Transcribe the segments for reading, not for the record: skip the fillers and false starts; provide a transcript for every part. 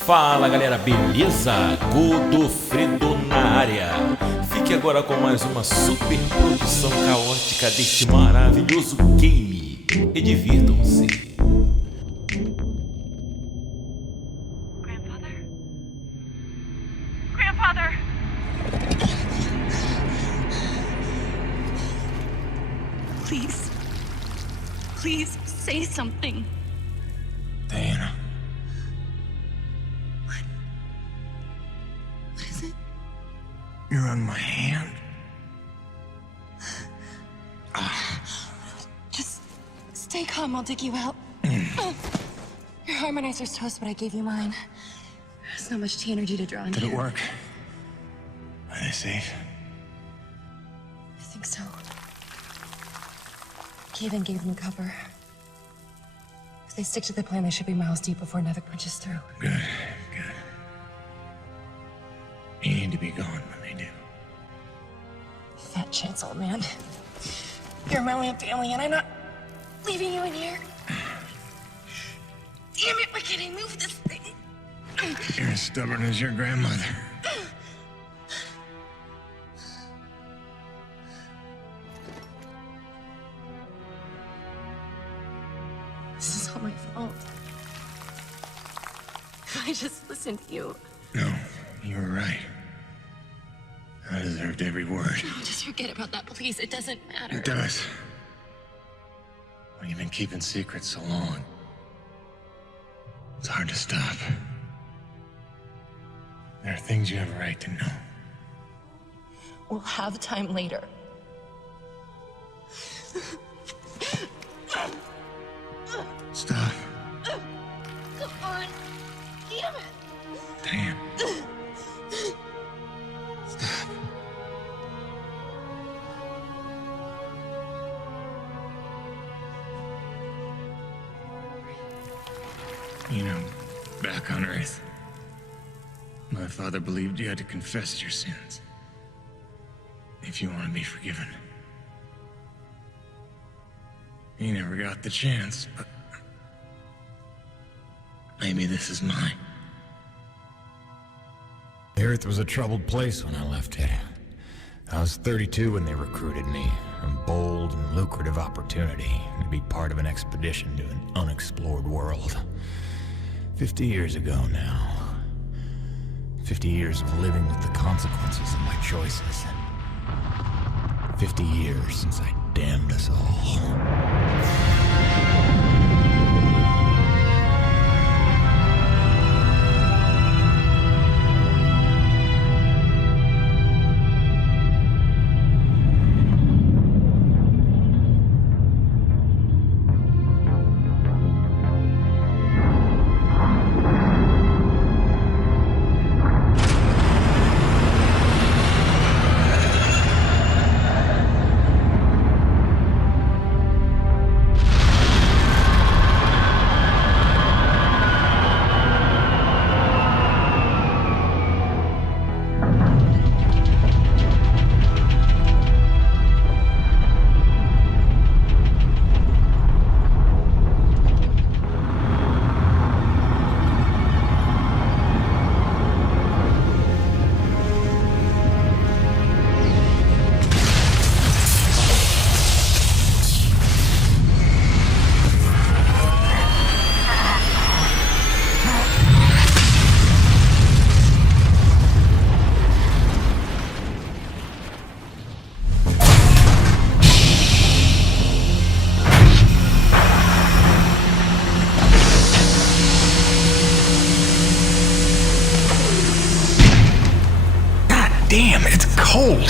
Fala galera, beleza? Godofredo na área. Fique agora com mais uma super produção caótica deste maravilhoso game. E divirtam-se. Grandfather? Please say something. Diana. What is it? You're on my hand. Just stay calm, I'll dig you out. Your harmonizer's toast, but I gave you mine. There's not much T energy to draw on Did here. it work? Are they safe? I think so. E.D.N gave them cover. If they stick to the plan, they should be miles deep before Nevik punches through. Good. You need to be gone when they do. Fat chance, old man. You're my lamp alien. I'm not leaving you in here. Damn it, why can't I move this thing? You're as stubborn as your grandmother. This is all my fault. If I just listened to you. No, you were right. I deserved every word. No, just forget about that, please. It doesn't matter. It does. When you've been keeping secrets so long, it's hard to stop. There are things you have a right to know. We'll have time later. Stop. Come on. Damn it. Damn. Stop. You know, back on Earth, my father believed you had to confess your sins if you want to be forgiven. He never got the chance, but maybe this is mine. The Earth was a troubled place when I left it. I was 32 when they recruited me. A bold and lucrative opportunity to be part of an expedition to an unexplored world. 50 years ago now. 50 years of living with the consequences of my choices. 50 years since I damned us all. Damn, it's cold.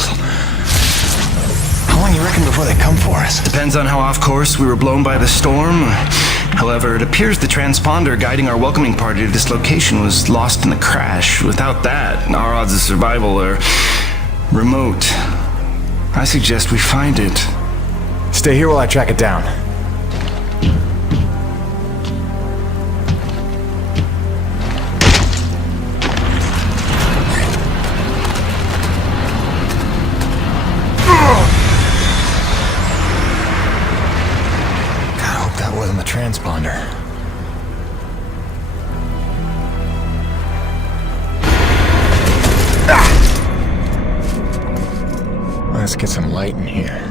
How long you reckon before they come for us? Depends on how off course we were blown by the storm. However, it appears the transponder guiding our welcoming party to this location was lost in the crash. Without that, our odds of survival are remote. I suggest we find it. Stay here while I track it down. transponder. Let's get some light in here.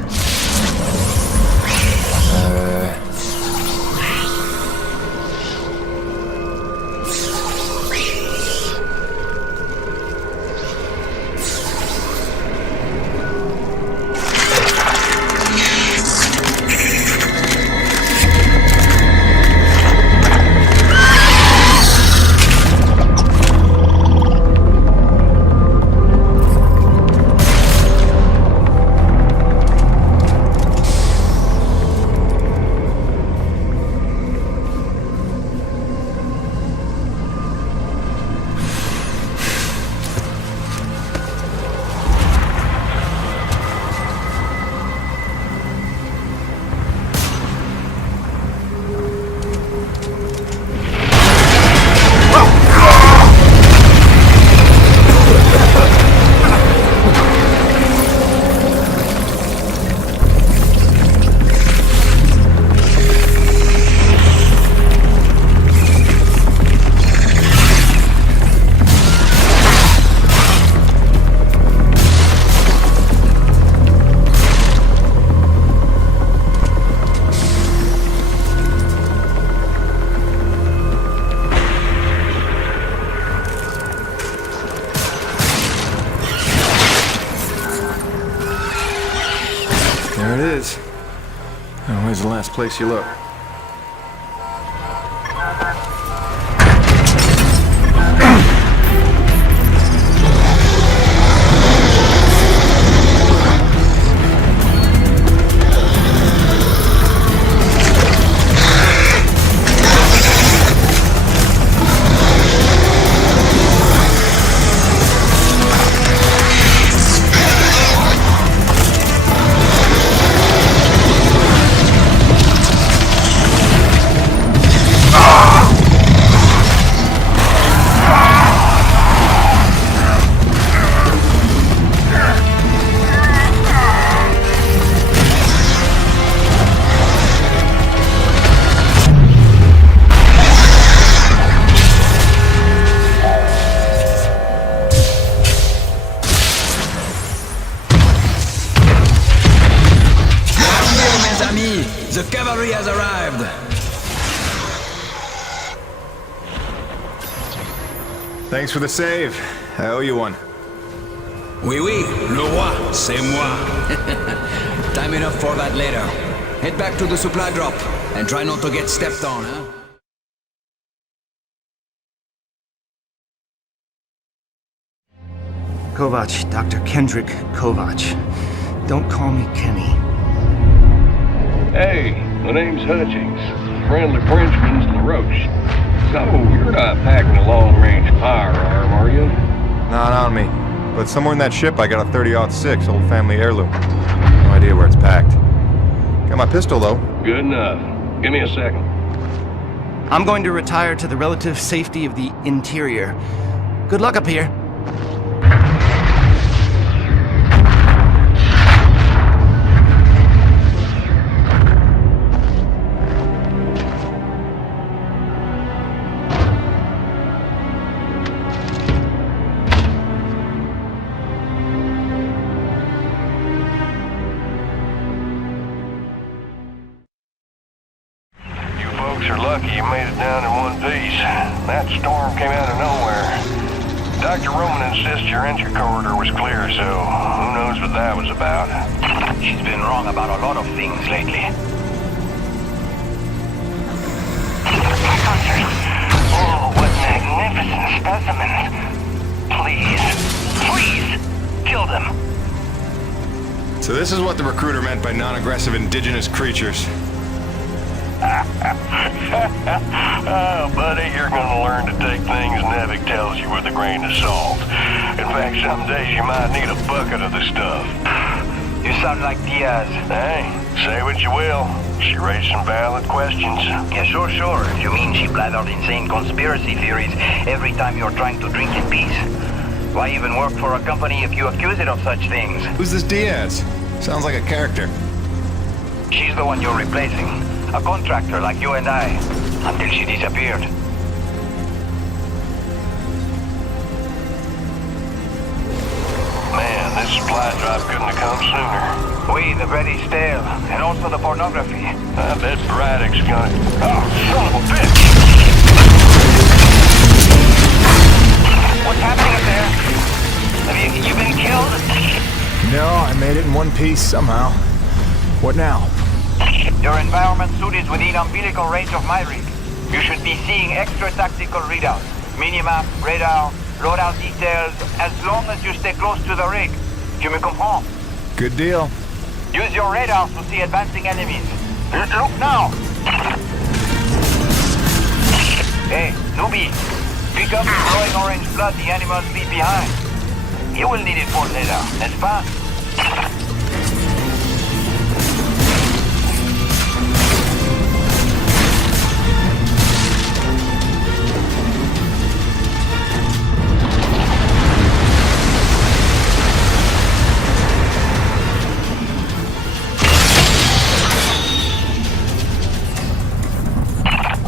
There it is. Always the last place you look. The cavalry has arrived! Thanks for the save. I owe you one. Oui, oui, le roi, c'est moi. Time enough for that later. Head back to the supply drop, and try not to get stepped on, huh? Kovac, Dr. Kendrick Kovac. Don't call me Kenny. Hey, my name's Hutchings. Friendly Frenchman's LaRoche. So, you're not packing a long-range firearm, are you? Not on me. But somewhere in that ship I got a 30-06 old family heirloom. No idea where it's packed. Got my pistol, though. Good enough. Give me a second. I'm going to retire to the relative safety of the interior. Good luck up here. You're lucky you made it down in one piece. That storm came out of nowhere. Dr. Roman insists your entry corridor was clear, so who knows what that was about. She's been wrong about a lot of things lately. Oh, what magnificent specimens. Please, kill them. So this is what the recruiter meant by non-aggressive indigenous creatures. Oh, buddy, you're gonna learn to take things Nevik tells you with a grain of salt. In fact, some days you might need a bucket of the stuff. You sound like Diaz. Hey, say what you will. She raised some valid questions. Yeah, sure. You mean she blathered insane conspiracy theories every time you're trying to drink in peace? Why even work for a company if you accuse it of such things? Who's this Diaz? Sounds like a character. She's the one you're replacing. A contractor like you and I, until she disappeared. Man, this supply drop couldn't have come sooner. Oui, the bread is stale, and also the pornography. I bet Braddock's gonna... Oh, son of a bitch! What's happening up there? Have you been killed? No, I made it in one piece somehow. What now? Your environment suit is within umbilical range of my rig. You should be seeing extra tactical readouts. Minimap, radar, loadout details, as long as you stay close to the rig. Tu me comprends? Good deal. Use your radar to see advancing enemies. Look now! Hey, newbie. Pick up the glowing orange blood the animals leave behind. You will need it for later, n'est-ce pas?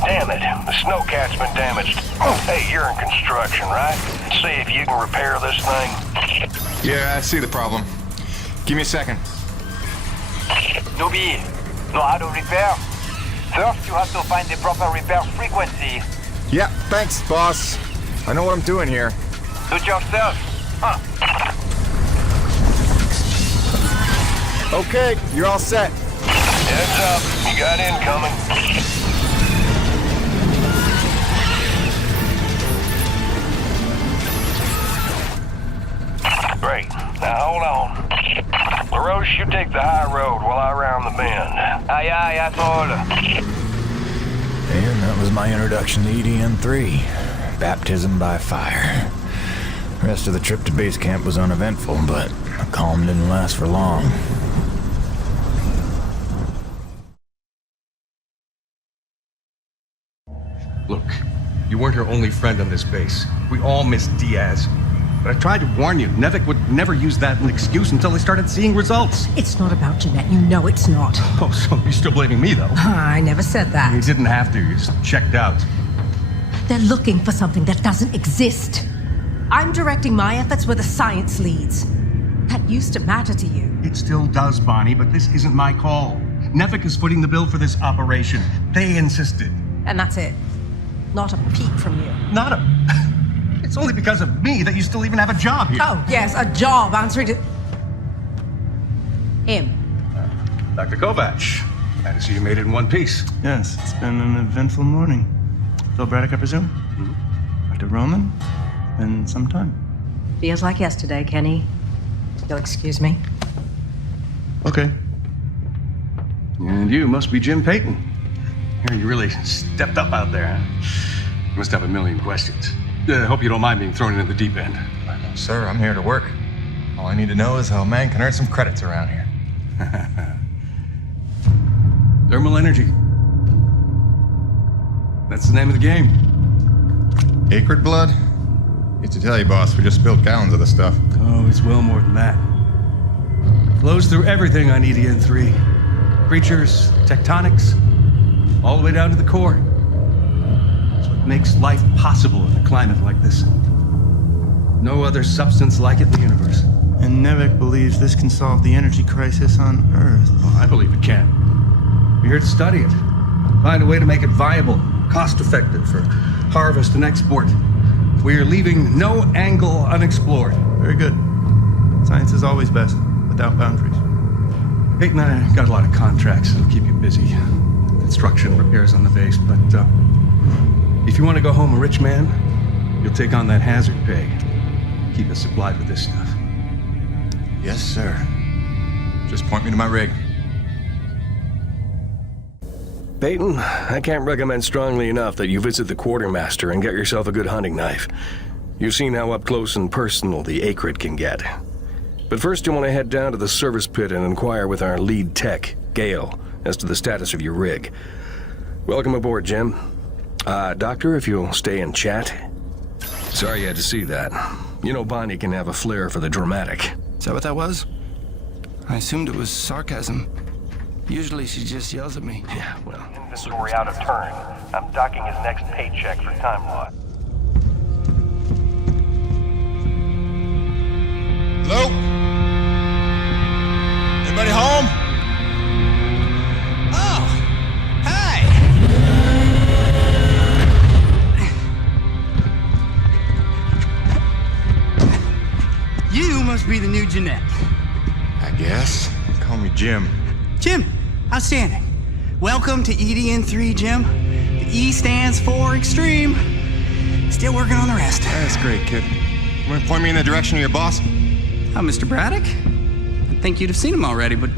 Damn it, the snowcat's been damaged. Hey, you're in construction, right? See if you can repair this thing. Yeah, I see the problem. Give me a second. Newbie, know how to repair? First, you have to find the proper repair frequency. Yeah, thanks, boss. I know what I'm doing here. Do it yourself. Huh. Okay, you're all set. Heads up, you got incoming. Great. Now hold on. LaRoche, you take the high road while I round the bend. Aye, aye, asshole. And that was my introduction to E.D.N. 3. Baptism by fire. The rest of the trip to base camp was uneventful, but the calm didn't last for long. Look, you weren't her only friend on this base. We all miss Diaz. But I tried to warn you, Nevik would never use that as an excuse until they started seeing results. It's not about Jeanette. You know it's not. Oh, so you're still blaming me, though? I never said that. You didn't have to. You just checked out. They're looking for something that doesn't exist. I'm directing my efforts where the science leads. That used to matter to you. It still does, Bonnie, but this isn't my call. Nevik is footing the bill for this operation. They insisted. And that's it. Not a peep from you. Not a... It's only because of me that you still even have a job here. Oh, yes, a job answering to... him. Dr. Kovac, glad to see you made it in one piece. Yes, it's been an eventful morning. Phil Braddock, I presume? Mm-hmm. Dr. Roman? Been some time. Feels like yesterday, Kenny. You'll excuse me. Okay. And you must be Jim Peyton. Here, you really stepped up out there, huh? You must have a million questions. I hope you don't mind being thrown into the deep end. Sir, I'm here to work. All I need to know is how a man can earn some credits around here. Thermal energy. That's the name of the game. Acrid blood? Hate to tell you, boss, we just spilled gallons of the stuff. Oh, it's well more than that. Flows through everything on E.D.N. 3. Creatures, tectonics, all the way down to the core. It's what makes life possible in a climate like this. No other substance like it in the universe. And Nevik believes this can solve the energy crisis on Earth. Oh, I believe it can. We're here to study it. Find a way to make it viable, cost-effective for harvest and export. We're leaving no angle unexplored. Very good. Science is always best, without boundaries. Peyton and I got a lot of contracts that'll keep you busy. Construction, repairs on the base, but if you want to go home a rich man, you'll take on that hazard pay. Keep us supplied with this stuff. Yes, sir. Just point me to my rig. Peyton, I can't recommend strongly enough that you visit the quartermaster and get yourself a good hunting knife. You've seen how up close and personal the acrid can get. But first you want to head down to the service pit and inquire with our lead tech, Gale, as to the status of your rig. Welcome aboard, Jim. Doctor, if you'll stay and chat. Sorry you had to see that. You know Bonnie can have a flair for the dramatic. Is that what that was? I assumed it was sarcasm. Usually she just yells at me. Yeah, well... Inventory out of turn. I'm docking his next paycheck for time loss. Hello? Everybody home? Oh, hi. You must be the new Jeanette. I guess. Call me Jim. Jim, outstanding. Welcome to E.D.N. 3, Jim. The E stands for extreme. Still working on the rest. That's great, kid. You want to point me in the direction of your boss? Mr. Braddock? I think you'd have seen him already, but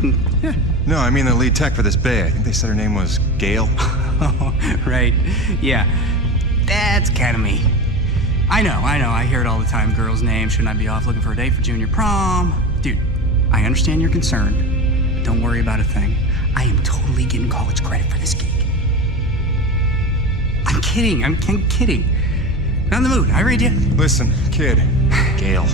yeah. No, I mean the lead tech for this bay. I think they said her name was Gail. Oh, right. Yeah. That's kind of me. I know. I hear it all the time. Girl's name. Shouldn't I be off looking for a date for junior prom? Dude, I understand you're concerned. But don't worry about a thing. I am totally getting college credit for this gig. I'm kidding. I'm kidding. Not in the mood. I read you. Listen, kid. Gail.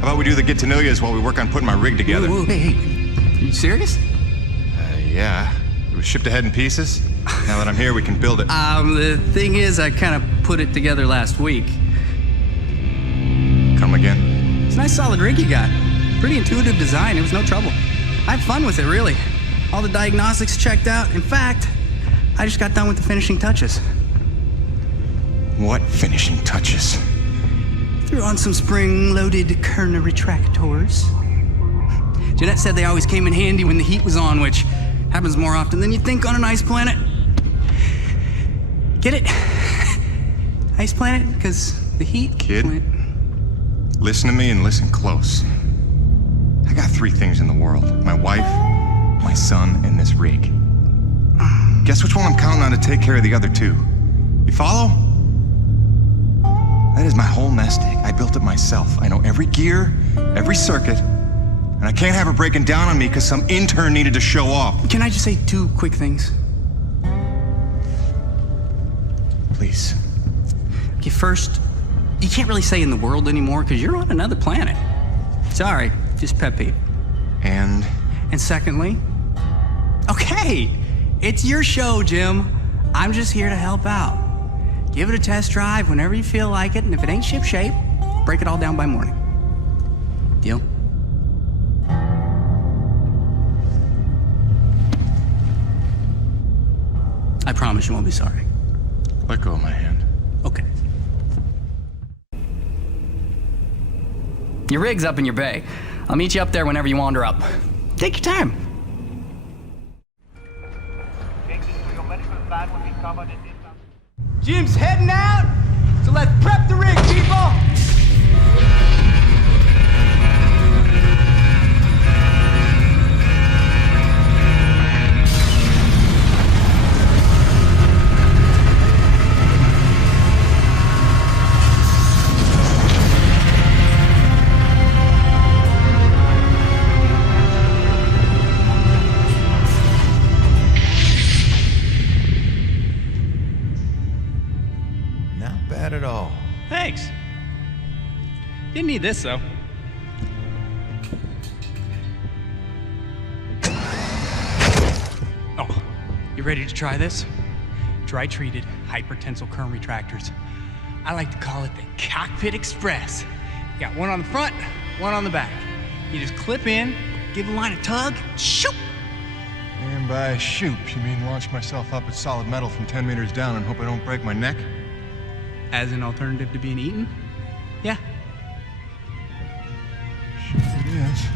How about we do the get-to-know-yous while we work on putting my rig together? Whoa, hey. Are you serious? Yeah. It was shipped ahead in pieces. Now that I'm here, we can build it. The thing is, I kind of put it together last week. Come again? It's a nice solid rig you got. Pretty intuitive design. It was no trouble. I had fun with it, really. All the diagnostics checked out. In fact, I just got done with the finishing touches. What finishing touches? Threw on some spring-loaded Kerner retractors. Jeanette said they always came in handy when the heat was on, which happens more often than you'd think on an ice planet. Get it? Ice planet? Because the heat... Kid, listen to me and listen close. I got 3 things in the world. My wife, my son, and this rig. Guess which one I'm counting on to take care of the other 2? You follow? That is my whole nest egg. I built it myself. I know every gear, every circuit, and I can't have her breaking down on me because some intern needed to show off. Can I just say 2 quick things? Please. Okay, first, you can't really say in the world anymore because you're on another planet. Sorry, just pet peeve. And secondly, okay, it's your show, Jim. I'm just here to help out. Give it a test drive whenever you feel like it, and if it ain't ship-shape, break it all down by morning. Deal? I promise you won't be sorry. Let go of my hand. Okay. Your rig's up in your bay. I'll meet you up there whenever you wander up. Take your time. Jim's heading out, so let's prep the rig, people! At all. Thanks. Didn't need this, though. Oh, you ready to try this? Dry-treated hypertensile current retractors. I like to call it the Cockpit Express. You got one on the front, one on the back. You just clip in, give the line a tug, shoot! And by shoot, you mean launch myself up at solid metal from 10 meters down and hope I don't break my neck? As an alternative to being eaten? Yeah. Sure it is.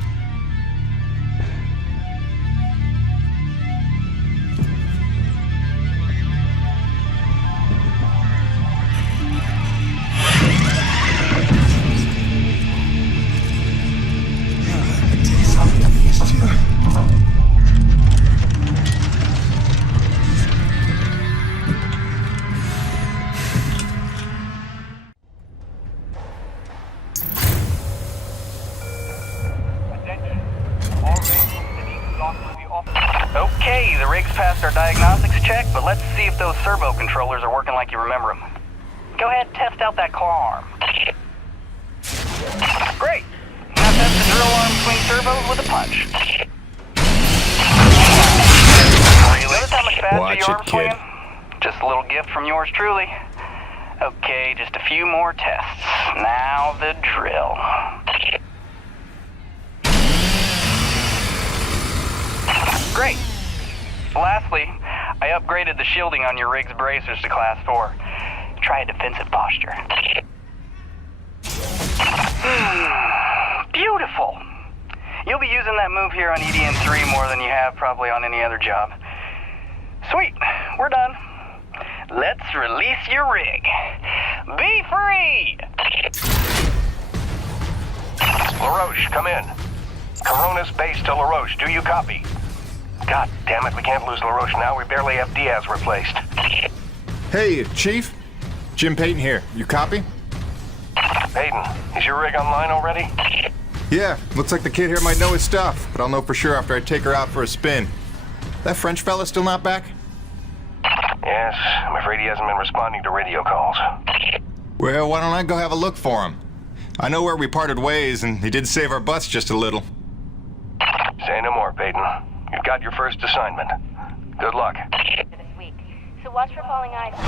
Okay, the rig's passed our diagnostics check, but let's see if those servo controllers are working like you remember them. Go ahead, test out that claw arm. Great. Now test the drill arm swing servos with a punch. Notice how much faster your arm's swinging? Just a little gift from yours truly. Okay, just a few more tests. Now the drill. Great. Lastly, I upgraded the shielding on your rig's bracers to Class 4. Try a defensive posture. Beautiful. You'll be using that move here on E.D.N 3 more than you have probably on any other job. Sweet, we're done. Let's release your rig. Be free! LaRoche, come in. Corona's base to LaRoche. Do you copy? God damn it, we can't lose LaRoche now. We barely have Diaz replaced. Hey, Chief. Jim Peyton here. You copy? Peyton, is your rig online already? Yeah, looks like the kid here might know his stuff, but I'll know for sure after I take her out for a spin. That French fella still not back? Yes, I'm afraid he hasn't been responding to radio calls. Well, why don't I go have a look for him? I know where we parted ways, and he did save our butts just a little. Say no more, Peyton. You've got your first assignment. Good luck. This week. So watch for falling items.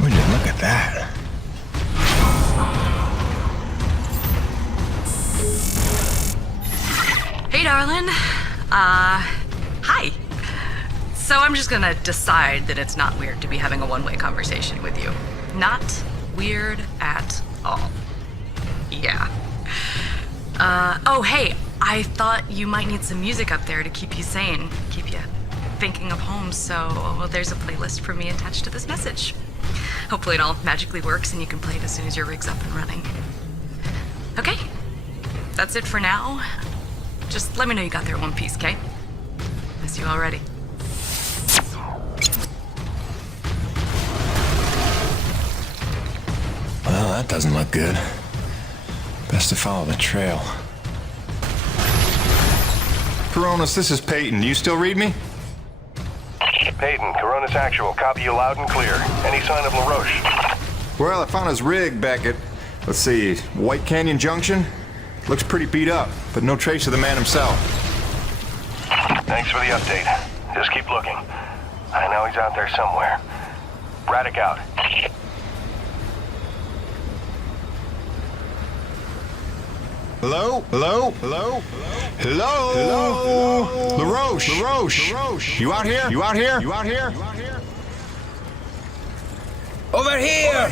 Would you look at that? Hey, darling. Hi. So I'm just gonna decide that it's not weird to be having a one-way conversation with you. Not weird at all. Yeah. Oh, hey, I thought you might need some music up there to keep you sane, keep you thinking of home, so there's a playlist for me attached to this message. Hopefully it all magically works and you can play it as soon as your rig's up and running. Okay, that's it for now. Just let me know you got there in one piece, okay? Miss you already. Well, that doesn't look good. Best to follow the trail. Coronas, this is Peyton. Do you still read me? Peyton, Corona's actual. Copy you loud and clear. Any sign of LaRoche? Well, I found his rig back at, let's see, White Canyon Junction. Looks pretty beat up, but no trace of the man himself. Thanks for the update. Just keep looking. I know he's out there somewhere. Braddock out. Hello? Hello? Hello? Hello? Hello? LaRoche? LaRoche? You out here? You out here? You out here? Over here!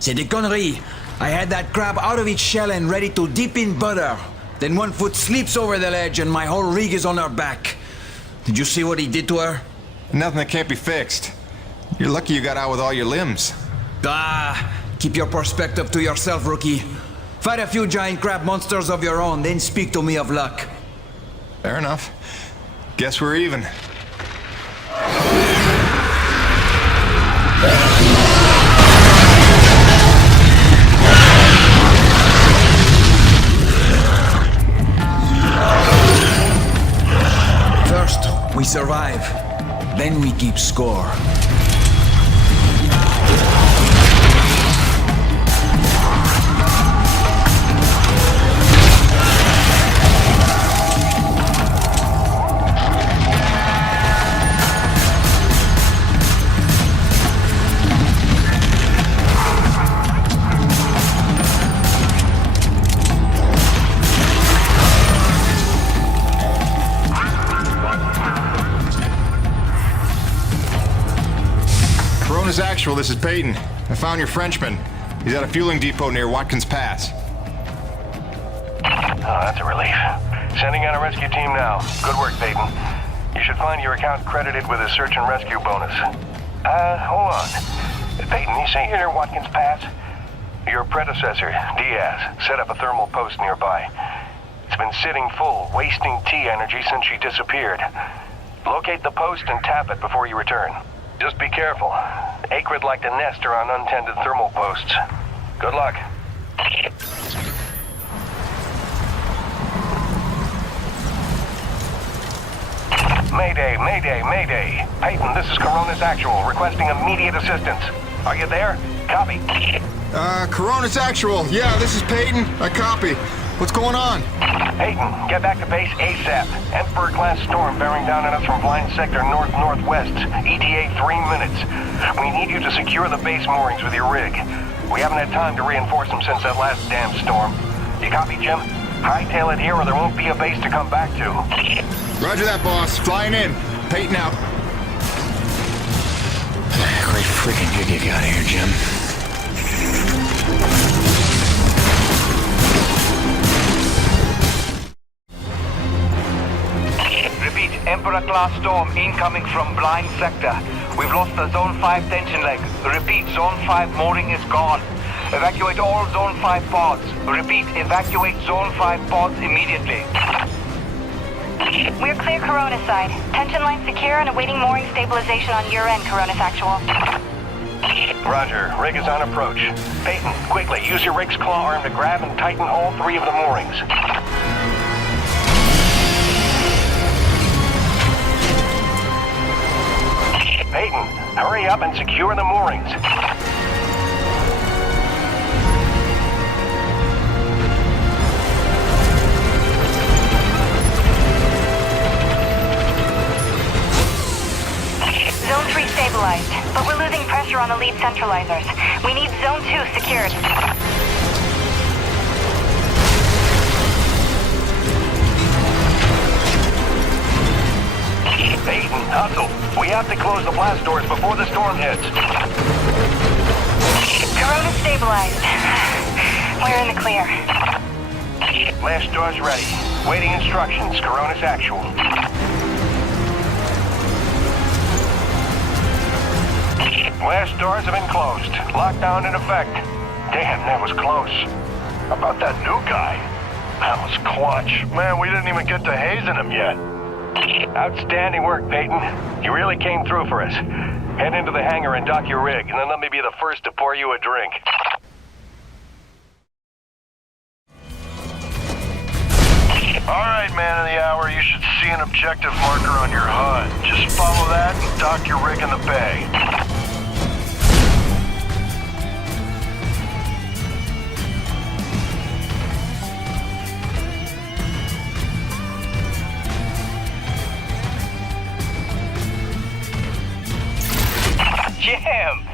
C'est des conneries. I had that crab out of its shell and ready to dip in butter. Then one foot slips over the ledge and my whole rig is on her back. Did you see what he did to her? Nothing that can't be fixed. You're lucky you got out with all your limbs. Ah, keep your perspective to yourself, rookie. Fight a few giant crab monsters of your own, then speak to me of luck. Fair enough. Guess we're even. First, we survive. Then we keep score. Actual, this is Peyton. I found your Frenchman. He's at a fueling depot near Watkins Pass. Oh, that's a relief. Sending out a rescue team now. Good work, Peyton. You should find your account credited with a search and rescue bonus. Hold on. Peyton, you say you're near Watkins Pass? Your predecessor, Diaz, set up a thermal post nearby. It's been sitting full, wasting T energy since she disappeared. Locate the post and tap it before you return. Just be careful. Acrid like to nest around untended thermal posts. Good luck. Mayday, mayday, mayday. Peyton, this is Coronis Actual, requesting immediate assistance. Are you there? Copy. Coronis Actual. Yeah, this is Peyton. I copy. What's going on? Peyton, get back to base ASAP. Emperor-class storm bearing down on us from blind sector north-northwest. ETA 3 minutes. We need you to secure the base moorings with your rig. We haven't had time to reinforce them since that last damn storm. You copy, Jim? Hightail it here or there won't be a base to come back to. Roger that, boss. Flying in. Peyton out. Great freaking gig you got here, Jim. Repeat, Emperor-class storm incoming from blind sector. We've lost the Zone 5 tension leg. Repeat, Zone 5 mooring is gone. Evacuate all Zone 5 pods. Repeat, evacuate Zone 5 pods immediately. We're clear Coronis side. Tension line secure and awaiting mooring stabilization on your end, Coronis Actual. Roger. Rig is on approach. Peyton, quickly, use your rig's claw arm to grab and tighten all 3 of the moorings. Peyton, hurry up and secure the moorings. Zone 3 stabilized, but we're losing pressure on the lead centralizers. We need Zone 2 secured. Peyton, hustle. We have to close the blast doors before the storm hits. Corona stabilized. We're in the clear. Blast doors ready. Waiting instructions. Coronis Actual. Blast doors have been closed. Lockdown in effect. Damn, that was close. How about that new guy? That was clutch. Man, we didn't even get to hazing him yet. Outstanding work, Peyton. You really came through for us. Head into the hangar and dock your rig, and then let me be the first to pour you a drink. All right, man of the hour, you should see an objective marker on your HUD. Just follow that and dock your rig in the bay. Jim!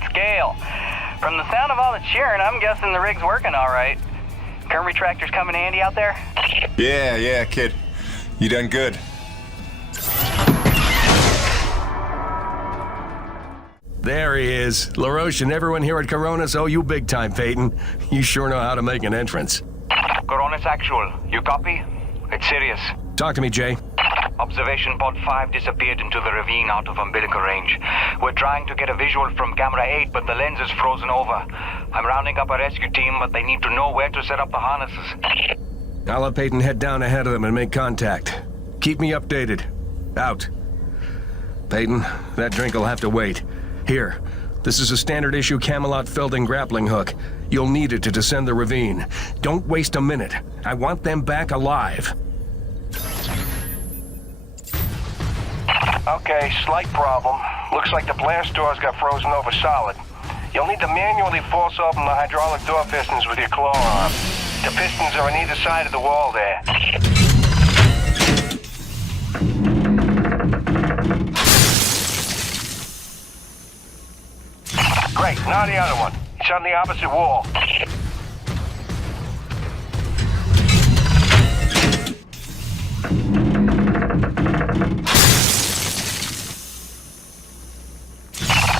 It's Gale. From the sound of all the cheering, I'm guessing the rig's working all right. Current retractors coming handy out there? Yeah, kid. You done good. There he is. LaRoche and everyone here at Coronis owe you big time, Peyton. You sure know how to make an entrance. Coronis Actual, you copy? It's serious. Talk to me, Jay. Observation pod 5 disappeared into the ravine out of umbilical range. We're trying to get a visual from camera 8, but the lens is frozen over. I'm rounding up a rescue team, but they need to know where to set up the harnesses. I'll have Peyton head down ahead of them and make contact. Keep me updated. Out. Peyton, that drink will have to wait. Here, this is a standard issue Camelot Felding grappling hook. You'll need it to descend the ravine. Don't waste a minute. I want them back alive. Okay, slight problem. Looks like the blast doors got frozen over solid. You'll need to manually force open the hydraulic door pistons with your claw arm. The pistons are on either side of the wall there. Great, now the other one. It's on the opposite wall.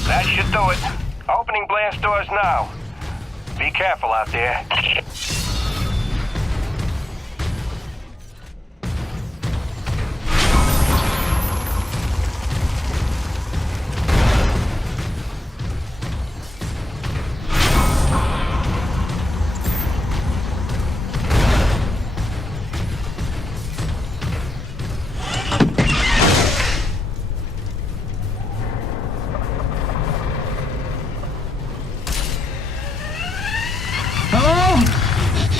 That should do it. Opening blast doors now. Be careful out there.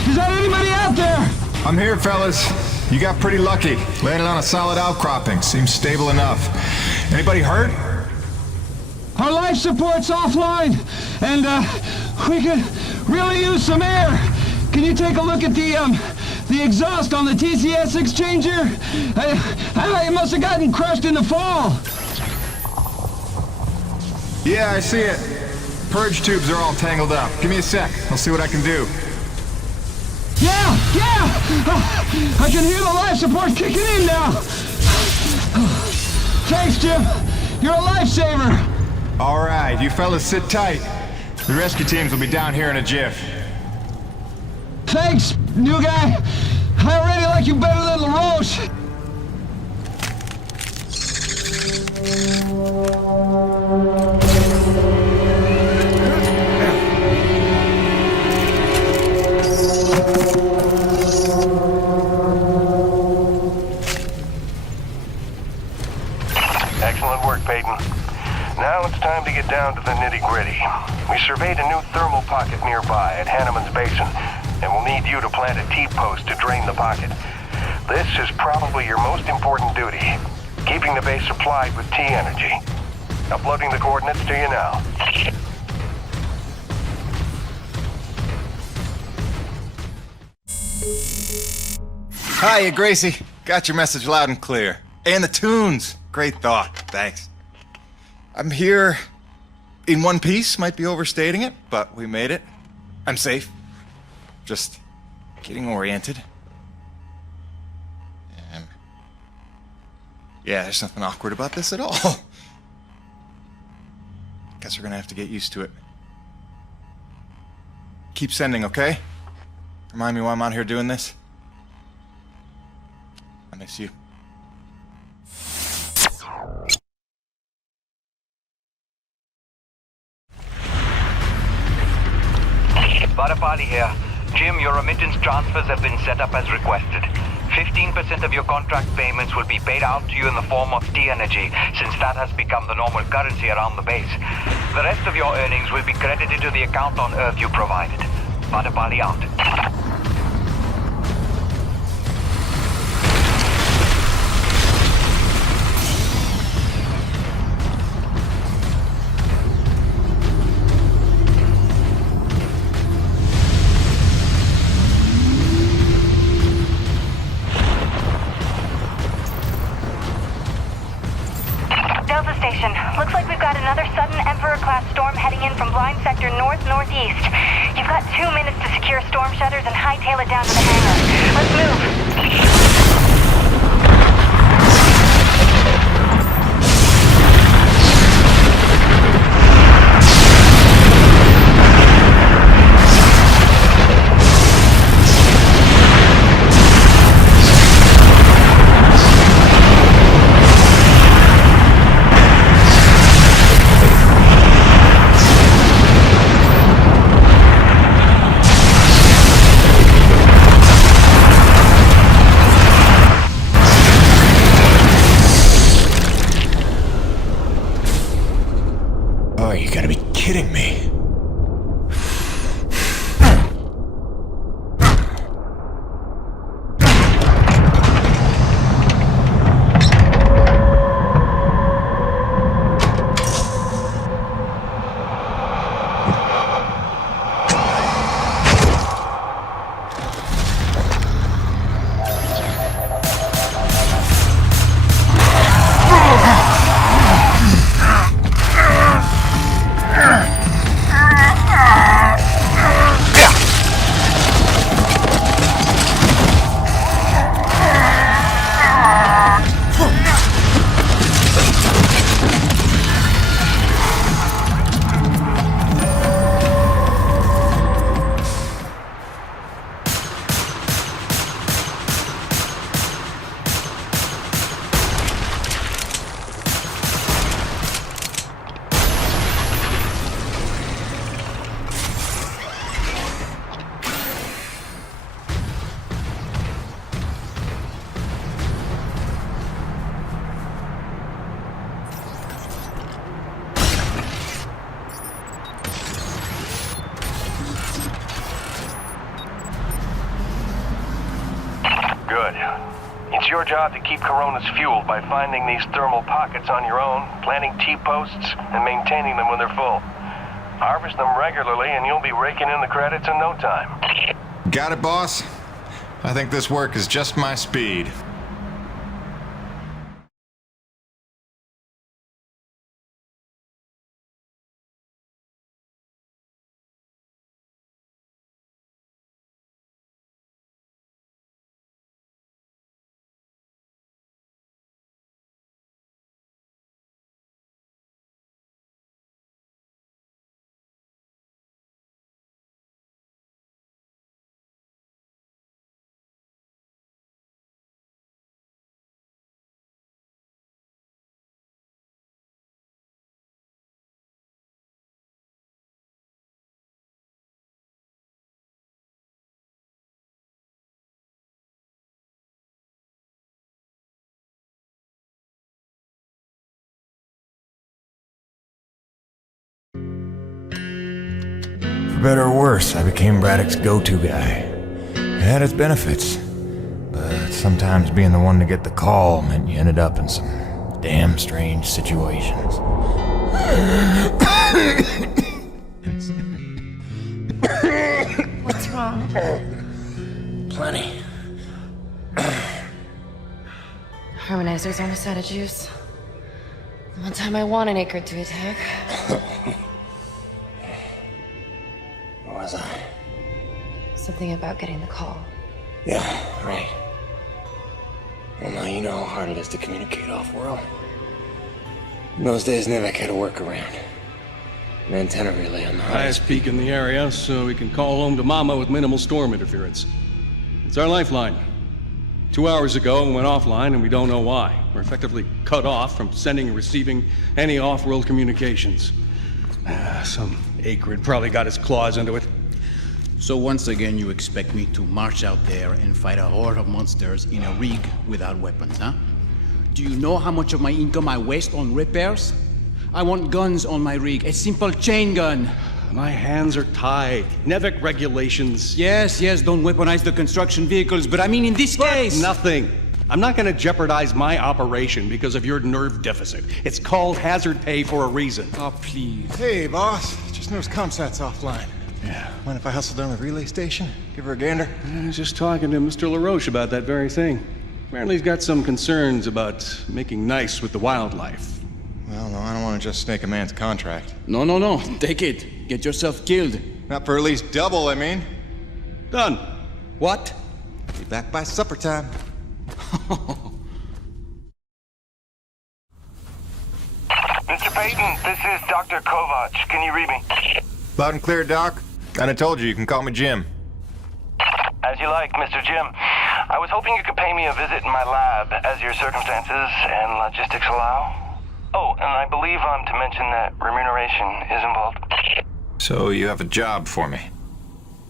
Is there anybody out there? I'm here, fellas. You got pretty lucky. Landed on a solid outcropping. Seems stable enough. Anybody hurt? Our life support's offline, and we could really use some air. Can you take a look at the exhaust on the TCS exchanger? It must have gotten crushed in the fall. Yeah, I see it. Purge tubes are all tangled up. Give me a sec. I'll see what I can do. Yeah! I can hear the life support kicking in now. Thanks, Jim. You're a lifesaver. All right, you fellas sit tight. The rescue teams will be down here in a jiff. Thanks, new guy. I already like you better than LaRoche. Excellent work, Peyton. Now it's time to get down to the nitty-gritty. We surveyed a new thermal pocket nearby at Hanneman's Basin, and we'll need you to plant a T-post to drain the pocket. This is probably your most important duty, keeping the base supplied with T-energy. Uploading the coordinates to you now. Hiya, Gracie. Got your message loud and clear. And the tunes. Great thought. Thanks. I'm here in one piece. Might be overstating it, but we made it. I'm safe. Just getting oriented. Yeah, there's nothing awkward about this at all. Guess we're gonna have to get used to it. Keep sending, okay? Remind me why I'm out here doing this. I miss you. Varapali here. Jim, your remittance transfers have been set up as requested. 15% of your contract payments will be paid out to you in the form of T-energy, since that has become the normal currency around the base. The rest of your earnings will be credited to the account on Earth you provided. Varapali out. Looks like we've got another sudden Emperor-class storm heading in from blind sector north-northeast. You've got 2 minutes to secure storm shutters and hightail it down to the hangar. Let's move. Good. It's your job to keep Coronas fueled by finding these thermal pockets on your own, planting T-posts, and maintaining them when they're full. Harvest them regularly and you'll be raking in the credits in no time. Got it, boss? I think this work is just my speed. For better or worse, I became Braddock's go-to guy. It had its benefits, but sometimes being the one to get the call meant you ended up in some damn strange situations. What's wrong? Plenty. Harmonizer's almost out of juice. The one time I want an acre to attack. Where was I? Something about getting the call. Yeah, right. Well, now you know how hard it is to communicate off-world. In those days, Nivek had a workaround. An antenna relay on the highest peak in the area, so we can call home to Mama with minimal storm interference. It's our lifeline. 2 hours ago, it went offline, and we don't know why. We're effectively cut off from sending and receiving any off-world communications. Some acrid probably got his claws into it. So once again, you expect me to march out there and fight a horde of monsters in a rig without weapons, huh? Do you know how much of my income I waste on repairs? I want guns on my rig, a simple chain gun. My hands are tied. Nevik regulations. Yes, don't weaponize the construction vehicles, but I mean in this case... Nothing. I'm not gonna jeopardize my operation because of your nerve deficit. It's called hazard pay for a reason. Oh, please. Hey, boss. Just noticed ComSat's offline. Yeah. Mind if I hustle down to the relay station? Give her a gander? I was just talking to Mr. LaRoche about that very thing. Apparently he's got some concerns about making nice with the wildlife. Well, no, I don't want to just snake a man's contract. No. Take it. Get yourself killed. Not for at least double, I mean. Done. What? Be back by supper time. Mr. Peyton, this is Dr. Kovac. Can you read me? Loud and clear, Doc. And I told you can call me Jim. As you like, Mr. Jim. I was hoping you could pay me a visit in my lab as your circumstances and logistics allow. Oh, and I believe I'm to mention that remuneration is involved. So you have a job for me?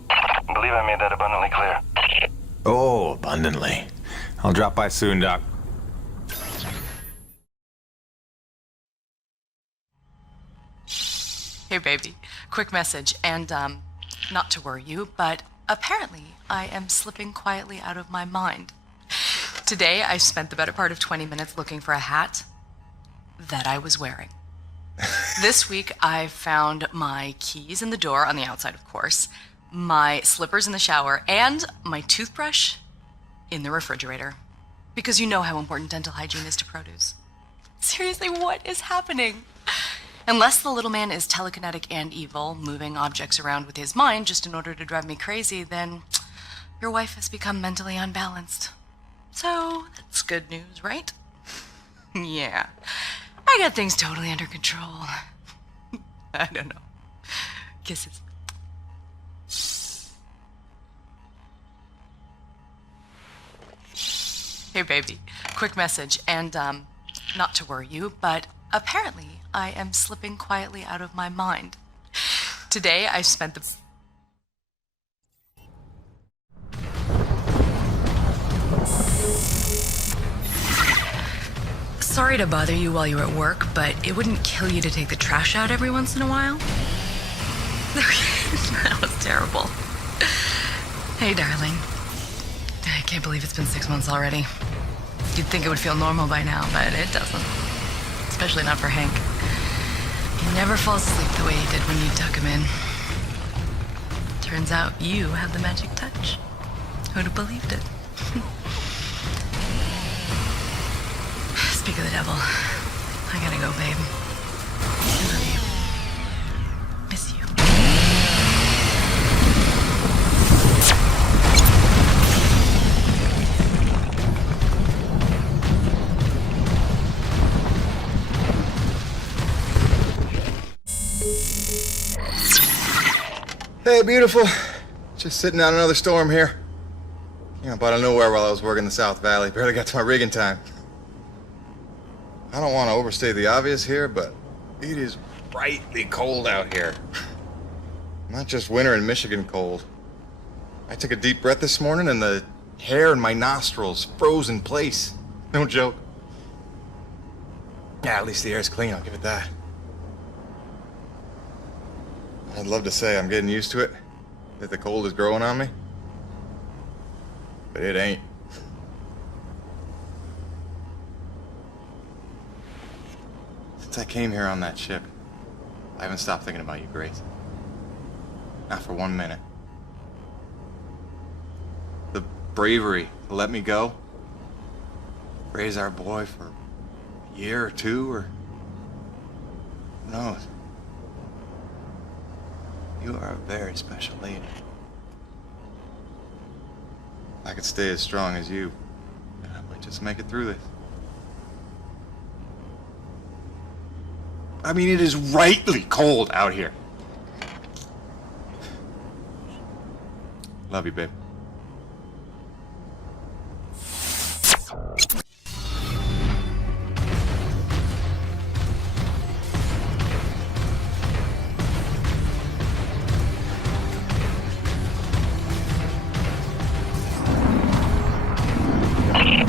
I believe I made that abundantly clear. Oh, abundantly. I'll drop by soon, Doc. Hey, baby. Quick message, and, not to worry you, but apparently I am slipping quietly out of my mind. Today, I spent the better part of 20 minutes looking for a hat that I was wearing. This week, I found my keys in the door, on the outside, of course, my slippers in the shower, and my toothbrush in the refrigerator. Because you know how important dental hygiene is to produce. Seriously, what is happening? Unless the little man is telekinetic and evil, moving objects around with his mind just in order to drive me crazy, then your wife has become mentally unbalanced. So, that's good news, right? Yeah. I got things totally under control. I don't know. Kisses. Hey, baby. Quick message, and, not to worry you, but apparently I am slipping quietly out of my mind. Today I spent the... Sorry to bother you while you're at work, but it wouldn't kill you to take the trash out every once in a while? That was terrible. Hey, darling. can't believe it's been 6 months already. You'd think it would feel normal by now, but it doesn't. Especially not for Hank. He never falls asleep the way he did when you tuck him in. Turns out you have the magic touch. Who'd have believed it? Speak of the devil, I gotta go, babe. I love you. Miss you. Hey, beautiful. Just sitting out another storm here. Came up out of nowhere while I was working the South Valley. Barely got to my rig in time. I don't want to overstate the obvious here, but it is frightfully cold out here. Not just winter in Michigan cold. I took a deep breath this morning and the hair in my nostrils froze in place. No joke. Yeah, at least the air's clean, I'll give it that. I'd love to say I'm getting used to it, that the cold is growing on me, but it ain't. Since I came here on that ship, I haven't stopped thinking about you, Grace. Not for 1 minute. The bravery to let me go, raise our boy for a year or two, or who knows? You are a very special lady. If I could stay as strong as you, I might just make it through this. I mean, it is rightly cold out here. Love you, babe.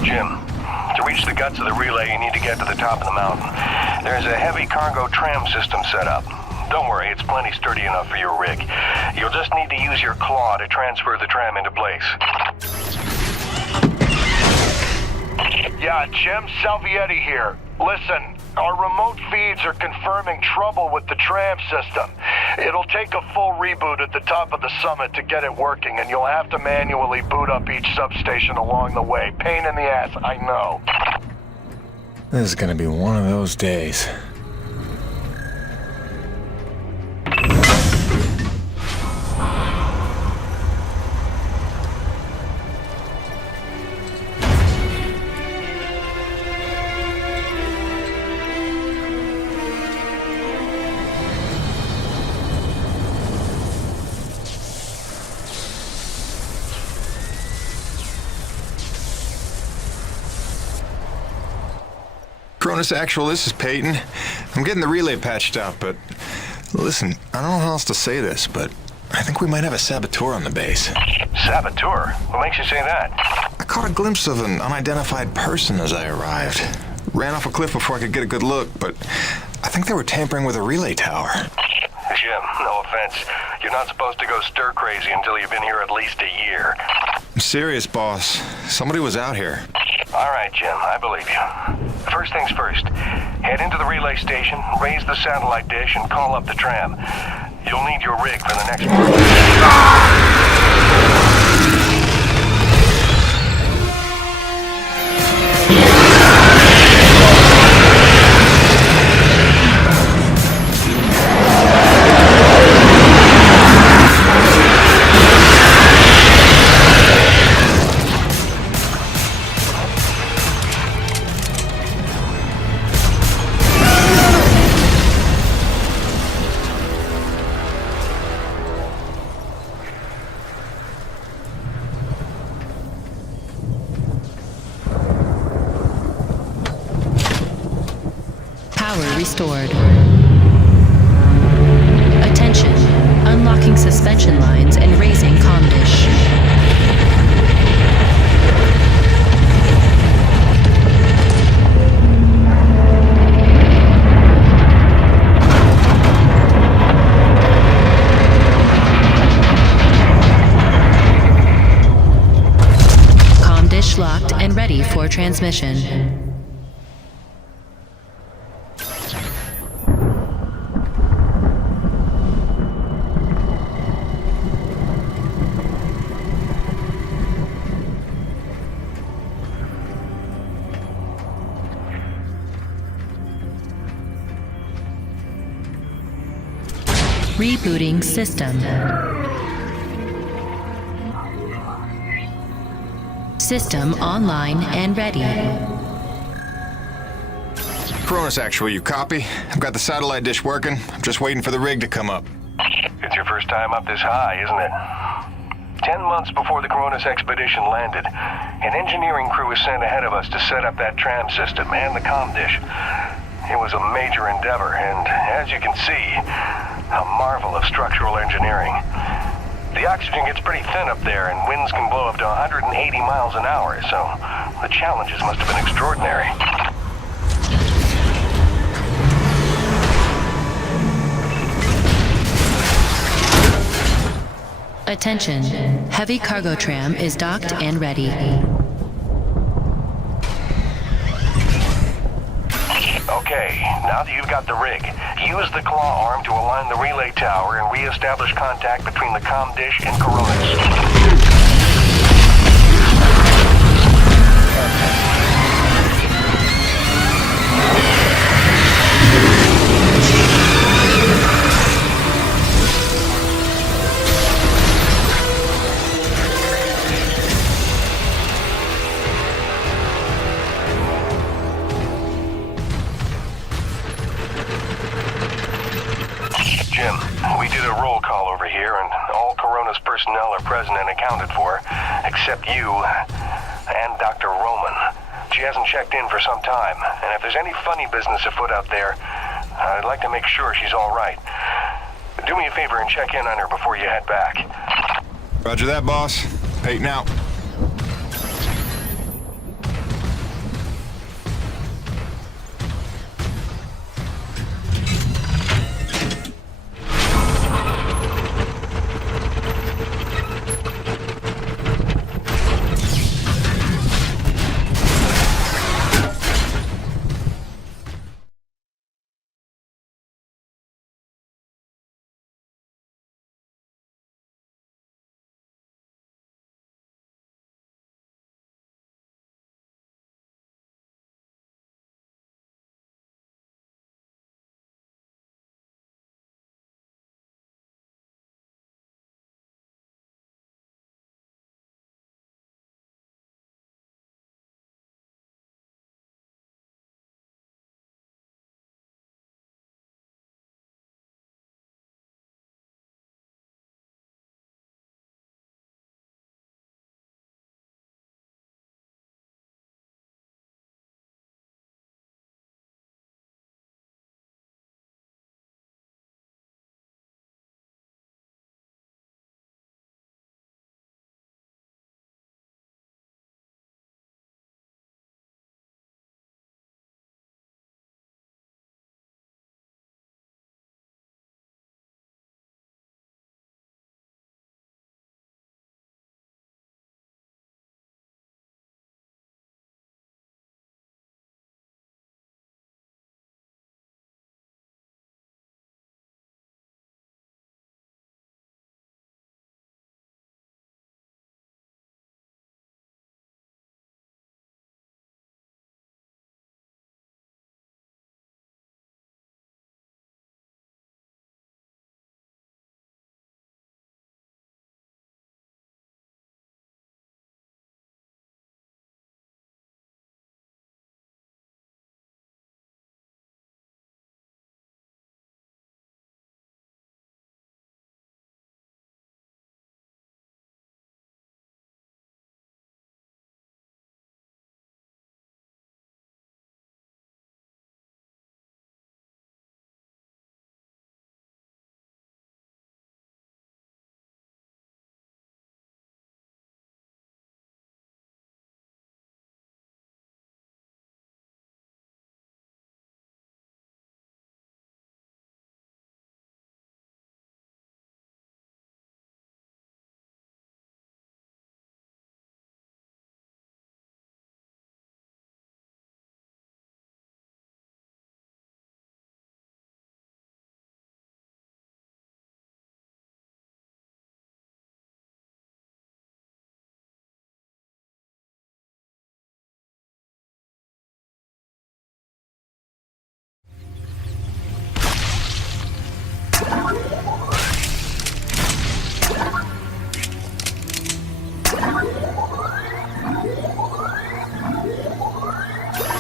Jim, to reach the guts of the relay, you need to get to the top of the mountain. There's a heavy cargo tram system set up. Don't worry, it's plenty sturdy enough for your rig. You'll just need to use your claw to transfer the tram into place. Yeah, Jim Salvietti here. Listen, our remote feeds are confirming trouble with the tram system. It'll take a full reboot at the top of the summit to get it working, and you'll have to manually boot up each substation along the way. Pain in the ass, I know. This is gonna be one of those days. Cronus Actual, this is Peyton. I'm getting the relay patched out, but listen, I don't know how else to say this, but I think we might have a saboteur on the base. Saboteur? What makes you say that? I caught a glimpse of an unidentified person as I arrived. Ran off a cliff before I could get a good look, but I think they were tampering with a relay tower. Jim, no offense. You're not supposed to go stir crazy until you've been here at least a year. I'm serious, boss. Somebody was out here. All right, Jim, I believe you. First things first, head into the relay station, raise the satellite dish, and call up the tram. You'll need your rig for the next one. Restored. Attention. Unlocking suspension lines and raising comm dish. ready for transmission. Rebooting system. System online and ready. Cronus Actual, you copy? I've got the satellite dish working. I'm just waiting for the rig to come up. It's your first time up this high, isn't it? 10 months before the Cronus expedition landed, an engineering crew was sent ahead of us to set up that tram system and the comm dish. It was a major endeavor, and as you can see, a marvel of structural engineering. The oxygen gets pretty thin up there, and winds can blow up to 180 miles an hour, so the challenges must have been extraordinary. Attention. Heavy cargo tram is docked and ready. Okay, now that you've got the rig, use the claw arm to align the relay tower and re-establish contact between the comm dish and Coronas. Jim, we did a roll call over here, and all Corona's personnel are present and accounted for, except you and Dr. Roman. She hasn't checked in for some time, and if there's any funny business afoot out there, I'd like to make sure she's all right. Do me a favor and check in on her before you head back. Roger that, boss. Peyton out.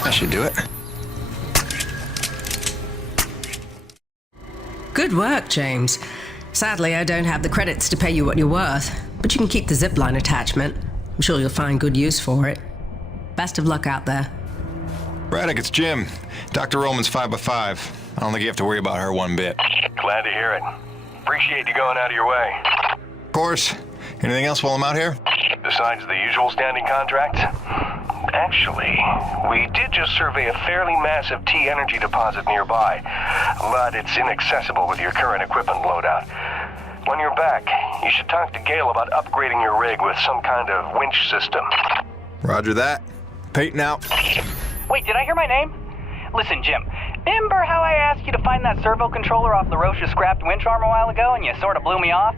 That should do it. Good work, James. Sadly, I don't have the credits to pay you what you're worth, but you can keep the zipline attachment. I'm sure you'll find good use for it. Best of luck out there. Braddock, it's Jim. Dr. Roman's 5x5. I don't think you have to worry about her one bit. Glad to hear it. Appreciate you going out of your way. Of course. Anything else while I'm out here? Besides the usual standing contracts? Actually, we did just survey a fairly massive T-energy deposit nearby, but it's inaccessible with your current equipment loadout. When you're back, you should talk to Gale about upgrading your rig with some kind of winch system. Roger that. Peyton out. Wait, did I hear my name? Listen, Jim, remember how I asked you to find that servo controller off the Roche's scrapped winch arm a while ago and you sort of blew me off?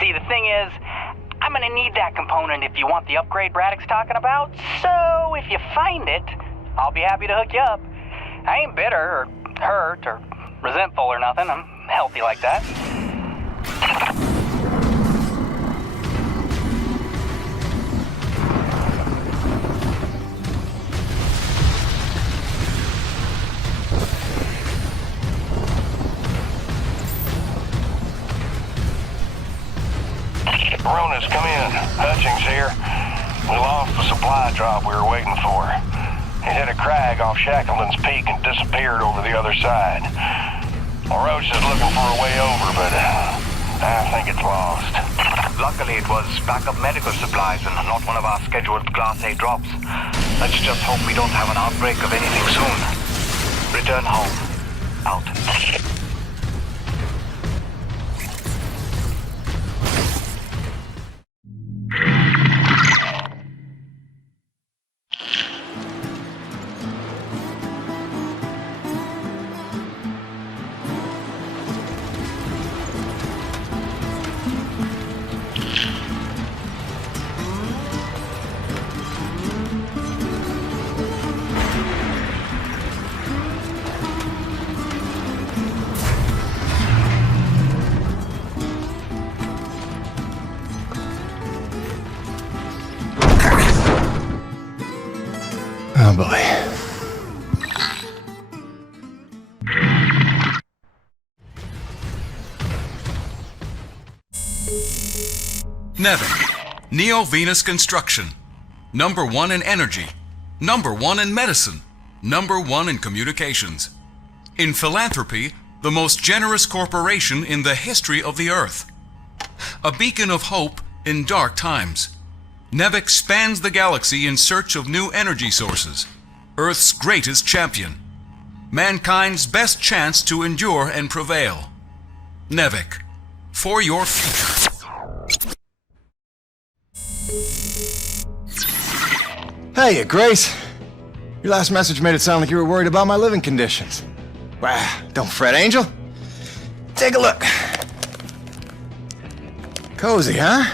See, the thing is, I'm gonna need that component if you want the upgrade Braddock's talking about, so if you find it, I'll be happy to hook you up. I ain't bitter or hurt or resentful or nothing. I'm healthy like that. Ronas, come in. Hutchings here. We lost the supply drop we were waiting for. It hit a crag off Shackleton's Peak and disappeared over the other side. Roach is looking for a way over, but I think it's lost. Luckily, it was backup medical supplies and not one of our scheduled Class A drops. Let's just hope we don't have an outbreak of anything soon. Return home. Out. Oh boy. Nevik, Neo-Venus Construction. #1 in energy. #1 in medicine. #1 in communications. In philanthropy, the most generous corporation in the history of the Earth. A beacon of hope in dark times. Nevik spans the galaxy in search of new energy sources. Earth's greatest champion. Mankind's best chance to endure and prevail. Nevik, for your future. Hey, Grace. Your last message made it sound like you were worried about my living conditions. Wow, don't fret, Angel. Take a look. Cozy, huh?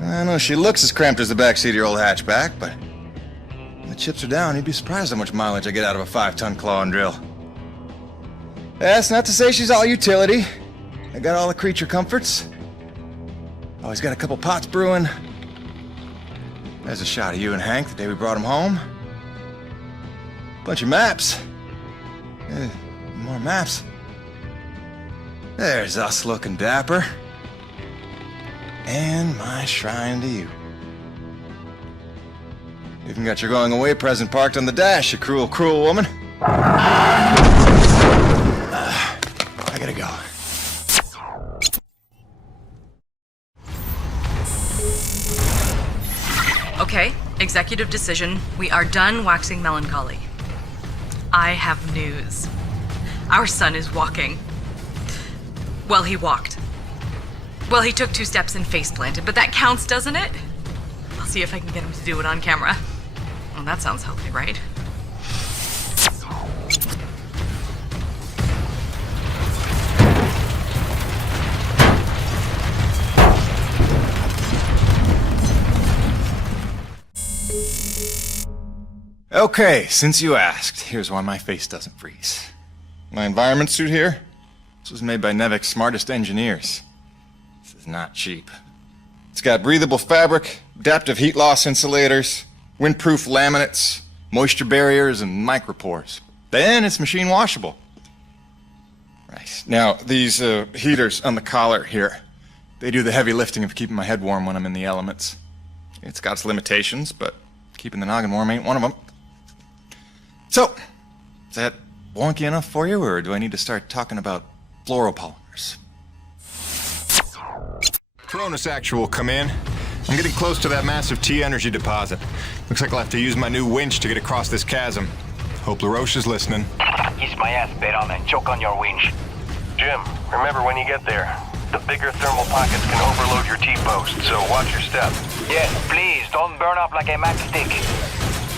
I know she looks as cramped as the backseat of your old hatchback, but when the chips are down, you'd be surprised how much mileage I get out of a 5-ton claw and drill. That's not to say she's all utility. I got all the creature comforts. Always got a couple pots brewing. There's a shot of you and Hank the day we brought him home. Bunch of maps. More maps. There's us looking dapper. And my shrine to you. Even got your going away present parked on the dash, you cruel, cruel woman. I gotta go. Okay, executive decision. We are done waxing melancholy. I have news. Our son is walking. Well, he walked. Well, he took 2 steps and face planted, but that counts, doesn't it? I'll see if I can get him to do it on camera. Well, that sounds healthy, right? Okay, since you asked, here's why my face doesn't freeze. My environment suit here, this was made by Nevik's smartest engineers. This is not cheap. It's got breathable fabric, adaptive heat loss insulators, windproof laminates, moisture barriers and micropores. Then it's machine washable. Right. Now, these heaters on the collar here, they do the heavy lifting of keeping my head warm when I'm in the elements. It's got its limitations, but keeping the noggin warm ain't one of them. So, is that wonky enough for you, or do I need to start talking about fluoropolymers? Cronus Actual, come in. I'm getting close to that massive T-energy deposit. Looks like I'll have to use my new winch to get across this chasm. Hope LaRoche is listening. Kiss my ass, Peyton, and choke on your winch. Jim, remember when you get there, the bigger thermal pockets can overload your T-post, so watch your step. Yes, please, don't burn up like a matchstick.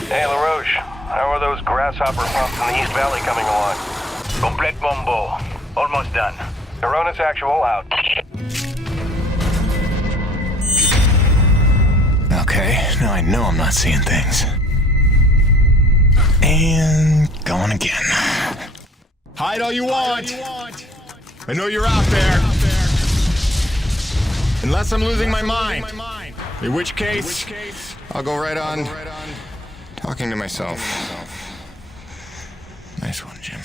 Hey, LaRoche, how are those grasshopper pumps in the East Valley coming along? Complete bombo. Almost done. Cronus Actual out. Okay, now I know I'm not seeing things. And going again. Hide all you want. I know you're out there. Unless I'm losing my mind. In which case, I'll go right on talking to myself. Nice one, Jim.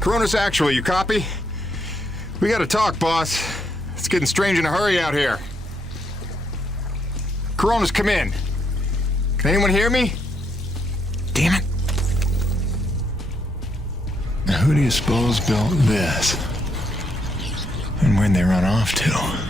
Cronus Actual, you copy? We gotta talk, boss. It's getting strange in a hurry out here. Cronus, come in. Can anyone hear me? Damn it. Now who do you suppose built this? And where'd they run off to?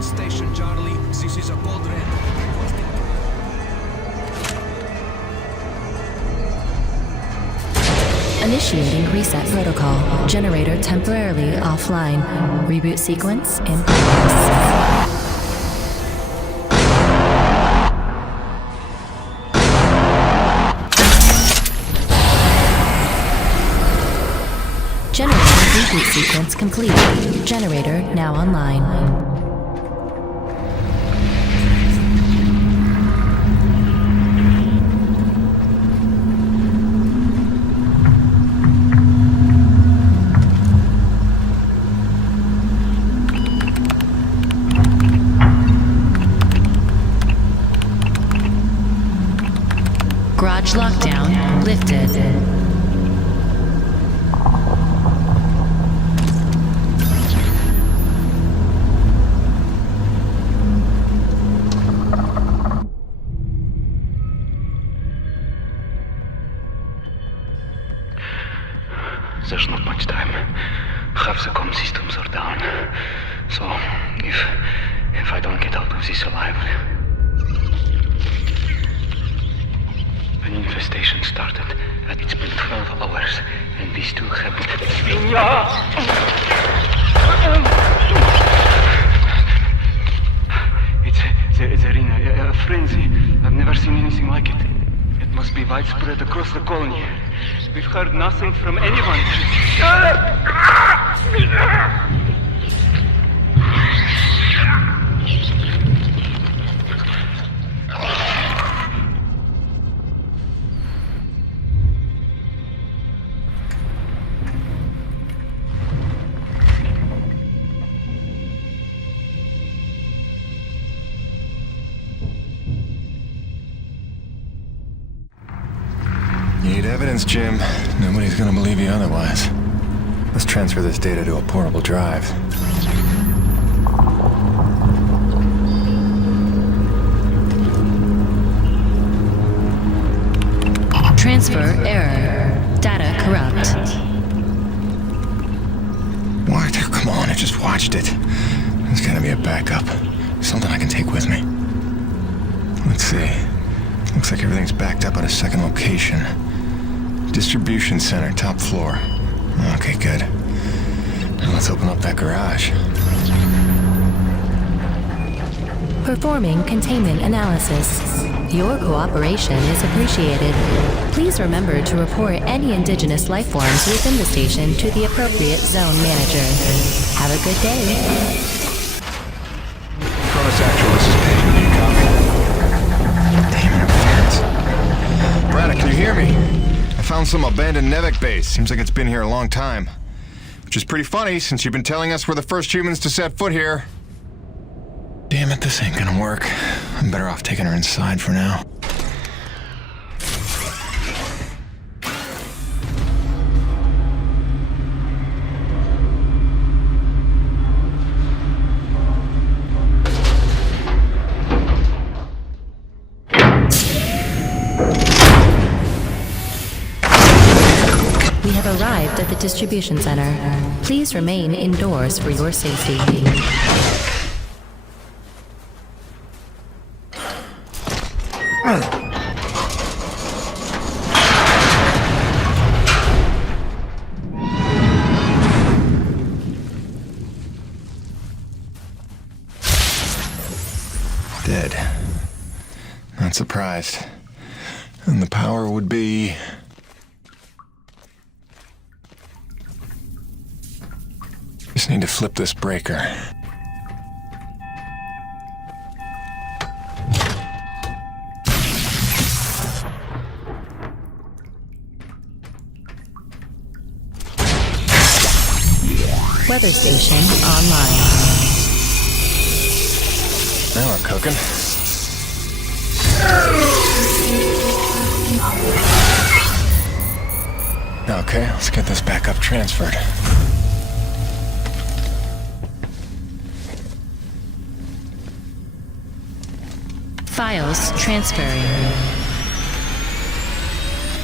Station Charlie, this is a code red. Initiating reset protocol. Generator temporarily offline. Reboot sequence in progress. Generator reboot sequence complete. Generator now online. Garage lockdown lifted. There's not much time. Half the comm systems are down. So, if I don't get out of this alive... An infestation started, and it's been 12 hours, and these two haven't... They're in a frenzy. I've never seen anything like it. It must be widespread across the colony. We've heard nothing from anyone. You need evidence, Jim. Nobody's gonna believe you otherwise. Let's transfer this data to a portable drive. Transfer error. Data corrupt. What? Come on, I just watched it. There's gotta be a backup. Something I can take with me. Let's see. Looks like everything's backed up at a second location. Distribution center, top floor. Okay, good. Now let's open up that garage. Performing containment analysis. Your cooperation is appreciated. Please remember to report any indigenous life forms within the station to the appropriate zone manager. Have a good day. Cronus Actual, this is Peyton. Do you copy? Damn it, it works. Braddock, can you hear me? I found some abandoned Nevek base. Seems like it's been here a long time. Which is pretty funny, since you've been telling us we're the first humans to set foot here. Damn it, this ain't gonna work. I'm better off taking her inside for now. We have arrived at the distribution center. Please remain indoors for your safety. Dead. Not surprised. And the power would be... Just need to flip this breaker. Weather station online. Now we're cooking. Okay, let's get this back up transferred. Files transferring.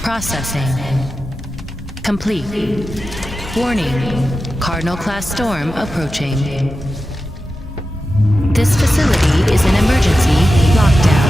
Processing. Complete. Warning. Cardinal class storm approaching. This facility is an emergency lockdown.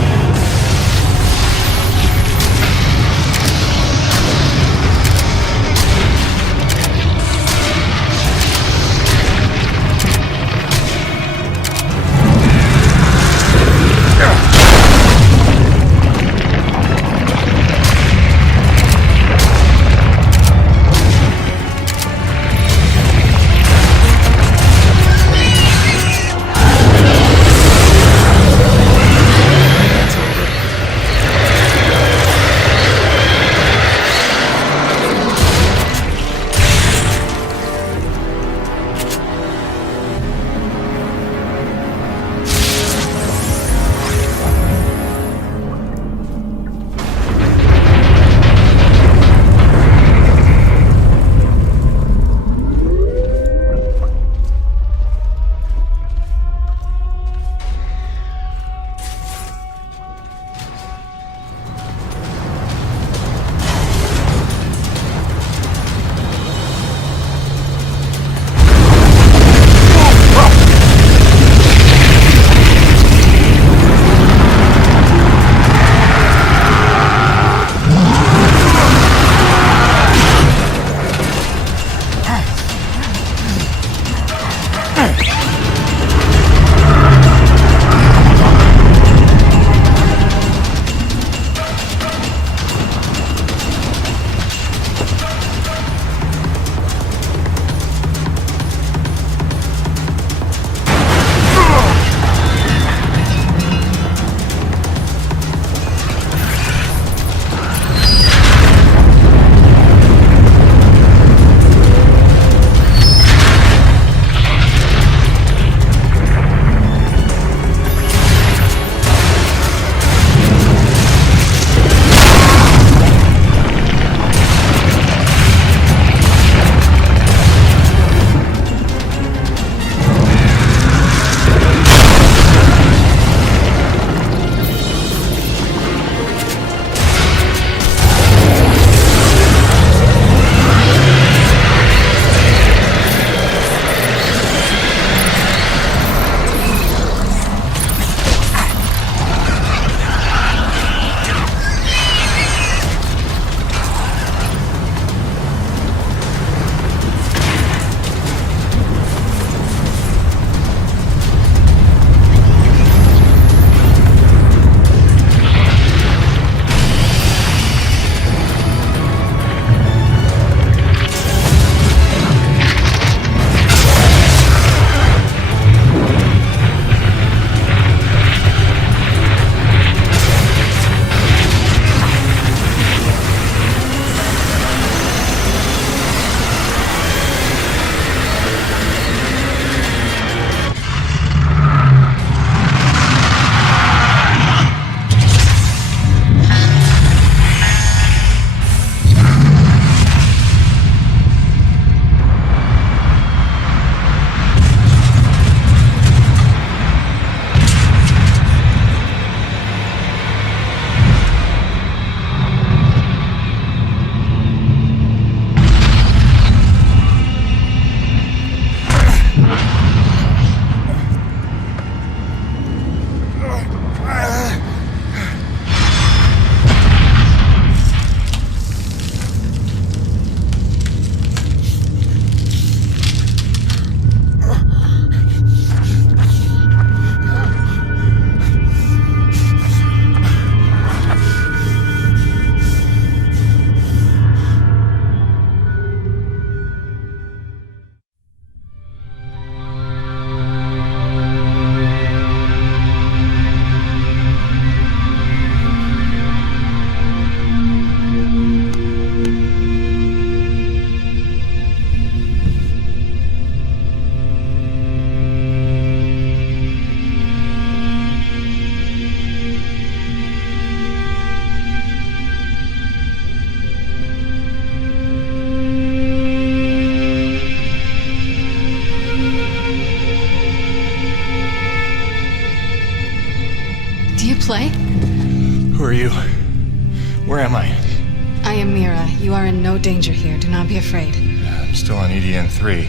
you are in no danger here. Do not be afraid. I'm still on E.D.N. 3.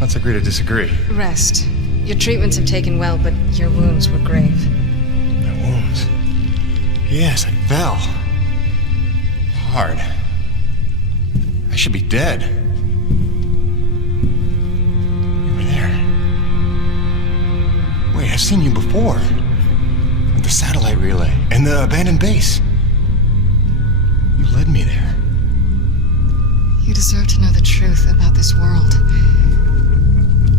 Let's agree to disagree. Rest. Your treatments have taken well, but your wounds were grave. My wounds? Yes, I fell. Hard. I should be dead. You were there. Wait, I've seen you before. At the satellite relay and the abandoned base. You led me there. You deserve to know the truth about this world.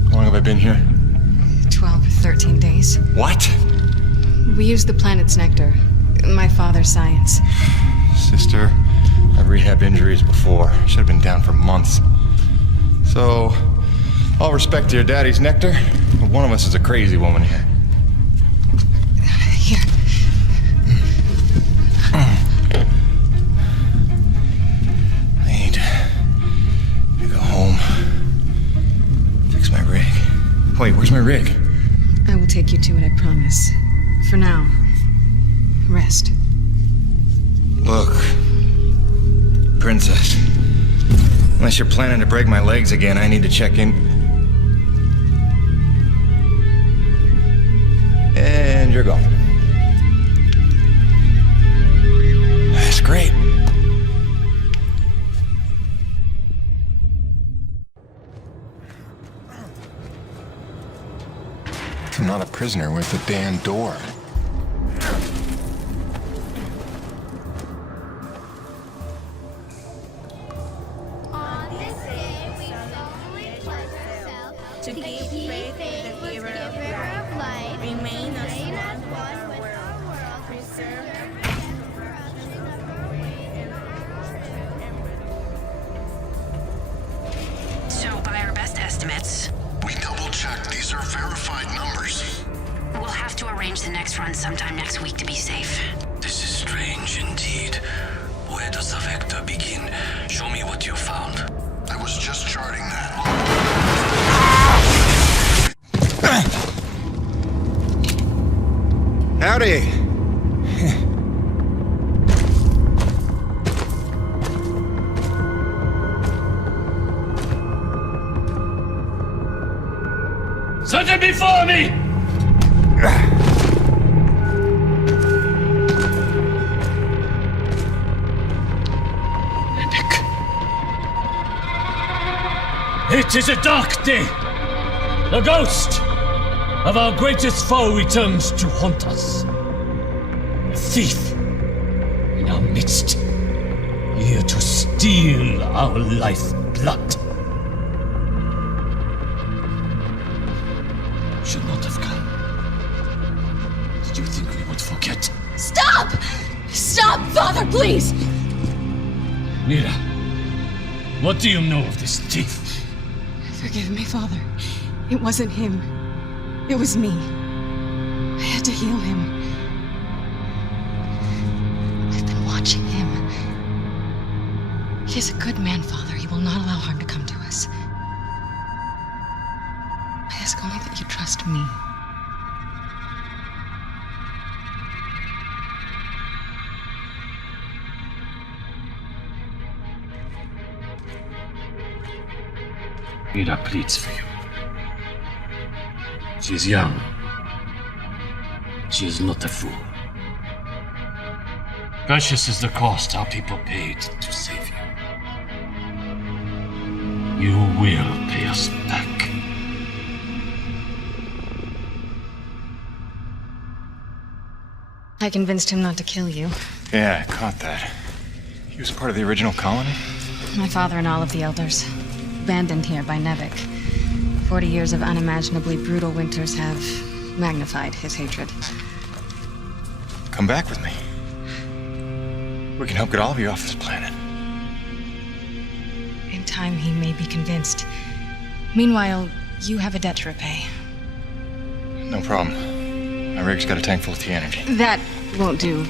How long have I been here? 12 or 13 days. What? We used the planet's nectar. My father's science. Sister, I've rehabbed injuries before. Should have been down for months. So, all respect to your daddy's nectar, but one of us is a crazy woman here. Here. I need to go home. Fix my rig. Wait, where's my rig? I will take you to it, I promise. For now, rest. Look, Princess. Unless you're planning to break my legs again, I need to check in. And you're gone. That's great. I'm not a prisoner with the damn door. To keep faith in the giver of life, remain as one with our world, preserve So, by our best estimates, we double-checked. These are verified numbers. we'll have to arrange the next run sometime next week to be safe. This is strange indeed. Where does the vector begin? Show me what you found. I was just charting that. Howdy. Something before me! It is a dark day. The ghost of our greatest foe returns to haunt us. A thief in our midst, here to steal our lifeblood. Should not have come. Did you think we would forget? Stop! Stop, Father, please! Mira, what do you know of this thief? Forgive me, Father. It wasn't him. It was me. I had to heal him. I've been watching him. He is a good man, Father. He will not allow harm to come to us. I ask only that you trust me. Mira pleads for you. She is young. She is not a fool. Precious is the cost our people paid to save you. You will pay us back. I convinced him not to kill you. Yeah, I caught that. He was part of the original colony? My father and all of the elders. Abandoned here by Nevik. 40 years of unimaginably brutal winters have magnified his hatred. Come back with me. We can help get all of you off this planet. In time, he may be convinced. Meanwhile, you have a debt to repay. No problem. My rig's got a tank full of T-energy. That won't do.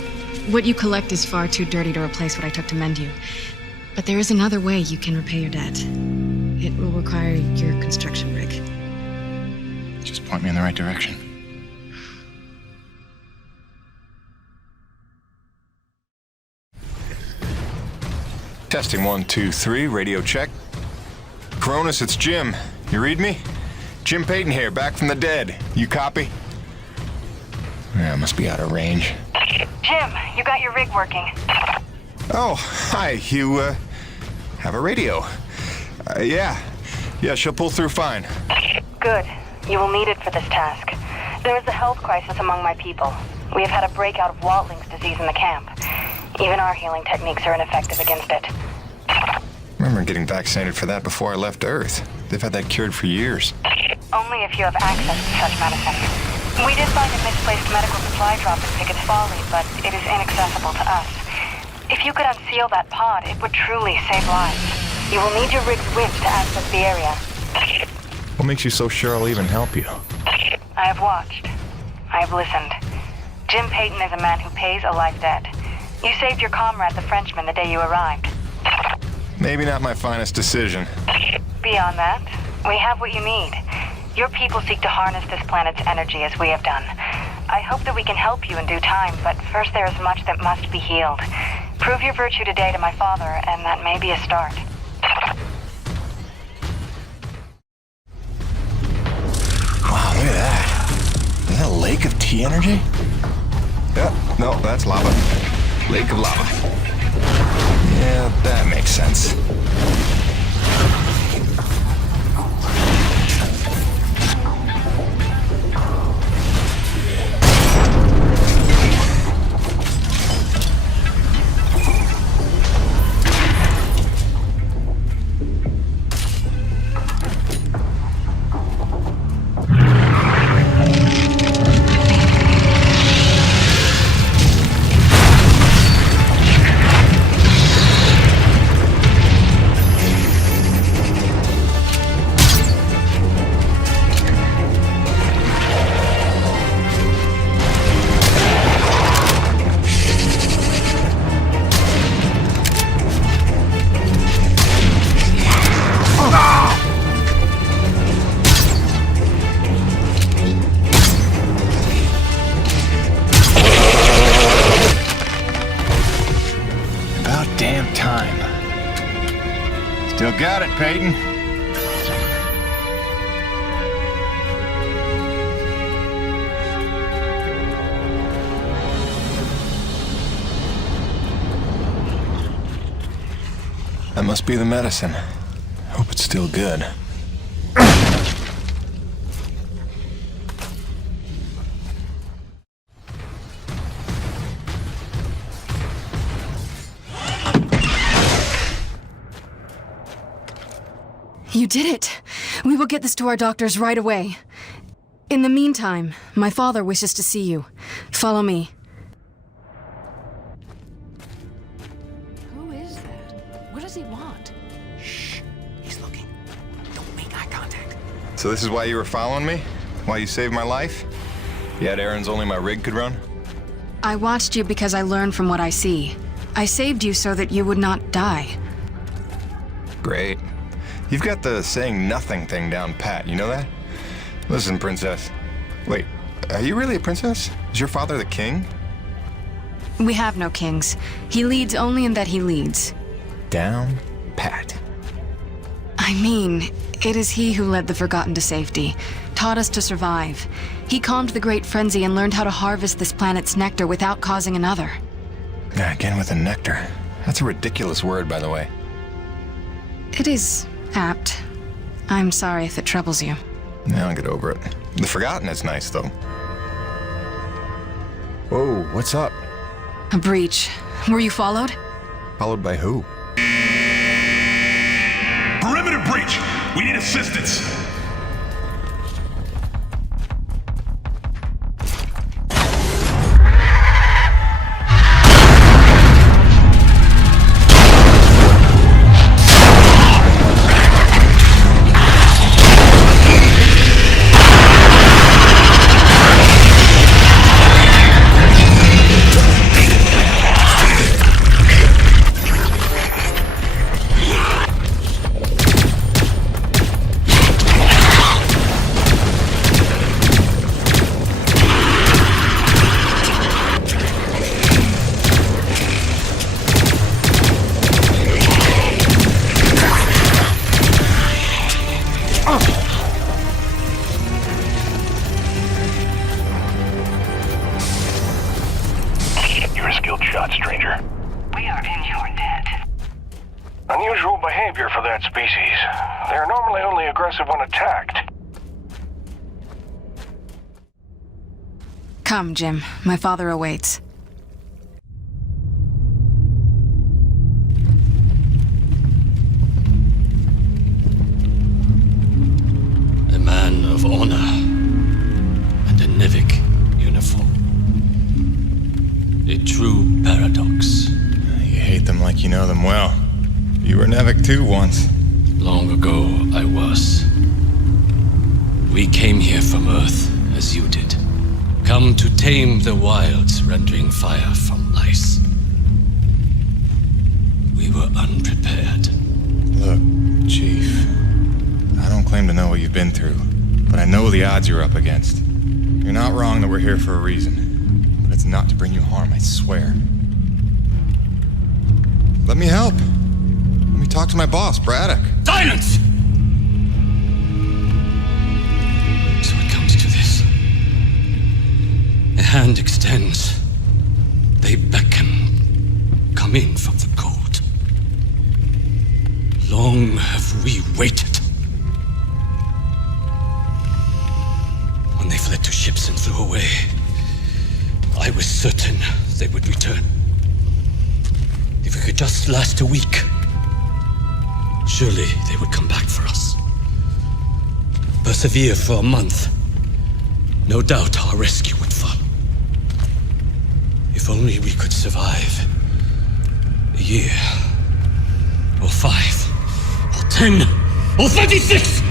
What you collect is far too dirty to replace what I took to mend you. But there is another way you can repay your debt. It will require your construction rig. Just point me in the right direction. Testing 1, 2, 3, radio check. Cronus, it's Jim. You read me? Jim Peyton here, back from the dead. You copy? Yeah, must be out of range. Jim, you got your rig working. Oh, hi. You, have a radio. Yeah, she'll pull through fine. Good. You will need it for this task. There is a health crisis among my people. We have had a breakout of Watling's disease in the camp. Even our healing techniques are ineffective against it. I remember getting vaccinated for that before I left Earth. They've had that cured for years. Only if you have access to such medicine. We did find a misplaced medical supply drop in Pickett's Folly, but it is inaccessible to us. If you could unseal that pod, it would truly save lives. You will need your rig's winch to access the area. What makes you so sure I'll even help you? I have watched. I have listened. Jim Peyton is a man who pays a life debt. You saved your comrade, the Frenchman, the day you arrived. Maybe not my finest decision. Beyond that, we have what you need. Your people seek to harness this planet's energy as we have done. I hope that we can help you in due time, but first there is much that must be healed. Prove your virtue today to my father, and that may be a start. Wow, look at that. Is that a lake of T energy? Yep, no, that's lava. Lake of lava. Yeah, that makes sense. Still got it, Peyton. That must be the medicine. Hope it's still good. You did it! We will get this to our doctors right away. In the meantime, my father wishes to see you. Follow me. Who is that? What does he want? Shh. He's looking. Don't make eye contact. So this is why you were following me? Why you saved my life? You had errands only my rig could run? I watched you because I learned from what I see. I saved you so that you would not die. Great. You've got the saying nothing thing down pat, you know that? Listen, princess. Wait, are you really a princess? Is your father the king? We have no kings. He leads only in that he leads. Down pat. I mean, it is he who led the Forgotten to safety, taught us to survive. He calmed the Great Frenzy and learned how to harvest this planet's nectar without causing another. Yeah, again with the nectar. That's a ridiculous word, by the way. It is apt. I'm sorry if it troubles you. Now I'll get over it. The Forgotten is nice, though. Whoa, what's up? A breach. Were you followed? Followed by who? Perimeter breach! We need assistance! Unusual behavior for that species. They're normally only aggressive when attacked. Come, Jim. My father awaits. A man of honor and a Nevik uniform. A true paradox. You hate them like you know them well. You were Nevik too once. Long ago, I was. We came here from Earth, as you did. Come to tame the wilds, rendering fire from ice. We were unprepared. Look, Chief, I don't claim to know what you've been through, but I know the odds you're up against. You're not wrong that we're here for a reason, but it's not to bring you harm, I swear. Let me help. Let me talk to my boss, Braddock. Silence! So it comes to this. A hand extends. They beckon. Come in from the cold. Long have we waited. When they fled to ships and flew away, I was certain they would return. If we could just last a week, surely they would come back for us. Persevere for a month. No doubt our rescue would follow. If only we could survive a year, or 5, or 10, or 36!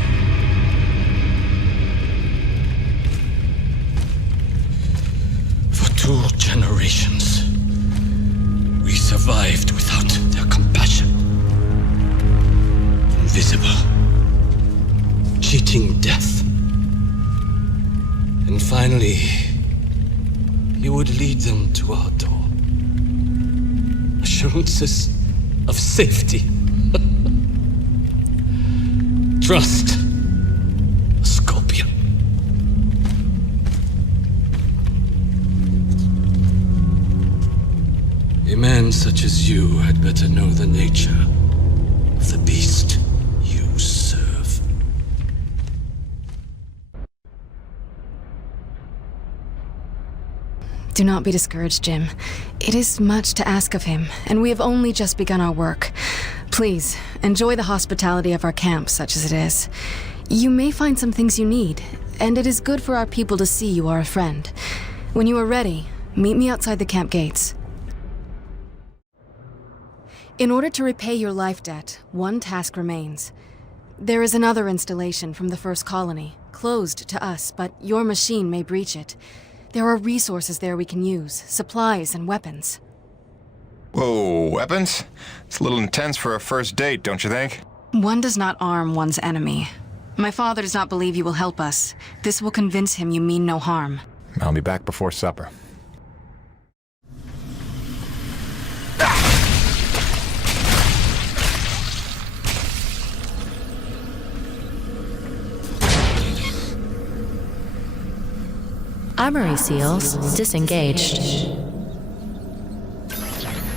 For 2 generations, we survived without their compassion. Invisible, cheating death. And finally, you would lead them to our door. Assurances of safety. Trust, Scorpion. A man such as you had better know the nature of the beast you serve. Do not be discouraged, Jim. It is much to ask of him, and we have only just begun our work. Please, enjoy the hospitality of our camp, such as it is. You may find some things you need, and it is good for our people to see you are a friend. When you are ready, meet me outside the camp gates. In order to repay your life debt, one task remains. There is another installation from the first colony, closed to us, but your machine may breach it. There are resources there we can use, supplies and weapons. Whoa, weapons? It's a little intense for a first date, don't you think? One does not arm one's enemy. My father does not believe you will help us. This will convince him you mean no harm. I'll be back before supper. Armory seals disengaged.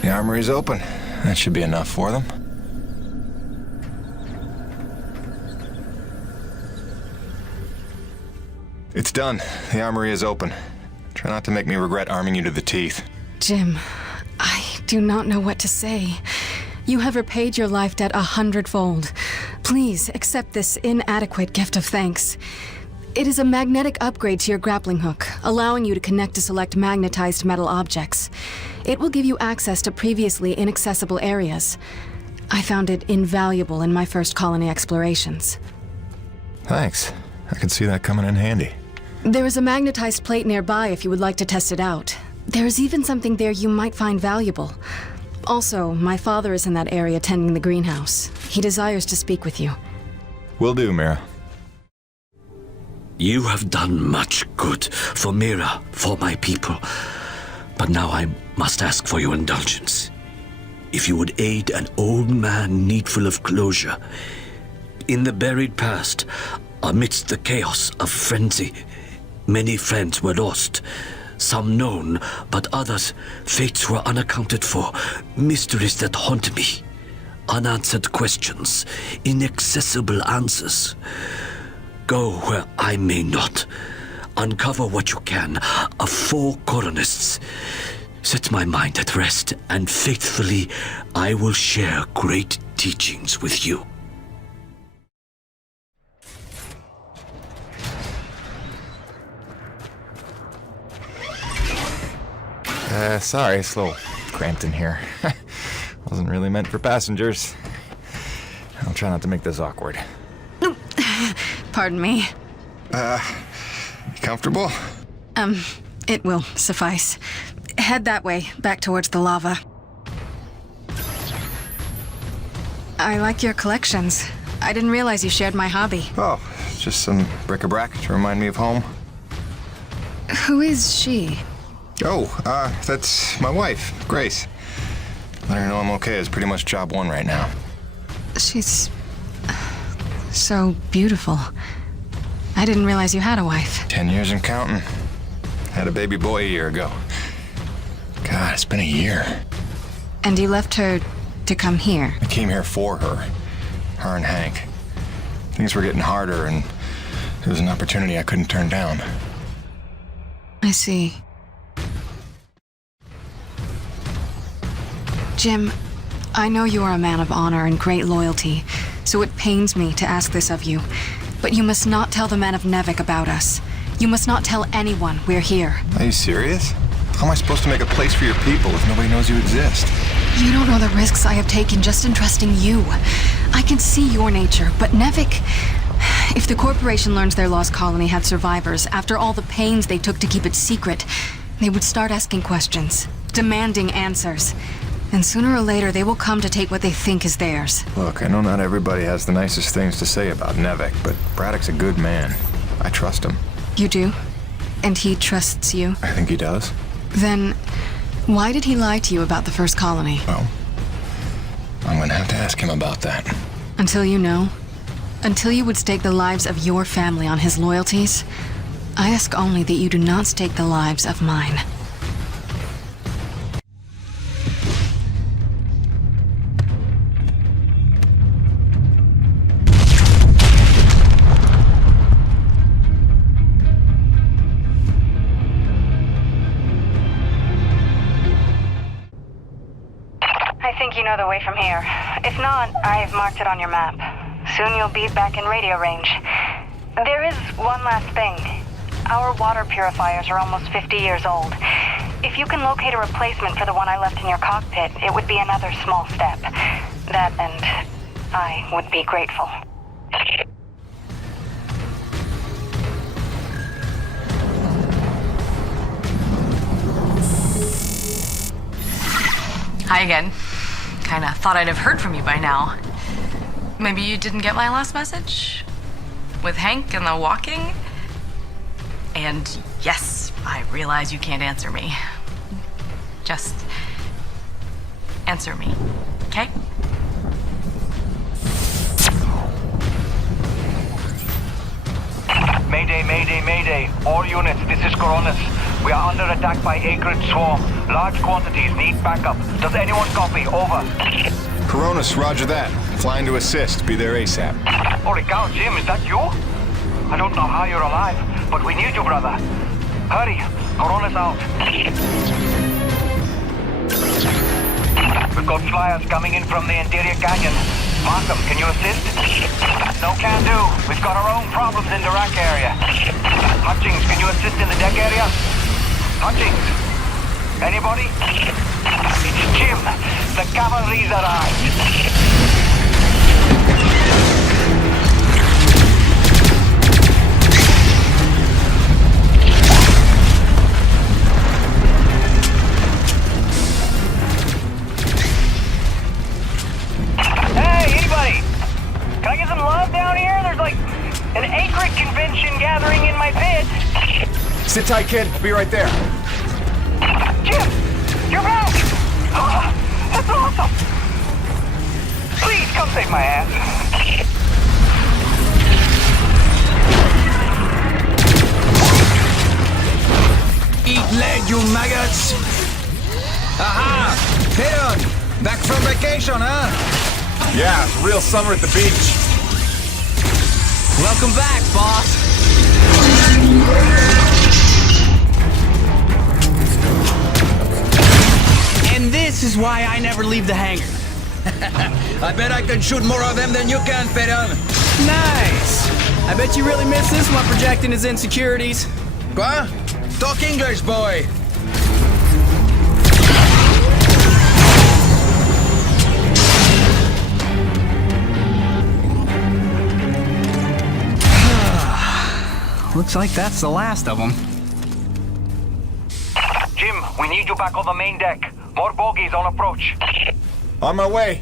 The armory's open. That should be enough for them. It's done. The armory is open. Try not to make me regret arming you to the teeth. Jim, I do not know what to say. You have repaid your life debt 100-fold. Please accept this inadequate gift of thanks. It is a magnetic upgrade to your grappling hook, allowing you to connect to select magnetized metal objects. It will give you access to previously inaccessible areas. I found it invaluable in my first colony explorations. Thanks. I could see that coming in handy. There is a magnetized plate nearby if you would like to test it out. There is even something there you might find valuable. Also, my father is in that area tending the greenhouse. He desires to speak with you. Will do, Mira. You have done much good for Mira, for my people. But now I must ask for your indulgence. If you would aid an old man needful of closure. In the buried past, amidst the chaos of frenzy, many friends were lost. Some known, but others, fates were unaccounted for, mysteries that haunt me. unanswered questions, inaccessible answers. Go where I may not. Uncover what you can of 4 colonists. Set my mind at rest, and faithfully I will share great teachings with you. Sorry, it's a little cramped in here. Wasn't really meant for passengers. I'll try not to make this awkward. Pardon me. Comfortable? It will suffice. Head that way, back towards the lava. I like your collections. I didn't realize you shared my hobby. Oh, just some bric-a-brac to remind me of home. Who is she? Oh, that's my wife, Grace. Let her know I'm okay is pretty much job 1 right now. She's so beautiful. I didn't realize you had a wife. 10 years and counting. Had a baby boy a year ago. God, it's been a year. And you left her to come here? I came here for her. Her and Hank. Things were getting harder, and it was an opportunity I couldn't turn down. I see. Jim, I know you are a man of honor and great loyalty, so it pains me to ask this of you. But you must not tell the men of Nevik about us. You must not tell anyone we're here. Are you serious? How am I supposed to make a place for your people if nobody knows you exist? You don't know the risks I have taken just in trusting you. I can see your nature, but Nevik... If the corporation learns their lost colony had survivors, after all the pains they took to keep it secret, they would start asking questions, demanding answers. And sooner or later, they will come to take what they think is theirs. Look, I know not everybody has the nicest things to say about Nevik, but Braddock's a good man. I trust him. You do? And he trusts you? I think he does. Then, why did he lie to you about the first colony? Well, I'm gonna have to ask him about that. Until you know? Until you would stake the lives of your family on his loyalties, I ask only that you do not stake the lives of mine. I think you know the way from here. If not, I've marked it on your map. Soon you'll be back in radio range. There is one last thing. Our water purifiers are almost 50 years old. If you can locate a replacement for the one I left in your cockpit, it would be another small step. That and I would be grateful. Hi again. Kinda thought I'd have heard from you by now. Maybe you didn't get my last message? With Hank and the walking? And yes, I realize you can't answer me. Just answer me, okay? Mayday, mayday, mayday. All units, this is Coronis. We are under attack by Acrid Swarm. Large quantities need backup. Does anyone copy? Over. Coronis, roger that. Flying to assist. Be there ASAP. Holy cow, Jim, is that you? I don't know how you're alive, but we need you, brother. Hurry. Coronis out. We've got flyers coming in from the interior canyon. Markham, can you assist? No can do. We've got our own problems in the rack area. Hutchings, can you assist in the deck area? Hutchings? Anybody? It's Jim. The cavalry's arrived. Hey, anybody? Can I get some love down here? There's like an acrid convention gathering in my pit. Sit tight, kid. I'll be right there. Jim! You're back! Oh, that's awesome! Please come save my ass. Eat lead, you maggots! Aha! Peyton! Back from vacation, huh? Yeah, it's real summer at the beach. Welcome back, boss. And this is why I never leave the hangar. I bet I can shoot more of them than you can, Peyton. Nice. I bet you really miss this one projecting his insecurities. What? Talk English, boy. Looks like that's the last of them. Jim, we need you back on the main deck. More bogies on approach. On my way.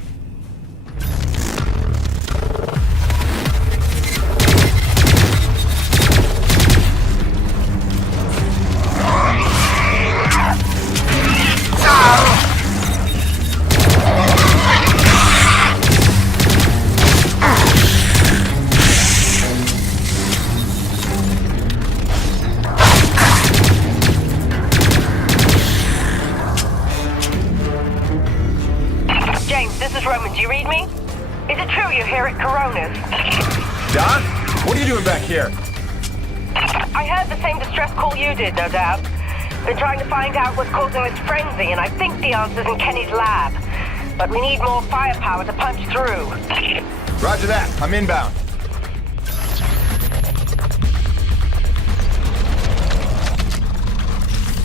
Do you read me? Is it true you're here at Corona's? Don? What are you doing back here? I heard the same distress call you did, no doubt. Been trying to find out what's causing this frenzy, and I think the answer's in Kenny's lab. But we need more firepower to punch through. Roger that. I'm inbound.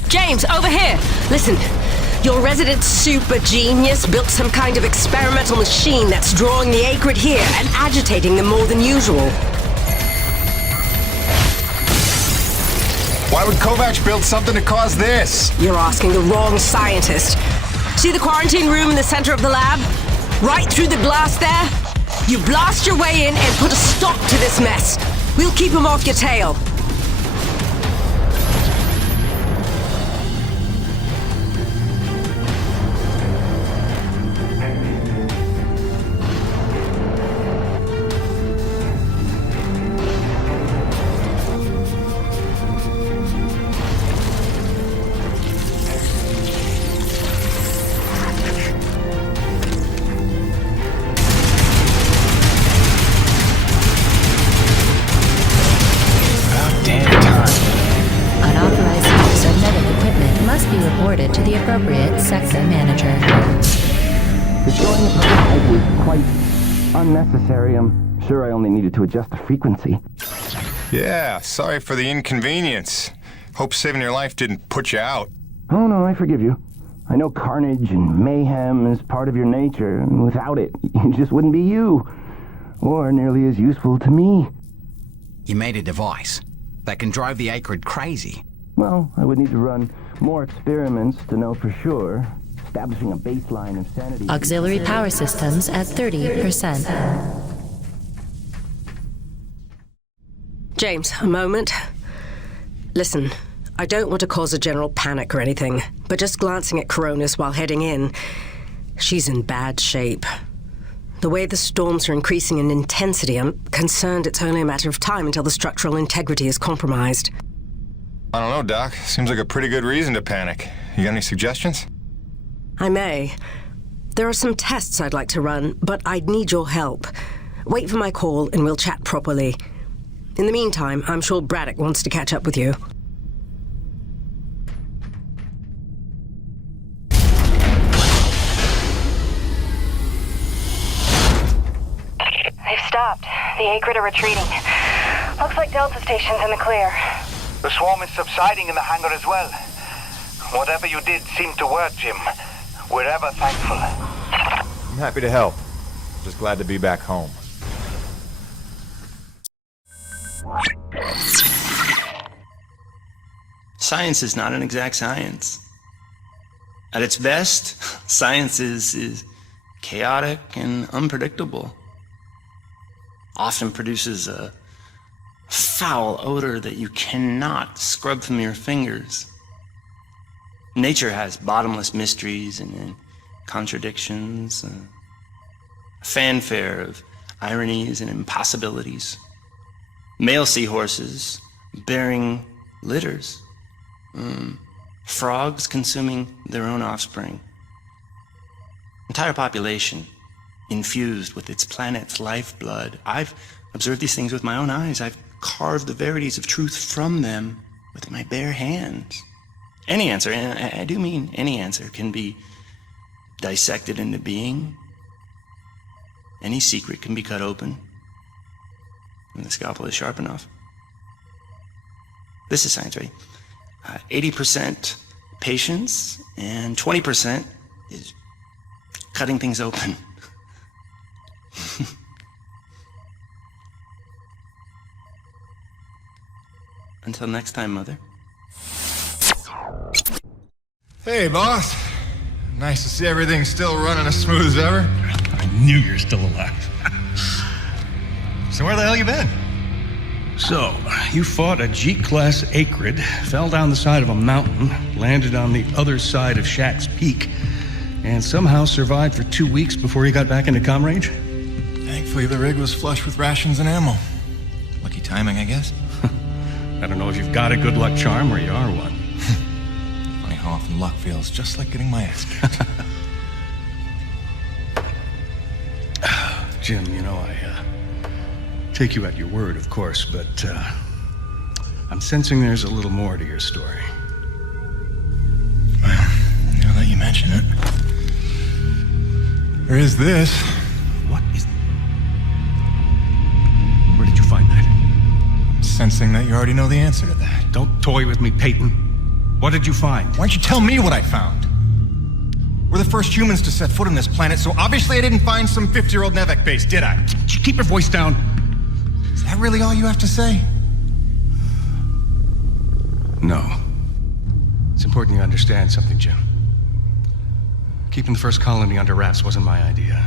James, over here! Listen, your resident super genius built some kind of experimental machine that's drawing the acrid here and agitating them more than usual. Why would Kovacs build something to cause this? You're asking the wrong scientist. See the quarantine room in the center of the lab? Right through the glass there? You blast your way in and put a stop to this mess. We'll keep him off your tail. To the appropriate sector manager. Destroying the prototype was quite unnecessary. I'm sure I only needed to adjust the frequency. Yeah, sorry for the inconvenience. Hope saving your life didn't put you out. Oh no, I forgive you. I know carnage and mayhem is part of your nature, and without it, you just wouldn't be you. Or nearly as useful to me. You made a device that can drive the acrid crazy. Well, I would need to run more experiments to know for sure. Establishing a baseline of sanity. Auxiliary power systems at 30%. James, a moment. Listen, I don't want to cause a general panic or anything, but just glancing at Corona's while heading in, she's in bad shape. The way the storms are increasing in intensity, I'm concerned it's only a matter of time until the structural integrity is compromised. I don't know, Doc. Seems like a pretty good reason to panic. You got any suggestions? I may. There are some tests I'd like to run, but I'd need your help. Wait for my call and we'll chat properly. In the meantime, I'm sure Braddock wants to catch up with you. They've stopped. The acrid are retreating. Looks like Delta Station's in the clear. The swarm is subsiding in the hangar as well. Whatever you did seemed to work, Jim. We're ever thankful. I'm happy to help. Just glad to be back home. Science is not an exact science. At its best, science is chaotic and unpredictable. Often produces a foul odor that you cannot scrub from your fingers. Nature has bottomless mysteries and contradictions, a fanfare of ironies and impossibilities. Male seahorses bearing litters, frogs consuming their own offspring. Entire population infused with its planet's lifeblood. I've observed these things with my own eyes. I've carved the verities of truth from them with my bare hands. Any answer, and I do mean any answer, can be dissected into being. Any secret can be cut open when the scalpel is sharp enough. This is science, right? 80% patience and 20% is cutting things open. Until next time, Mother. Hey, boss. Nice to see everything still running as smooth as ever. I knew you were still alive. So where the hell you been? So, you fought a G-class acrid, fell down the side of a mountain, landed on the other side of Shack's Peak, and somehow survived for 2 weeks before you got back into comm range? Thankfully, the rig was flush with rations and ammo. Lucky timing, I guess. I don't know if you've got a good luck charm or you are one. Funny how often luck feels just like getting my ass kicked. Jim, you know, I take you at your word, of course, but I'm sensing there's a little more to your story. Well, now that you mention it, there is this. What is... Where did you find that? I'm sensing that you already know the answer to that. Don't toy with me, Peyton. What did you find? Why don't you tell me what I found? We're the first humans to set foot on this planet, so obviously I didn't find some 50-year-old Nevek base, did I? Keep your voice down. Is that really all you have to say? No. It's important you understand something, Jim. Keeping the first colony under wraps wasn't my idea.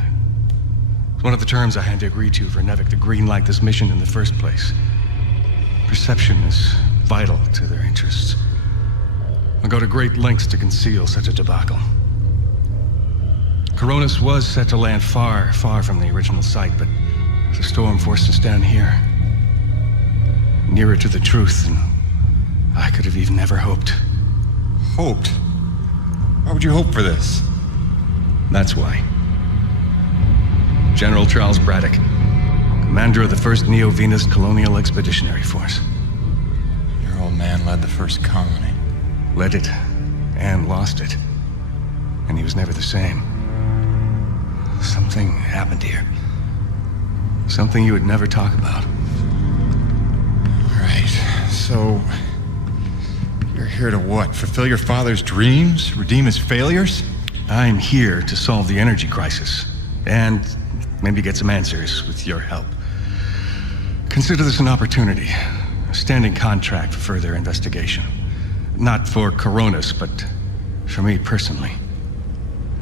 It's one of the terms I had to agree to for Nevek to greenlight this mission in the first place. Perception is vital to their interests. I'll go to great lengths to conceal such a debacle. Coronis was set to land far, far from the original site, but the storm forced us down here. Nearer to the truth than I could have even ever hoped. Hoped? Why would you hope for this? That's why. General Charles Braddock, commander of the 1st Neo-Venus Colonial Expeditionary Force. Your old man led the first colony. Led it, and lost it. And he was never the same. Something happened here. Something you would never talk about. Right, so... you're here to what? Fulfill your father's dreams? Redeem his failures? I'm here to solve the energy crisis. And maybe get some answers with your help. Consider this an opportunity. A standing contract for further investigation. Not for Coronis, but for me personally.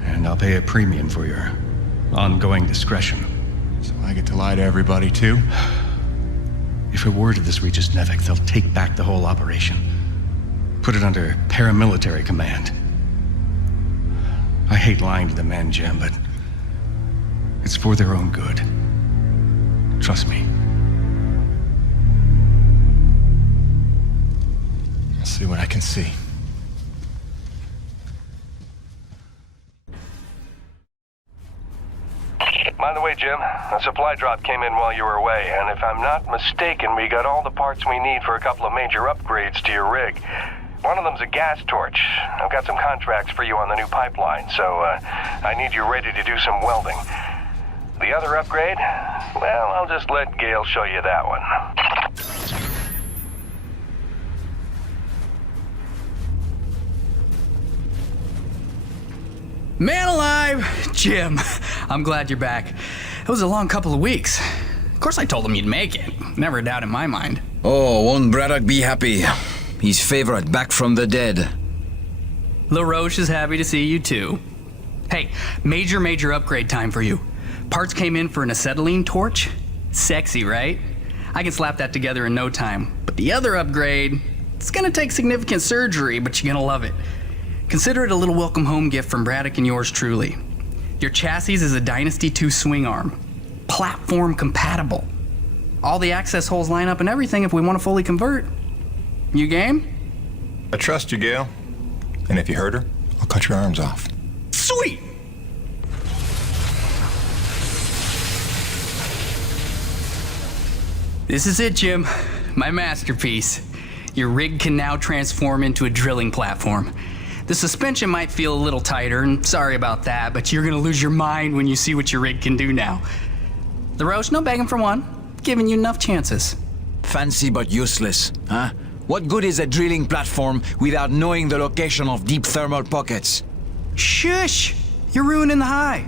And I'll pay a premium for your ongoing discretion. So I get to lie to everybody, too? If a word of this reaches Nevek, they'll take back the whole operation. Put it under paramilitary command. I hate lying to the men, Jim, but it's for their own good. Trust me. I'll see what I can see. By the way, Jim, a supply drop came in while you were away, and if I'm not mistaken, we got all the parts we need for a couple of major upgrades to your rig. One of them's a gas torch. I've got some contracts for you on the new pipeline, so I need you ready to do some welding. The other upgrade? Well, I'll just let Gail show you that one. Man alive! Jim, I'm glad you're back. It was a long couple of weeks. Of course I told him you'd make it. Never a doubt in my mind. Oh, won't Braddock be happy? His favorite back from the dead. LaRoche is happy to see you too. Hey, major upgrade time for you. Parts came in for an acetylene torch. Sexy, right? I can slap that together in no time. But the other upgrade, it's gonna take significant surgery, but you're gonna love it. Consider it a little welcome home gift from Braddock and yours truly. Your chassis is a Dynasty 2 swing arm. Platform compatible. All the access holes line up and everything if we want to fully convert. You game? I trust you, Gail. And if you hurt her, I'll cut your arms off. Sweet! This is it, Jim. My masterpiece. Your rig can now transform into a drilling platform. The suspension might feel a little tighter, and sorry about that, but you're gonna lose your mind when you see what your rig can do now. The Roche, no begging for one. Giving you enough chances. Fancy but useless, huh? What good is a drilling platform without knowing the location of deep thermal pockets? Shush! You're ruining the high.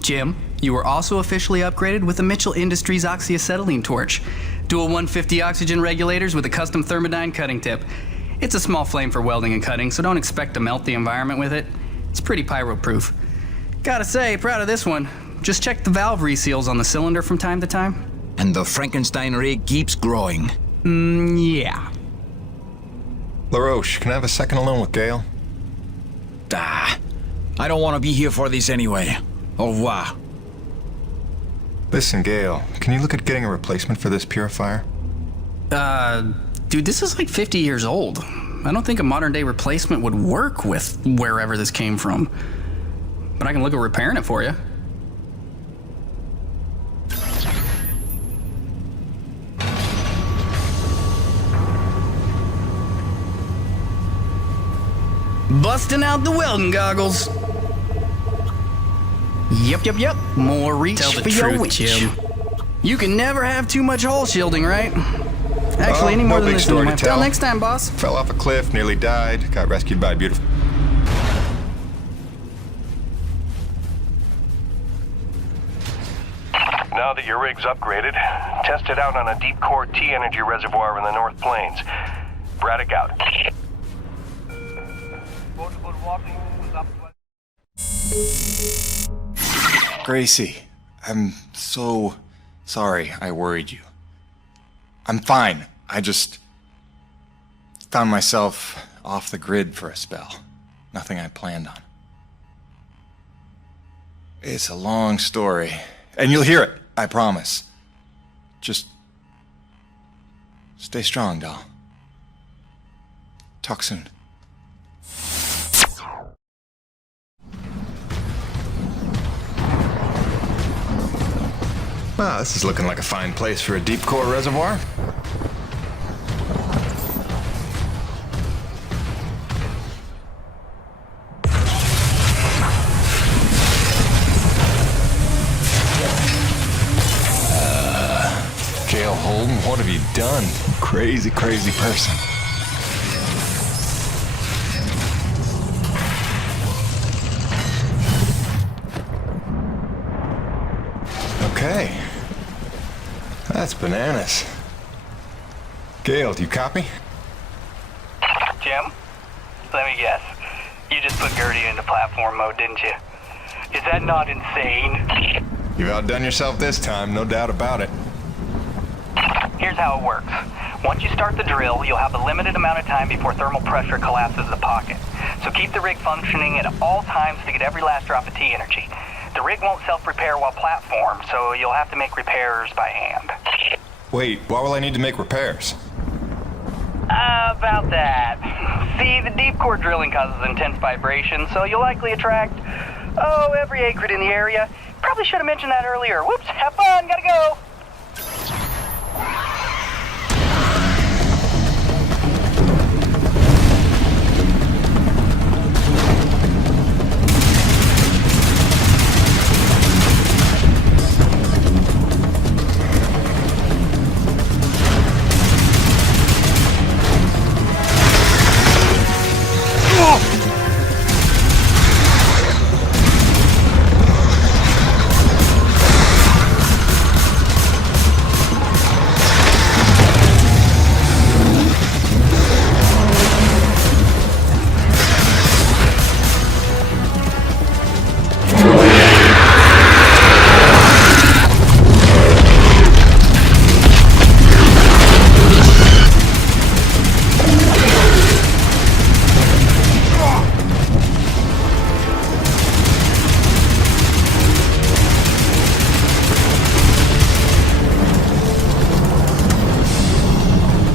Jim, you were also officially upgraded with the Mitchell Industries oxyacetylene torch. Dual 150 oxygen regulators with a custom thermodyne cutting tip. It's a small flame for welding and cutting, so don't expect to melt the environment with it. It's pretty pyro-proof. Gotta say, proud of this one. Just check the valve reseals on the cylinder from time to time. And the Frankenstein rig keeps growing. Yeah. LaRoche, can I have a second alone with Gale? I don't want to be here for this anyway. Au revoir. Listen, Gale, can you look at getting a replacement for this purifier? Dude, this is like 50 years old. I don't think a modern day replacement would work with wherever this came from. But I can look at repairing it for you. Busting out the welding goggles. Yep. More reach Tell the for your truth, reach. Jim. You can never have too much hole shielding, right? Actually, any more no than big this. story to tell. Till next time, boss. Fell off a cliff, nearly died, got rescued by a beautiful... Now that your rig's upgraded, test it out on a deep core T-energy reservoir in the North Plains. Braddock out. Gracie, I'm so sorry I worried you. I'm fine. I just found myself off the grid for a spell. Nothing I planned on. It's a long story, and you'll hear it, I promise. Just stay strong, doll. Talk soon. Wow, this is looking like a fine place for a deep core reservoir. Gale Holden, what have you done? Crazy person. Okay. That's bananas. Gale, do you copy? Jim, let me guess. You just put Gertie into platform mode, didn't you? Is that not insane? You've outdone yourself this time, no doubt about it. Here's how it works. Once you start the drill, you'll have a limited amount of time before thermal pressure collapses the pocket. So keep the rig functioning at all times to get every last drop of T energy. The rig won't self-repair while platformed, so you'll have to make repairs by hand. Wait, why will I need to make repairs? About that. See, the deep core drilling causes intense vibration, so you'll likely attract, every acrid in the area. Probably should have mentioned that earlier. Whoops, have fun, gotta go.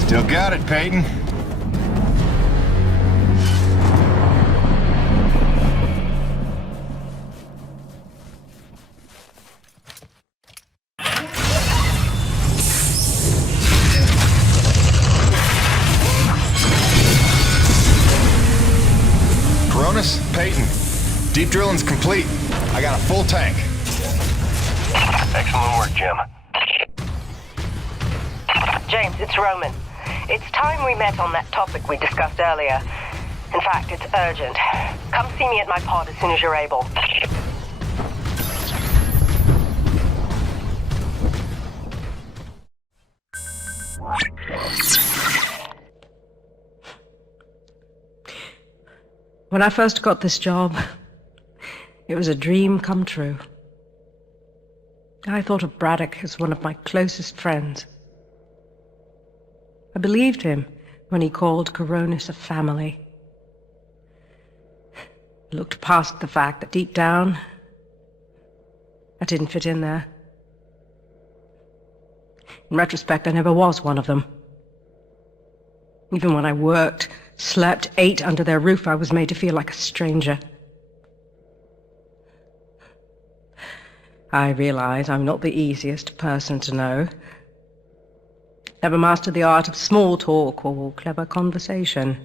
Still got it, Peyton. Deep drilling's complete. I got a full tank. Excellent work, Jim. James, it's Roman. It's time we met on that topic we discussed earlier. In fact, it's urgent. Come see me at my pod as soon as you're able. When I first got this job, it was a dream come true. I thought of Braddock as one of my closest friends. I believed him when he called Coronis a family. I looked past the fact that deep down, I didn't fit in there. In retrospect, I never was one of them. Even when I worked, slept, ate under their roof, I was made to feel like a stranger. I realize I'm not the easiest person to know. Never mastered the art of small talk or clever conversation.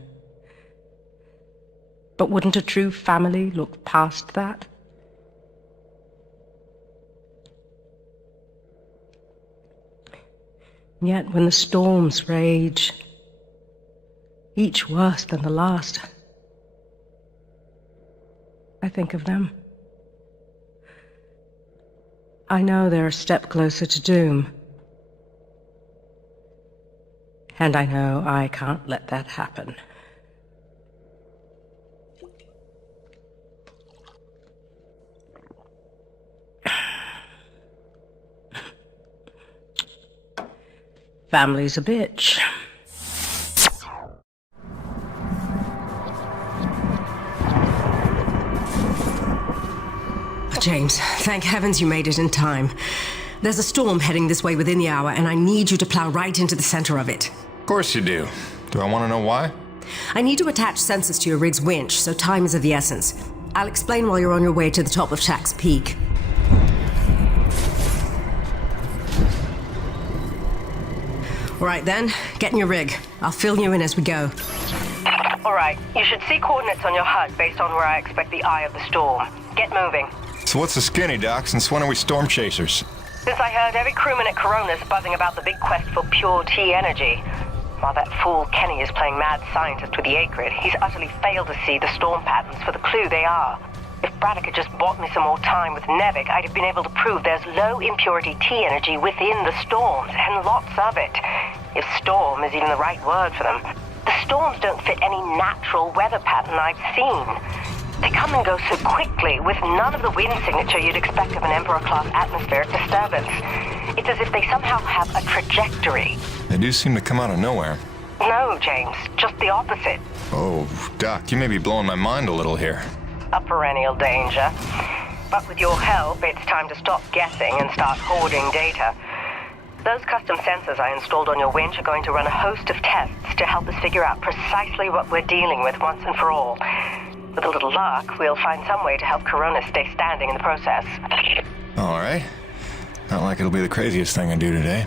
But wouldn't a true family look past that? Yet when the storms rage, each worse than the last, I think of them. I know they're a step closer to doom. And I know I can't let that happen. Family's a bitch. James, thank heavens you made it in time. There's a storm heading this way within the hour, and I need you to plow right into the center of it. Of course you do. Do I want to know why? I need to attach sensors to your rig's winch, so time is of the essence. I'll explain while you're on your way to the top of Shack's Peak. All right then, get in your rig. I'll fill you in as we go. All right, you should see coordinates on your HUD based on where I expect the eye of the storm. Get moving. So what's the skinny, Doc? Since when are we storm chasers? Since I heard every crewman at Coronis buzzing about the big quest for pure T energy. While that fool Kenny is playing mad scientist with the Acrid, he's utterly failed to see the storm patterns for the clue they are. If Braddock had just bought me some more time with Nevik, I'd have been able to prove there's low impurity T energy within the storms, and lots of it. If storm is even the right word for them. The storms don't fit any natural weather pattern I've seen. They come and go so quickly, with none of the wind signature you'd expect of an Emperor-class atmospheric disturbance. It's as if they somehow have a trajectory. They do seem to come out of nowhere. No, James, just the opposite. Oh, Doc, you may be blowing my mind a little here. A perennial danger. But with your help, it's time to stop guessing and start hoarding data. Those custom sensors I installed on your winch are going to run a host of tests to help us figure out precisely what we're dealing with once and for all. With a little luck, we'll find some way to help Coronis stay standing in the process. All right. Not like it'll be the craziest thing I do today.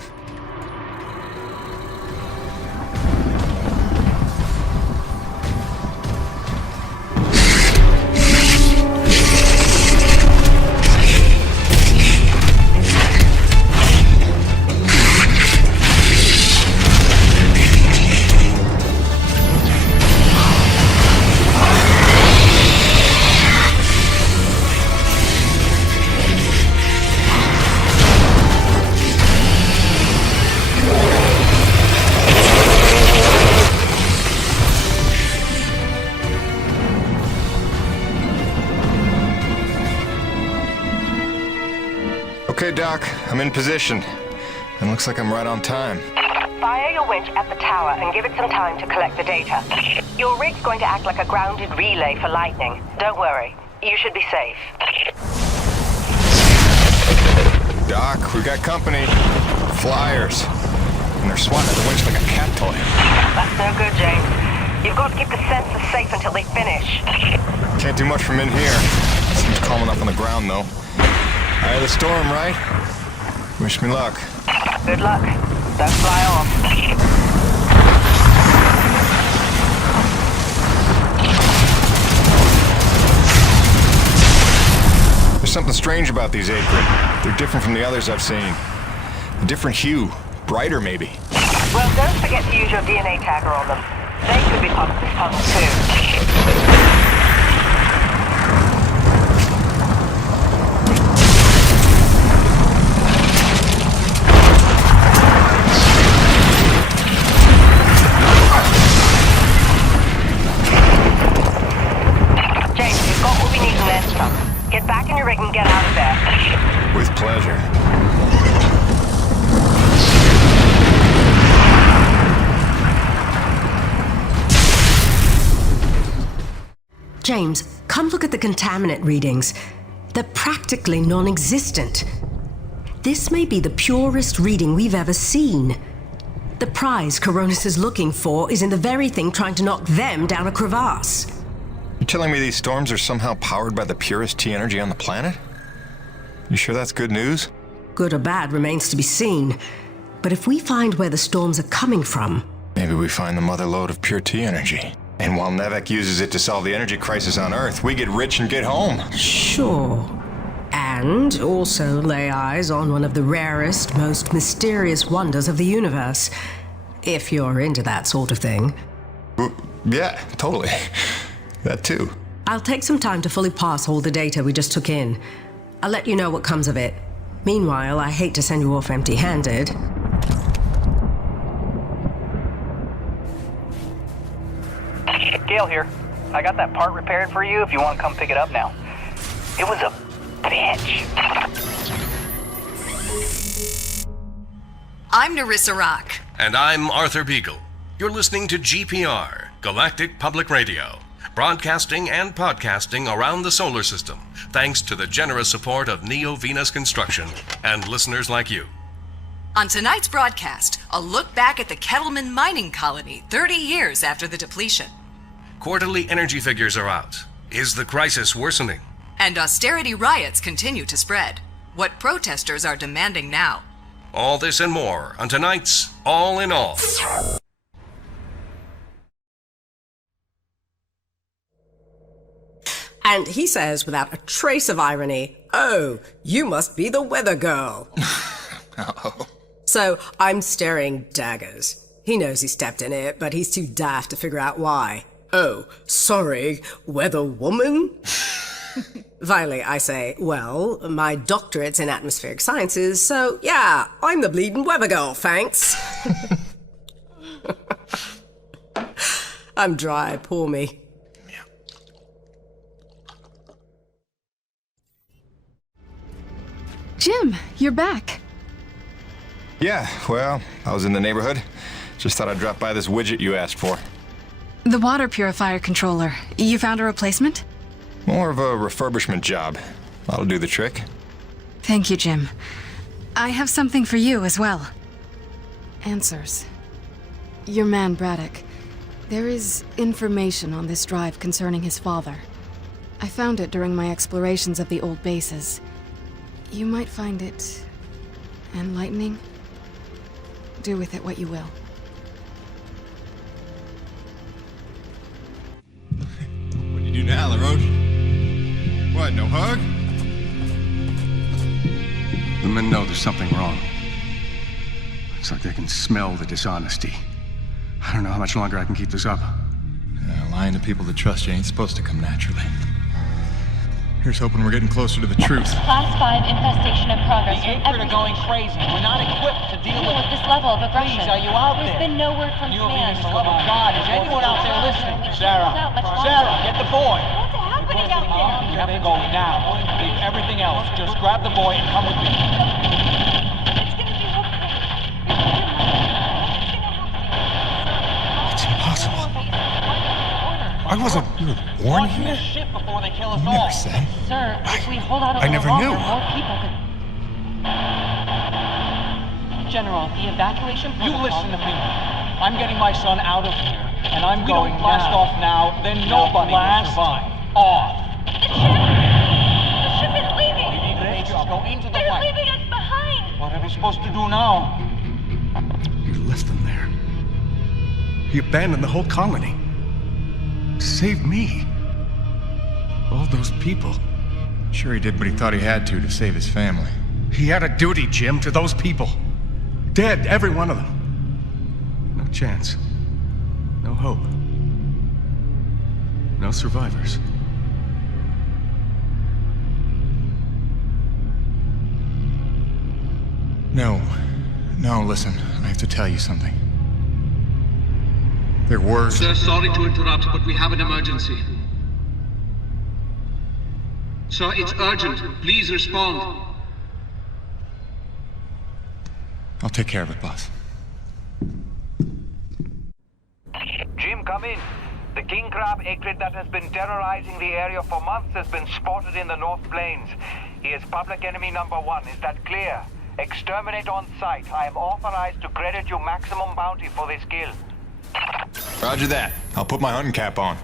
Okay, Doc, I'm in position. And looks like I'm right on time. Fire your winch at the tower and give it some time to collect the data. Your rig's going to act like a grounded relay for lightning. Don't worry, you should be safe. Doc, we've got company. Flyers. And they're swatting at the winch like a cat toy. That's no good, James. You've got to keep the sensors safe until they finish. Can't do much from in here. Seems calm enough on the ground, though. Eye of the storm, right? Wish me luck. Good luck. Don't fly off. There's something strange about these acrid. They're different from the others I've seen. A different hue. Brighter, maybe. Well, don't forget to use your DNA tagger on them. They could be part of this puzzle, too. James, we've got what we need in there, stuff. Get back in your rig and get out of there. With pleasure. James, come look at the contaminant readings. They're practically non-existent. This may be the purest reading we've ever seen. The prize Coronis is looking for is in the very thing trying to knock them down a crevasse. You're telling me these storms are somehow powered by the purest T energy on the planet? You sure that's good news? Good or bad remains to be seen. But if we find where the storms are coming from... Maybe we find the mother lode of pure T energy. And while Nevek uses it to solve the energy crisis on Earth, we get rich and get home. Sure. And also lay eyes on one of the rarest, most mysterious wonders of the universe. If you're into that sort of thing. Yeah, totally. That too. I'll take some time to fully parse all the data we just took in. I'll let you know what comes of it. Meanwhile, I hate to send you off empty-handed. Gail here. I got that part repaired for you if you want to come pick it up now. It was a bitch. I'm Narissa Rock. And I'm Arthur Beagle. You're listening to GPR, Galactic Public Radio, broadcasting and podcasting around the solar system, thanks to the generous support of Neo-Venus Construction and listeners like you. On tonight's broadcast, a look back at the Kettleman mining colony 30 years after the depletion. Quarterly energy figures are out. Is the crisis worsening? And austerity riots continue to spread. What protesters are demanding now. All this and more on tonight's All in All. And he says without a trace of irony, "Oh, you must be the weather girl." Oh. So I'm staring daggers. He knows he stepped in it, but he's too daft to figure out why. "Oh, sorry, weather woman?" Finally, I say, "Well, my doctorate's in atmospheric sciences, so yeah, I'm the bleeding weather girl, thanks." I'm dry, poor me. Jim, you're back. Yeah, well, I was in the neighborhood. Just thought I'd drop by this widget you asked for. The water purifier controller. You found a replacement? More of a refurbishment job. That'll do the trick. Thank you, Jim. I have something for you as well. Answers. Your man, Braddock. There is information on this drive concerning his father. I found it during my explorations of the old bases. You might find it enlightening. Do with it what you will. What do you do now, LaRoche? What, no hug? The men know there's something wrong. Looks like they can smell the dishonesty. I don't know how much longer I can keep this up. Lying to people that trust you ain't supposed to come naturally. Here's hoping we're getting closer to the truth. Class 5 infestation in progress. The Acrid are going crazy. We're not equipped to deal with this level of aggression. Please, are you out there? There's been no word from command. For the love of God, is anyone out there listening? Sarah, get the boy. What's happening out there? You have to go now. Leave everything else. Just grab the boy and come with me. It's impossible. I wasn't born here. Shit before they kill us You all. never said. Sir, if we hold out a I little never longer, knew. more people could... General, the evacuation You protocol... listen to me. I'm getting my son out of here, and I'm We going don't blast now. off now, then nobody will survive. Off. The ship is leaving! Go into the They're light. leaving us behind! What are we supposed to do now? You left them there. You abandoned the whole colony. Save me. All those people. Sure, he did what he thought he had to save his family. He had a duty, Jim, to those people. Dead, every one of them. No chance. No hope. No survivors. No, listen, I have to tell you something. There were... Sir, sorry to interrupt, but we have an emergency. Sir, it's urgent. Please respond. I'll take care of it, boss. Jim, come in. The king crab acrid that has been terrorizing the area for months has been spotted in the North Plains. He is public enemy #1. Is that clear? Exterminate on sight. I am authorized to credit you maximum bounty for this kill. Roger that. I'll put my hunting cap on.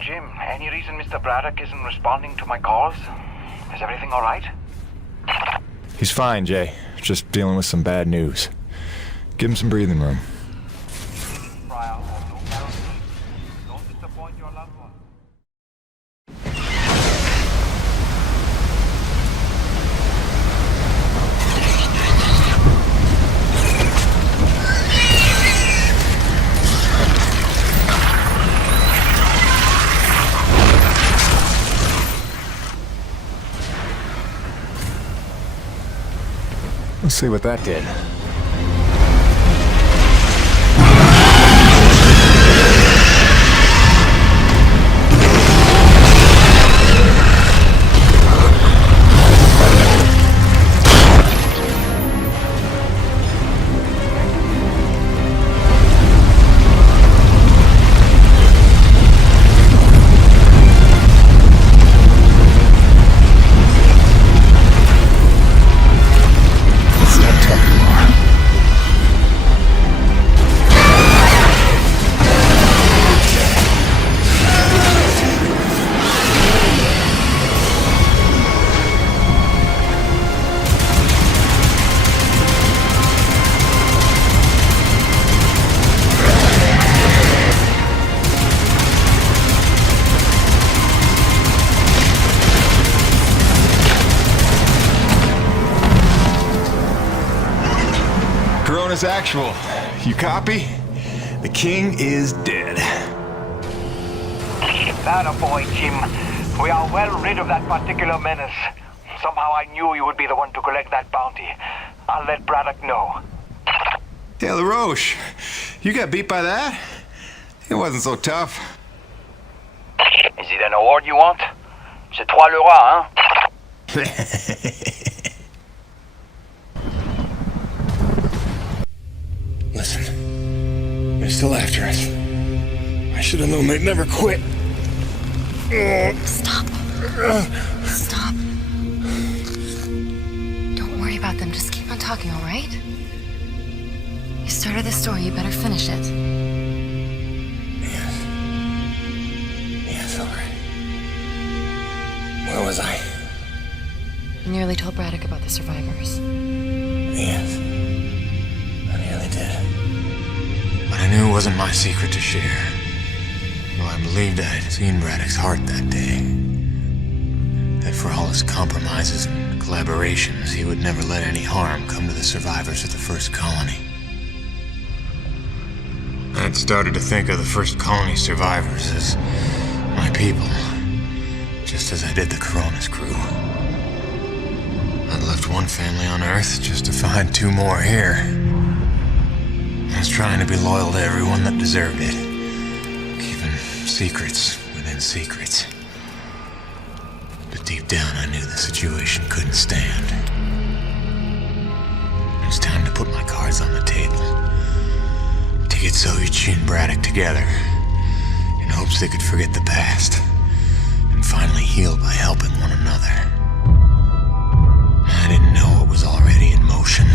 Jim, any reason Mr. Braddock isn't responding to my calls? Is everything all right? He's fine, Jay. Just dealing with some bad news. Give him some breathing room. Don't disappoint your loved one. Let's see what that did. Corona's actual. You copy? The king is dead. Attaboy, Jim. We are well rid of that particular menace. Somehow I knew you would be the one to collect that bounty. I'll let Braddock know. Hey, LaRoche, you got beat by that? It wasn't so tough. Is it an award you want? C'est toi le roi, hein? Listen, they're still after us. I should have known they'd never quit. Stop. Stop. Don't worry about them. Just keep on talking, all right? You started this story. You better finish it. Yes, all right. Where was I? You nearly told Braddock about the survivors. Yes, I nearly did. But I knew it wasn't my secret to share. Though I believed I'd seen Braddock's heart that day. That for all his compromises and collaborations, he would never let any harm come to the survivors of the first colony. I'd started to think of the first colony survivors as my people, just as I did the Corona's crew. I'd left one family on Earth just to find two more here. I was trying to be loyal to everyone that deserved it, keeping secrets within secrets. But deep down, I knew the situation couldn't stand. It was time to put my cards on the table. To get Soichi and Braddock together, in hopes they could forget the past, and finally heal by helping one another. I didn't know it was already in motion.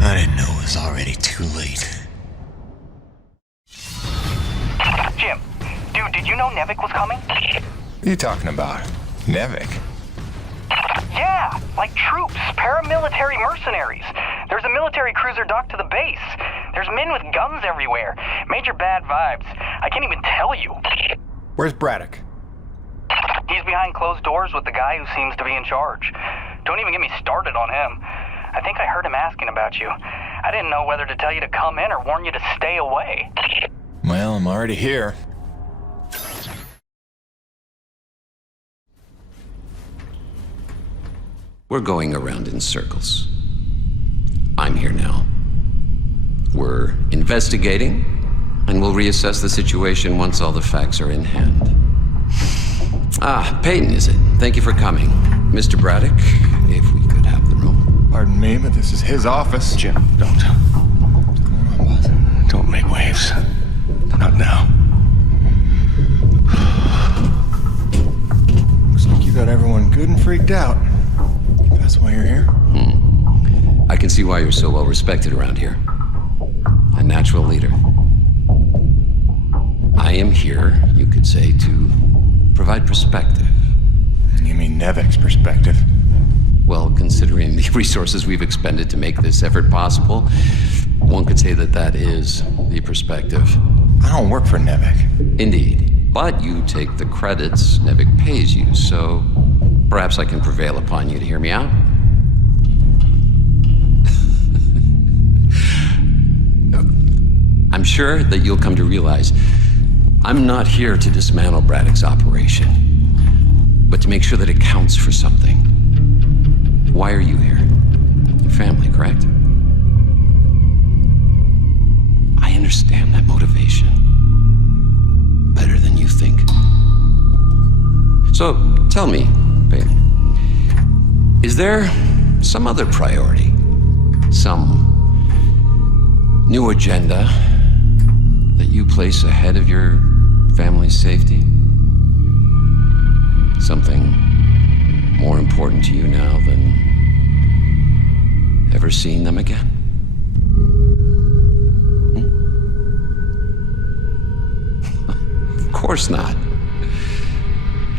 I didn't know it was already too late. Jim, dude, did you know Nevik was coming? What are you talking about? Nevik? Yeah, like troops, paramilitary mercenaries. There's a military cruiser docked to the base. There's men with guns everywhere. Major bad vibes. I can't even tell you. Where's Braddock? He's behind closed doors with the guy who seems to be in charge. Don't even get me started on him. I think I heard him asking about you. I didn't know whether to tell you to come in or warn you to stay away. Well, I'm already here. We're going around in circles. I'm here now. We're investigating, and we'll reassess the situation once all the facts are in hand. Ah, Peyton, is it? Thank you for coming. Mr. Braddock, if we could have the room. Pardon me, but this is his office. Jim, don't. Don't make waves. Not now. Looks like you got everyone good and freaked out. That's why you're here. I can see why you're so well respected around here. A natural leader. I am here, you could say, to provide perspective. You mean Nevik's perspective? Well, considering the resources we've expended to make this effort possible, one could say that that is the perspective. I don't work for Nevik. Indeed. But you take the credits Nevik pays you, so perhaps I can prevail upon you to hear me out. I'm sure that you'll come to realize I'm not here to dismantle Braddock's operation, but to make sure that it counts for something. Why are you here? Your family, correct? I understand that motivation better than you think. So, tell me, Peyton, is there some other priority? Some new agenda that you place ahead of your family's safety? Something more important to you now than ever seeing them again? Of course not.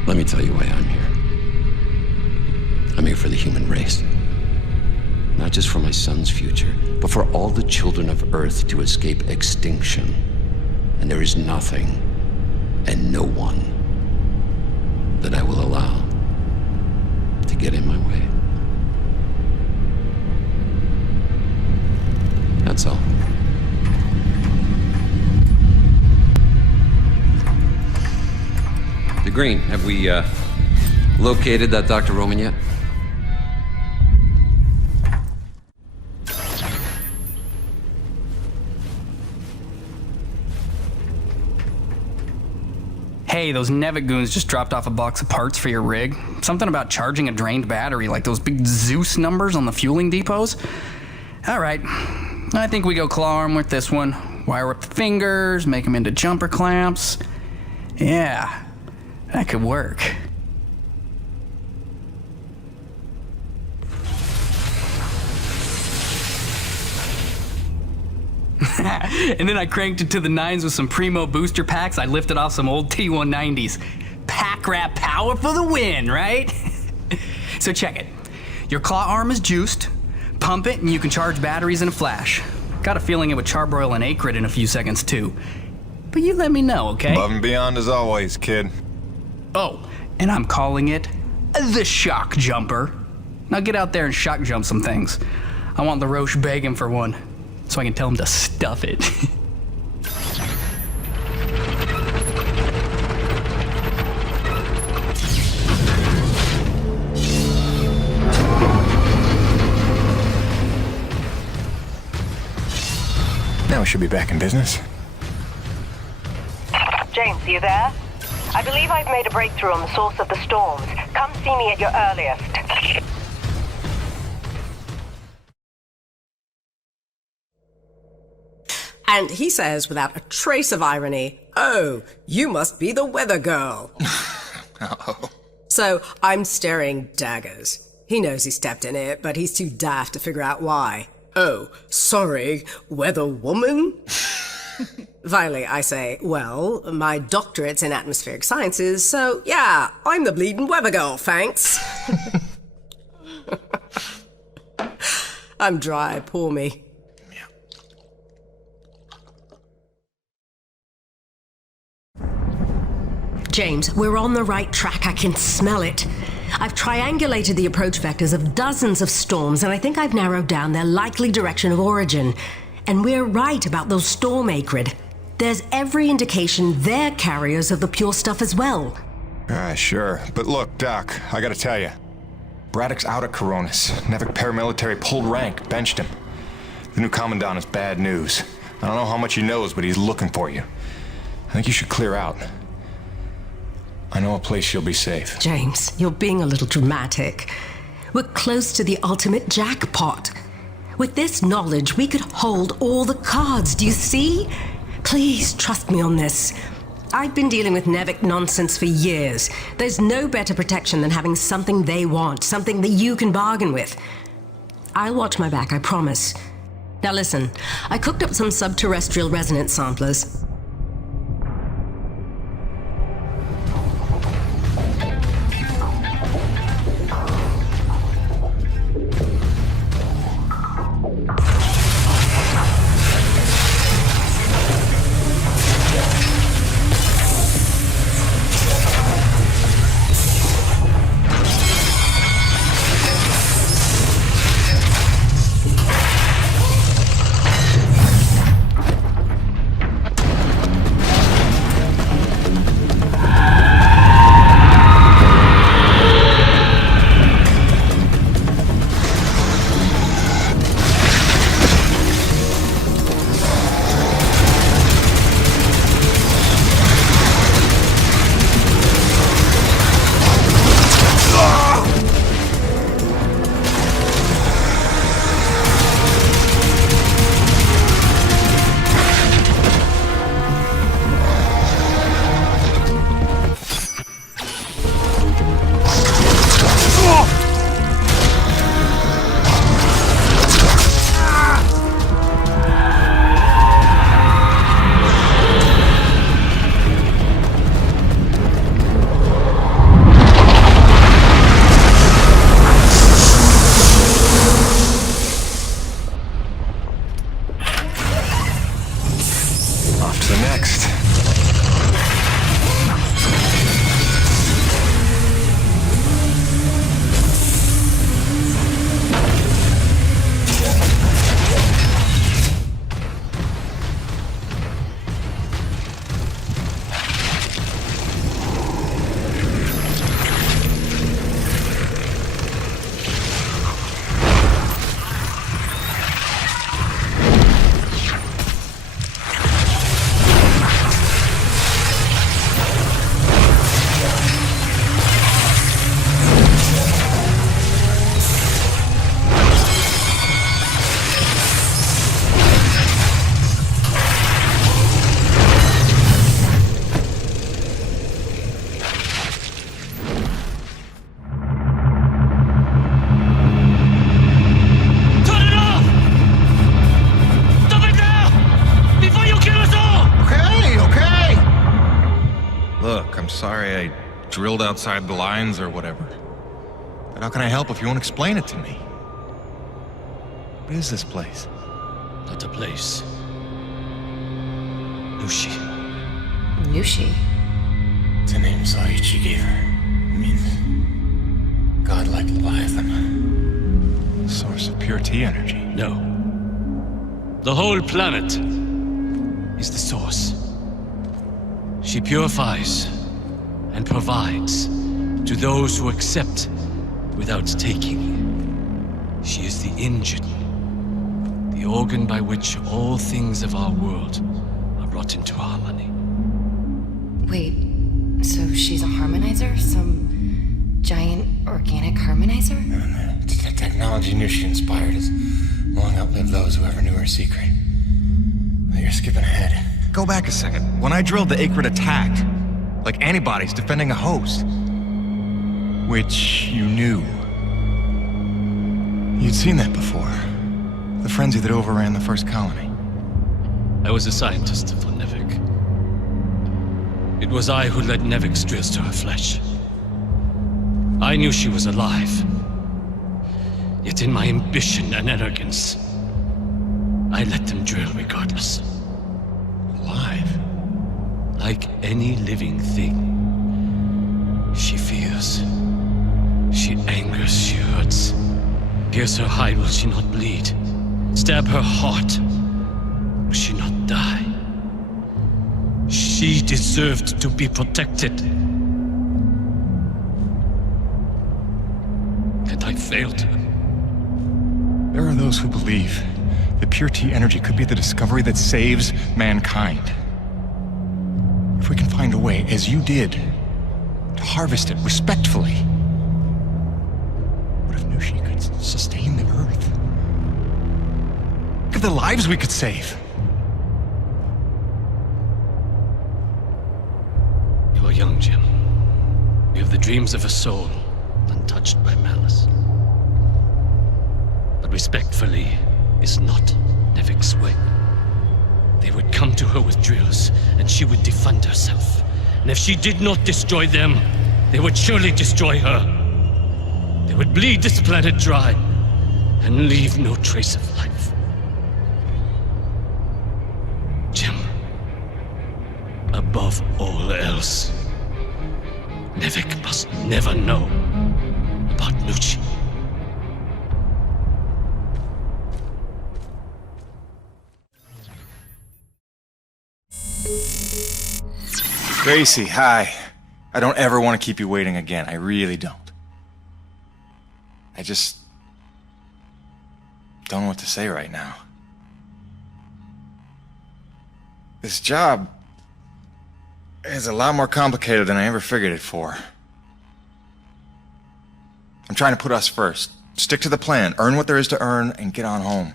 Let me tell you why I'm here. I'm here for the human race. Not just for my son's future, but for all the children of Earth to escape extinction. And there is nothing and no one that I will allow to get in my way. That's all. The Green, have we located that Dr. Roman yet? Hey, those Nevik goons just dropped off a box of parts for your rig. Something about charging a drained battery, like those big Zeus numbers on the fueling depots. All right, I think we go claw arm with this one. Wire up the fingers, make them into jumper clamps. Yeah, that could work. And then I cranked it to the nines with some Primo booster packs. I lifted off some old T190s. Pack rat power for the win, right? So check it. Your claw arm is juiced. Pump it and you can charge batteries in a flash. Got a feeling it would charbroil an acrid in a few seconds too. But you let me know, okay? Above and beyond as always, kid. Oh, and I'm calling it the shock jumper. Now get out there and shock jump some things. I want the Roche begging for one, so I can tell him to stuff it. Now we should be back in business. James, are you there? I believe I've made a breakthrough on the source of the storms. Come see me at your earliest. And he says, without a trace of irony, "Oh, you must be the weather girl." Uh-oh. So I'm staring daggers. He knows he stepped in it, but he's too daft to figure out why. "Oh, sorry, weather woman?" Finally, I say, "Well, my doctorate's in atmospheric sciences, so yeah, I'm the bleeding weather girl, thanks." I'm dry, poor me. James, we're on the right track. I can smell it. I've triangulated the approach vectors of dozens of storms, and I think I've narrowed down their likely direction of origin. And we're right about those storm acrid. There's every indication they're carriers of the pure stuff as well. Sure. But look, Doc, I gotta tell you. Braddock's out at Coronis. Nevik paramilitary pulled rank, benched him. The new commandant is bad news. I don't know how much he knows, but he's looking for you. I think you should clear out. I know a place you'll be safe. James, you're being a little dramatic. We're close to the ultimate jackpot. With this knowledge, we could hold all the cards, do you see? Please, trust me on this. I've been dealing with Nevik nonsense for years. There's no better protection than having something they want, something that you can bargain with. I'll watch my back, I promise. Now listen, I cooked up some subterrestrial resonance samplers. Sorry I drilled outside the lines or whatever. But how can I help if you won't explain it to me? What is this place? Not a place. Nushi. Nushi? It's a name Saichi gave her. It means godlike Leviathan. Source of pure T energy. No. The whole planet is the source. She purifies and provides to those who accept without taking. She is the engine, the organ by which all things of our world are brought into harmony. Wait, so she's a harmonizer? Some giant organic harmonizer? No. The technology Nushi inspired has long outlived those who ever knew her secret. But you're skipping ahead. Go back a second. When I drilled, the Acrid attacked. Like antibodies defending a host. Which you knew. You'd seen that before. The frenzy that overran the first colony. I was a scientist for Nevik. It was I who led Nevik's drills to her flesh. I knew she was alive. Yet in my ambition and arrogance, I let them drill regardless. Alive? Like any living thing. She fears. She angers, she hurts. Pierce her hide, will she not bleed? Stab her heart, will she not die? She deserved to be protected. And I failed her. There are those who believe that pure T energy could be the discovery that saves mankind. If we can find a way, as you did, to harvest it respectfully, what if Nushi could sustain the Earth? Look at the lives we could save. You are young, Jim. You have the dreams of a soul, untouched by malice. But respectfully is not Nevik's way. They would come to her with drills, and she would defend herself. And if she did not destroy them, they would surely destroy her. They would bleed this planet dry, and leave no trace of life. Jim, above all else, Nevik must never know about Nushi. Gracie, hi. I don't ever want to keep you waiting again. I really don't. I just don't know what to say right now. This job is a lot more complicated than I ever figured it for. I'm trying to put us first. Stick to the plan, earn what there is to earn, and get on home.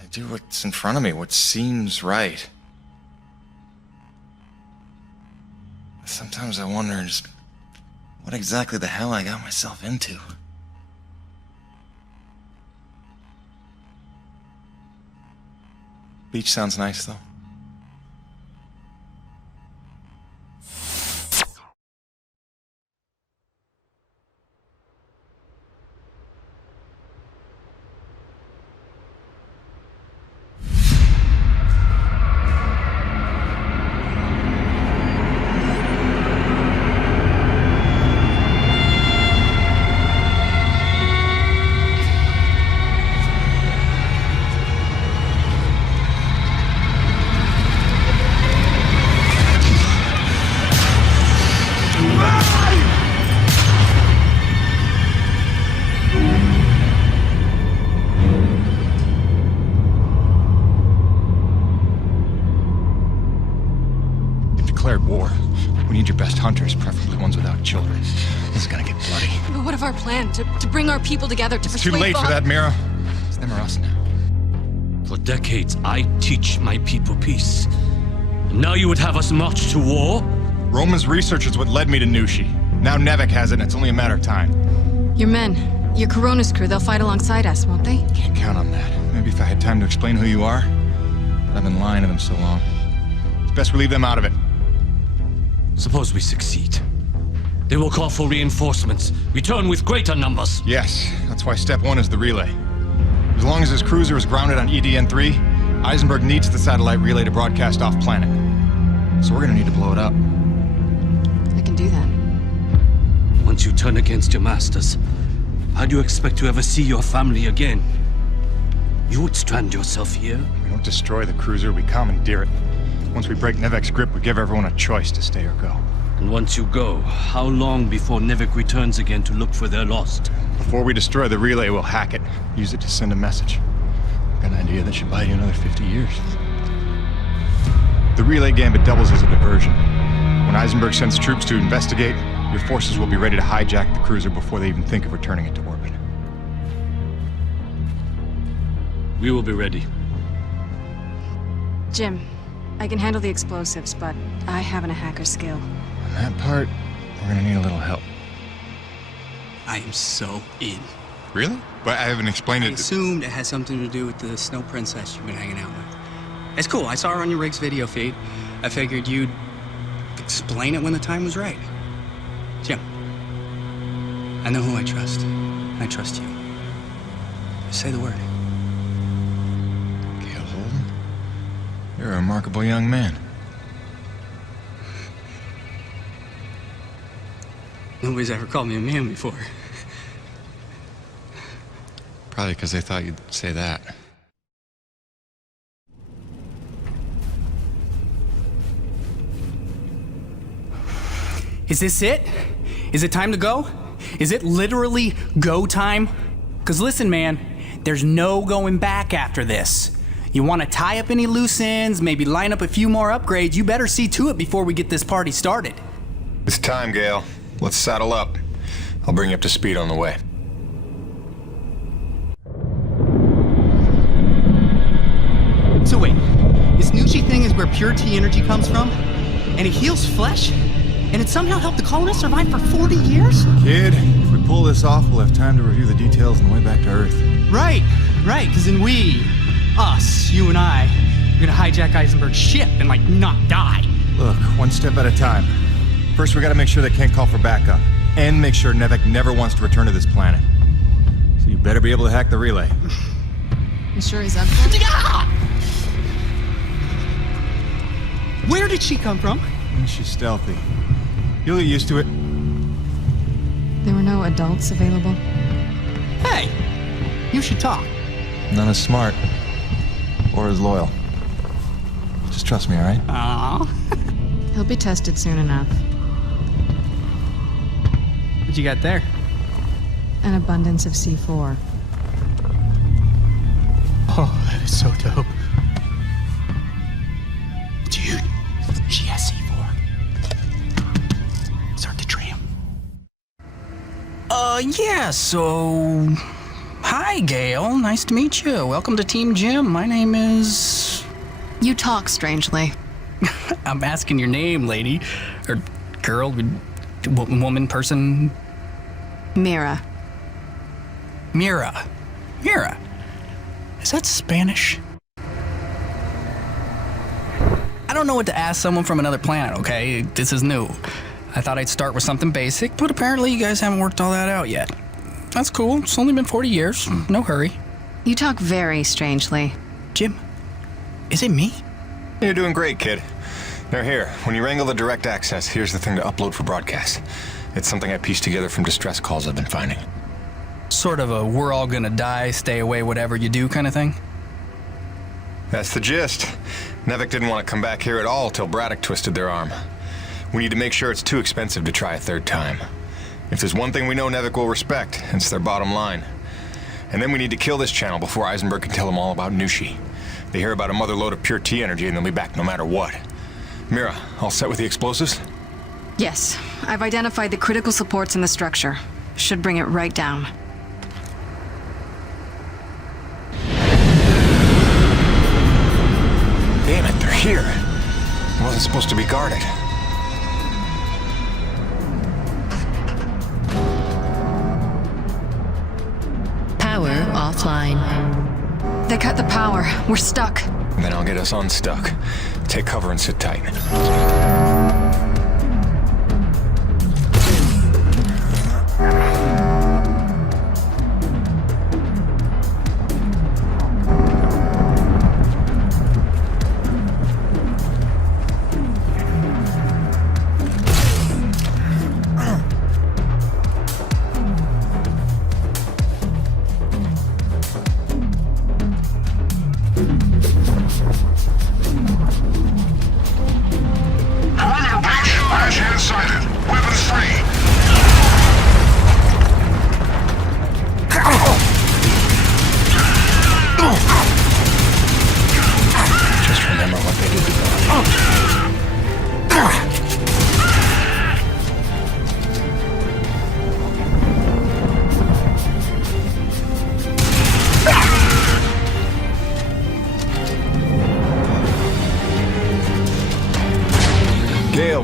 I do what's in front of me, what seems right. Sometimes I wonder just what exactly the hell I got myself into. Beach sounds nice, though. Hunters, preferably ones without children. This is gonna get bloody. But what of our plan? To bring our people together, to persuade Too late for that, Mira. It's them or us now. For decades, I teach my people peace. And now you would have us march to war? Roman's research is what led me to Nushi. Now Nevik has it, and it's only a matter of time. Your men, your Corona's crew, they'll fight alongside us, won't they? Can't count on that. Maybe if I had time to explain who you are. But I've been lying to them so long. It's best we leave them out of it. Suppose we succeed. They will call for reinforcements. Return with greater numbers. Yes, that's why step one is the relay. As long as his cruiser is grounded on E.D.N. 3, Eisenberg needs the satellite relay to broadcast off planet. So we're gonna need to blow it up. I can do that. Once you turn against your masters, how do you expect to ever see your family again? You would strand yourself here? We don't destroy the cruiser, we commandeer it. Once we break Nevik's grip, we give everyone a choice to stay or go. And once you go, how long before Nevik returns again to look for their lost? Before we destroy the relay, we'll hack it. Use it to send a message. Got an idea that should buy you another 50 years. The relay gambit doubles as a diversion. When Eisenberg sends troops to investigate, your forces will be ready to hijack the cruiser before they even think of returning it to orbit. We will be ready. Jim, I can handle the explosives, but I haven't a hacker skill. On that part, we're gonna need a little help. I am so in. Really? But I haven't explained I it. assumed it has something to do with the snow princess you've been hanging out with. It's cool. I saw her on your Riggs video feed. I figured you'd explain it when the time was right. Jim, I know who I trust. I trust you. Just say the word. You're a remarkable young man. Nobody's ever called me a man before. Probably because they thought you'd say that. Is this it? Is it time to go? Is it literally go time? Because listen, man, there's no going back after this. You want to tie up any loose ends, maybe line up a few more upgrades, you better see to it before we get this party started. It's time, Gale. Let's saddle up. I'll bring you up to speed on the way. So wait, this Nucci thing is where pure T energy comes from? And it heals flesh? And it somehow helped the colonists survive for 40 years? Kid, if we pull this off, we'll have time to review the details on the way back to Earth. Right, because then us, you and I, we're gonna hijack Eisenberg's ship and, not die. Look, one step at a time. First, we gotta make sure they can't call for backup. And make sure Nevek never wants to return to this planet. So you better be able to hack the relay. You sure he's up for it? Where did she come from? She's stealthy. You'll get used to it. There were no adults available. Hey, you should talk. None as smart. Or as loyal. Just trust me, alright? He'll be tested soon enough. What you got there? An abundance of C4. Oh, that is so dope. Dude, she has C4. Start the tram. Yeah, so... Hi, Gale. Nice to meet you. Welcome to Team Jim. My name is... You talk strangely. I'm asking your name, lady. Or girl, woman, person. Mira. Mira. Is that Spanish? I don't know what to ask someone from another planet, okay? This is new. I thought I'd start with something basic, but apparently you guys haven't worked all that out yet. That's cool. It's only been 40 years. No hurry. You talk very strangely. Jim, is it me? You're doing great, kid. Now here, when you wrangle the direct access, here's the thing to upload for broadcast. It's something I pieced together from distress calls I've been finding. Sort of a we're all gonna die, stay away, whatever you do kind of thing? That's the gist. Nevek didn't want to come back here at all till Braddock twisted their arm. We need to make sure it's too expensive to try a third time. If there's one thing we know Nevek will respect, it's their bottom line. And then we need to kill this channel before Eisenberg can tell them all about Nucci. They hear about a mother load of pure T energy and they'll be back no matter what. Mira, all set with the explosives? Yes. I've identified the critical supports in the structure. Should bring it right down. Damn it, they're here. It wasn't supposed to be guarded. Power offline. They cut the power. We're stuck. Then I'll get us unstuck. Take cover and sit tight.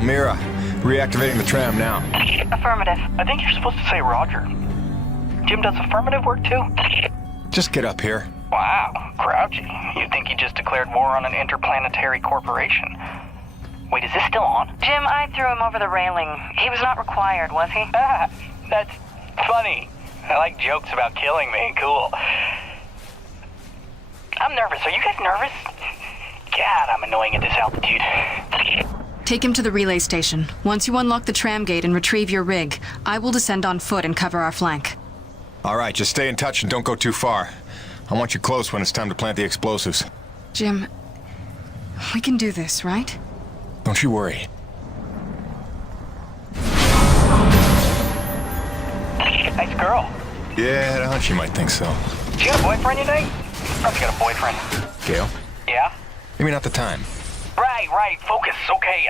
Mira, reactivating the tram now. Affirmative. I think you're supposed to say Roger. Jim does affirmative work too? Just get up here. Wow, grouchy. You'd think he just declared war on an interplanetary corporation. Wait, is this still on? Jim, I threw him over the railing. He was not required, was he? Ah, that's funny. I like jokes about killing me. Cool. I'm nervous. Are you guys nervous? God, I'm annoying at this altitude. Take him to the relay station. Once you unlock the tram gate and retrieve your rig, I will descend on foot and cover our flank. All right, just stay in touch and don't go too far. I want you close when it's time to plant the explosives. Jim, we can do this, right? Don't you worry. Nice girl. Yeah, I had a hunch you might think so. She got a boyfriend, you think? Probably got a boyfriend. Gail? Yeah? Maybe not the time. Right. Focus. Okay,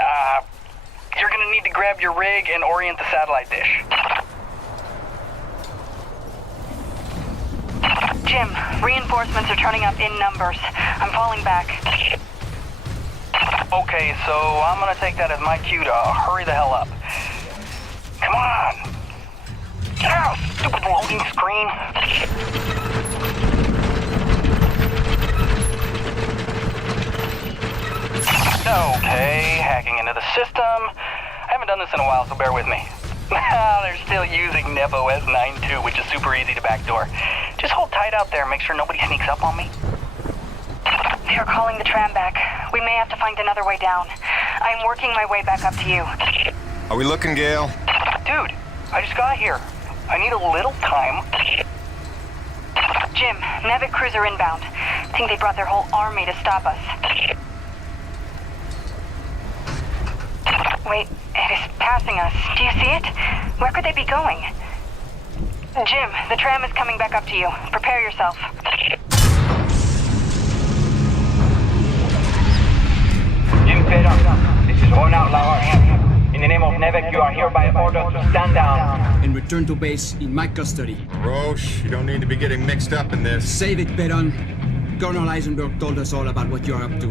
you're gonna need to grab your rig and orient the satellite dish. Jim, reinforcements are turning up in numbers. I'm falling back. Okay, so I'm gonna take that as my cue to hurry the hell up. Come on! Ow, stupid loading screen! Okay, hacking into the system. I haven't done this in a while, so bear with me. They're still using NevOS 9.2, which is super easy to backdoor. Just hold tight out there, make sure nobody sneaks up on me. They are calling the tram back. We may have to find another way down. I'm working my way back up to you. Are we looking, Gail? Dude, I just got here. I need a little time. Jim, Nevic cruiser inbound. Think they brought their whole army to stop us. Wait, it is passing us. Do you see it? Where could they be going? Jim, the tram is coming back up to you. Prepare yourself. Jim Peyton, this is Ronald Lahore. In the name of Nevic, you are hereby ordered to stand down. And return to base in my custody. Roche, you don't need to be getting mixed up in this. Save it, Peyton. Colonel Eisenberg told us all about what you're up to.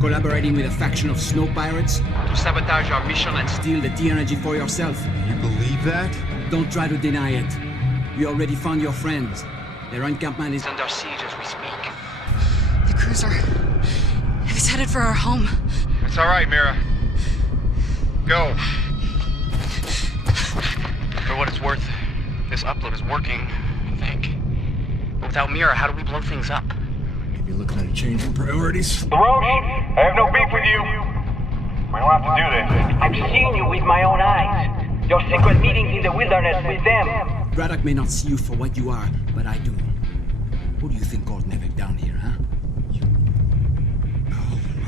Collaborating with a faction of snow pirates to sabotage our mission and steal the T-energy for yourself. You believe that? Don't try to deny it. You already found your friends. Their encampment is under siege as we speak. The cruiser. It's headed for our home. It's all right, Mira. Go. For what it's worth, this upload is working, I think. But without Mira, how do we blow things up? Maybe looking at a change in priorities. Roche, I have no beef with you. We don't have to do this. I've seen you with my own eyes. Your secret meetings in the wilderness with them. Braddock may not see you for what you are, but I do. Who do you think called Nevic down here, huh?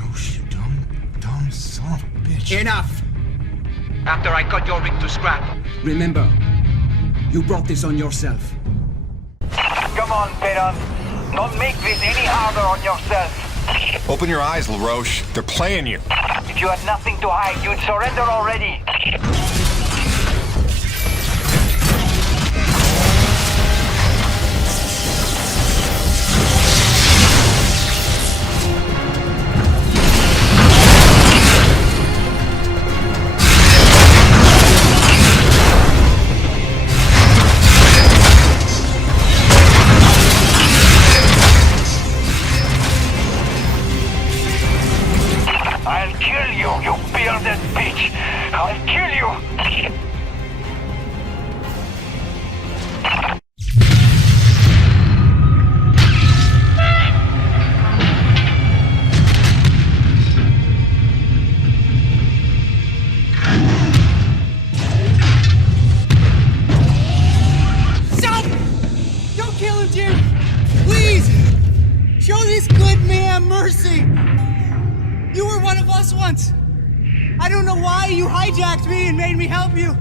Roche, you dumb son of a bitch. Enough! After I cut your rig to scrap. Remember, you brought this on yourself. Come on, Peyton. Don't make this any harder on yourself. Open your eyes, LaRoche. They're playing you. If you had nothing to hide, you'd surrender already. I'll kill you, you bearded bitch! I'll kill you! Stop! Don't kill him, Jim! Please! Show this good man mercy! You were one of us once. I don't know why you hijacked me and made me help you,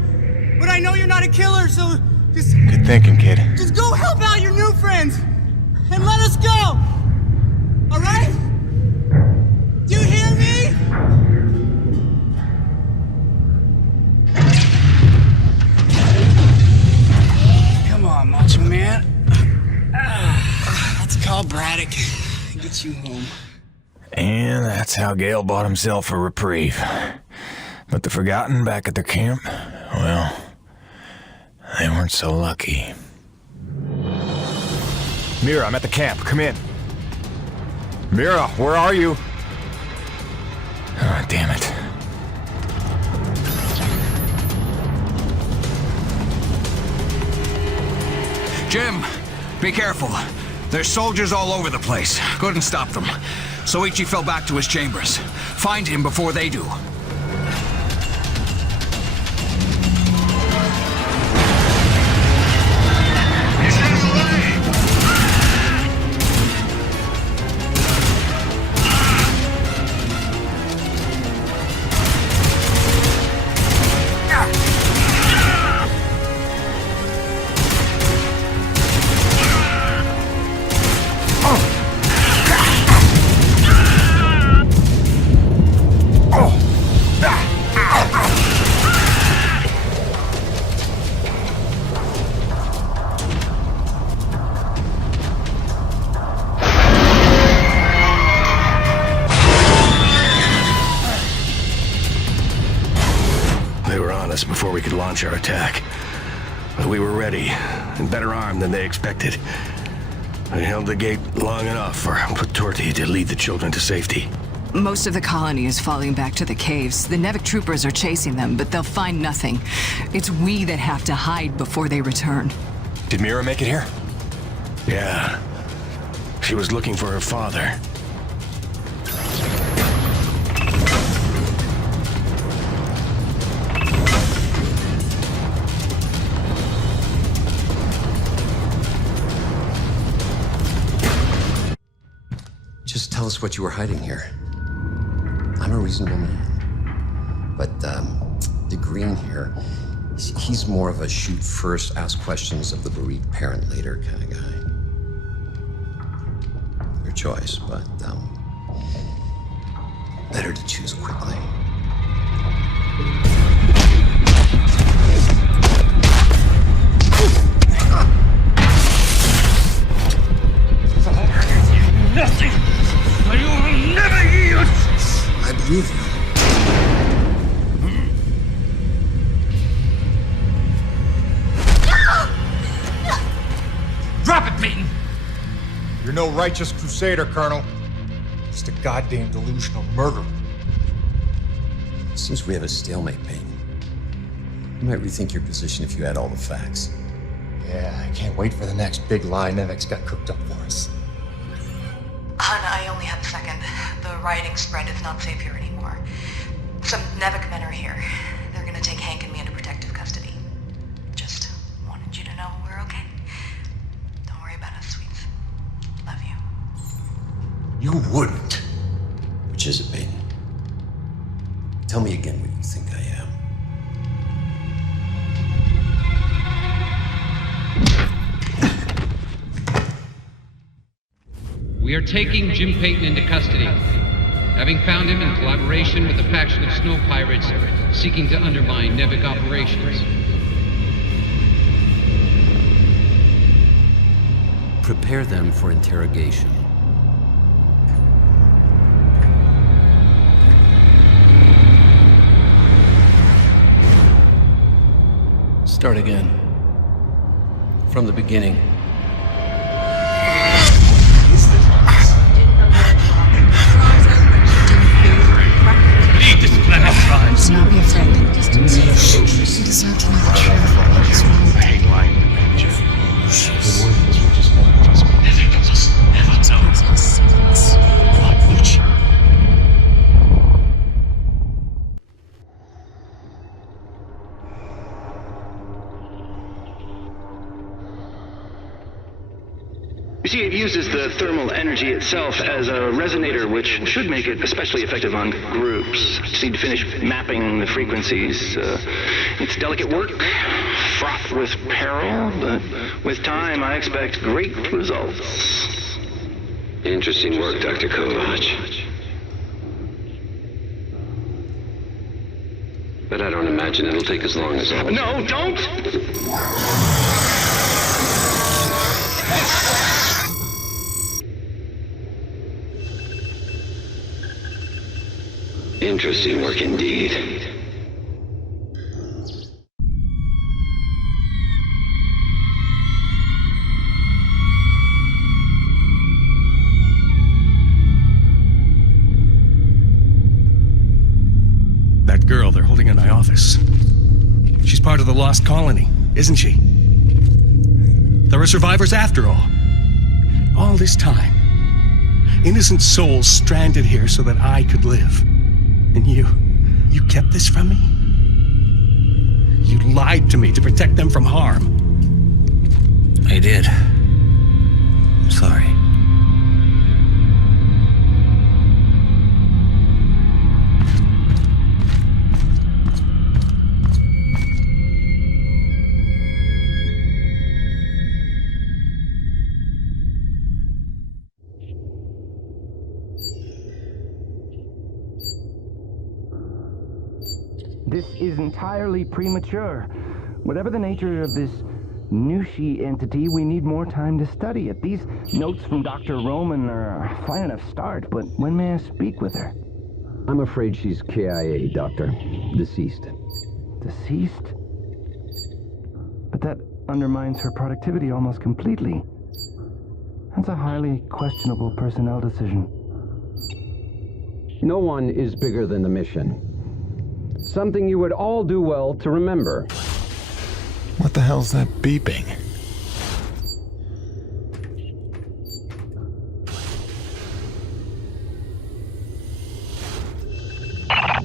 but I know you're not a killer, so just... Good thinking, kid. Just go help out your new friends, and let us go! All right? Do you hear me? Come on, Macho Man. Let's call Braddock and get you home. And that's how Gale bought himself a reprieve. But the Forgotten back at their camp, well, they weren't so lucky. Mira, I'm at the camp. Come in. Mira, where are you? Oh, damn it. Jim, be careful. There's soldiers all over the place. Couldn't stop them. Soichi fell back to his chambers. Find him before they do. we could launch our attack. But we were ready, and better armed than they expected. I held the gate long enough for Patorti to lead the children to safety. Most of the colony is falling back to the caves. The Nevik troopers are chasing them, but they'll find nothing. It's we that have to hide before they return. Did Mira make it here? Yeah. She was looking for her father. Just tell us what you were hiding here. I'm a reasonable man. But, the green here, he's more of a shoot first, ask questions of the bereaved parent later kind of guy. Your choice, but, better to choose quickly. Nothing! You will never yield! I believe you. Drop it, Peyton! You're no righteous crusader, Colonel. Just a goddamn delusional murderer. Seems we have a stalemate, Peyton. You might rethink your position if you had all the facts. Yeah, I can't wait for the next big lie Nevik's got cooked up for us. Hun, I only have a second. The rioting spread is not safe here anymore. Some Nevik men are here. They're gonna take Hank and me into protective custody. Just wanted you to know we're okay. Don't worry about us, sweets. Love you. You wouldn't. Which is it, Peyton? Tell me again what you think I am. We are taking Jim Peyton into custody, having found him in collaboration with a faction of snow pirates seeking to undermine Nevik operations. Prepare them for interrogation. Start again. From the beginning. Leave this planet, Rise. Do not be afraid. You deserve to know the truth. What's wrong? I hate lying to men, Jim. The word is we just won't trust me. Never know. Like Lucia. You see, it uses the thermal energy itself as a resonator, which should make it especially effective on groups. Just need to finish mapping the frequencies. It's delicate work, fraught with peril, but with time, I expect great results. Interesting work, Dr. Kovac. But I don't imagine it'll take as long as all. No, don't! Interesting work indeed. That girl they're holding in my office. She's part of the lost colony, isn't she? There are survivors after all. All this time. Innocent souls stranded here so that I could live. And you kept this from me? You lied to me to protect them from harm. I did. I'm sorry. This is entirely premature. Whatever the nature of this Nushi entity, we need more time to study it. These notes from Dr. Roman are a fine enough start, but when may I speak with her? I'm afraid she's KIA, Doctor. Deceased. Deceased? but that undermines her productivity almost completely. That's a highly questionable personnel decision. No one is bigger than the mission. Something you would all do well to remember. What the hell's that beeping?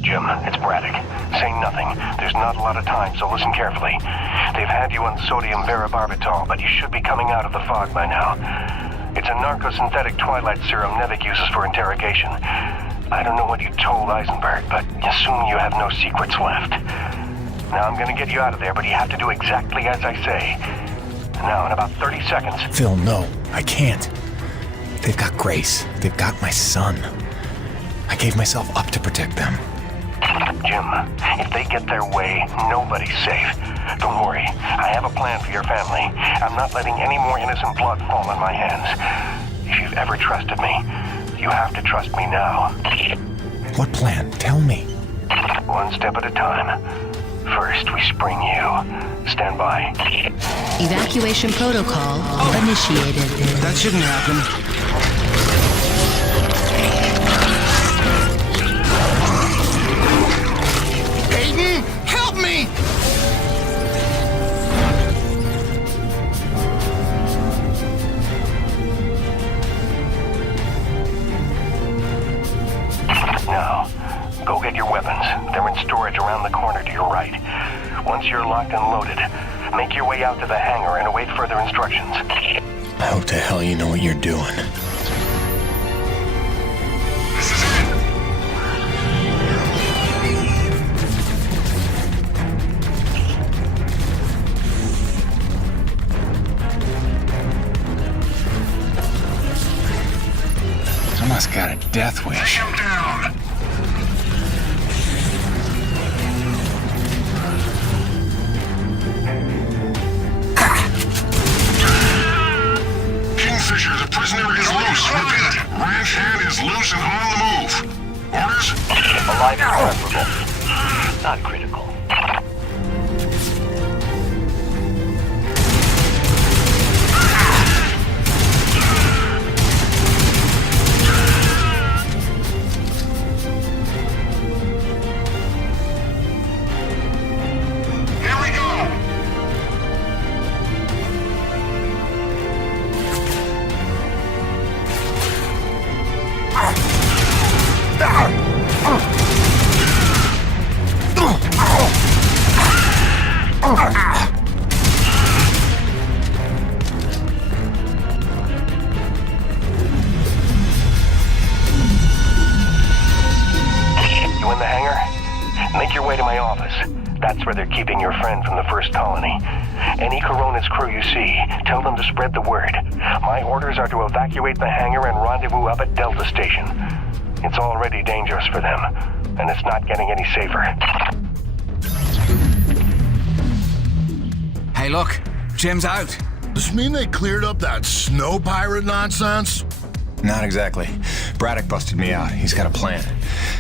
Jim, it's Braddock. Say nothing. There's not a lot of time, so listen carefully. They've had you on sodium varibarbital, but you should be coming out of the fog by now. It's a narcosynthetic twilight serum Nevik uses for interrogation. I don't know what you told Eisenberg, but assume you have no secrets left. Now I'm gonna get you out of there, but you have to do exactly as I say. Now, in about 30 seconds... Phil, no, I can't. They've got Grace. They've got my son. I gave myself up to protect them. Jim, if they get their way, nobody's safe. Don't worry, I have a plan for your family. I'm not letting any more innocent blood fall on my hands. If you've ever trusted me, you have to trust me now. What plan? Tell me. One step at a time. First, we spring you. Stand by. Evacuation protocol initiated. That shouldn't happen. Aiden, help me! Now, go get your weapons. They're in storage around the corner to your right. Once you're locked and loaded, make your way out to the hangar and await further instructions. I hope to hell you know what you're doing. I must got a death wish. Take him down! Kingfisher, the prisoner is loose. Repeat, Ranch Hand is loose and on the move. Orders? Alive and preferable. Not critical. You in the hangar? Make your way to my office. That's where they're keeping your friend from the first colony. Any Coronas crew you see, tell them to spread the word. My orders are to evacuate the hangar and rendezvous up at Delta Station. It's already dangerous for them, and it's not getting any safer. Hey, look, Jim's out. Does this mean they cleared up that snow pirate nonsense? Not exactly. Braddock busted me out. He's got a plan.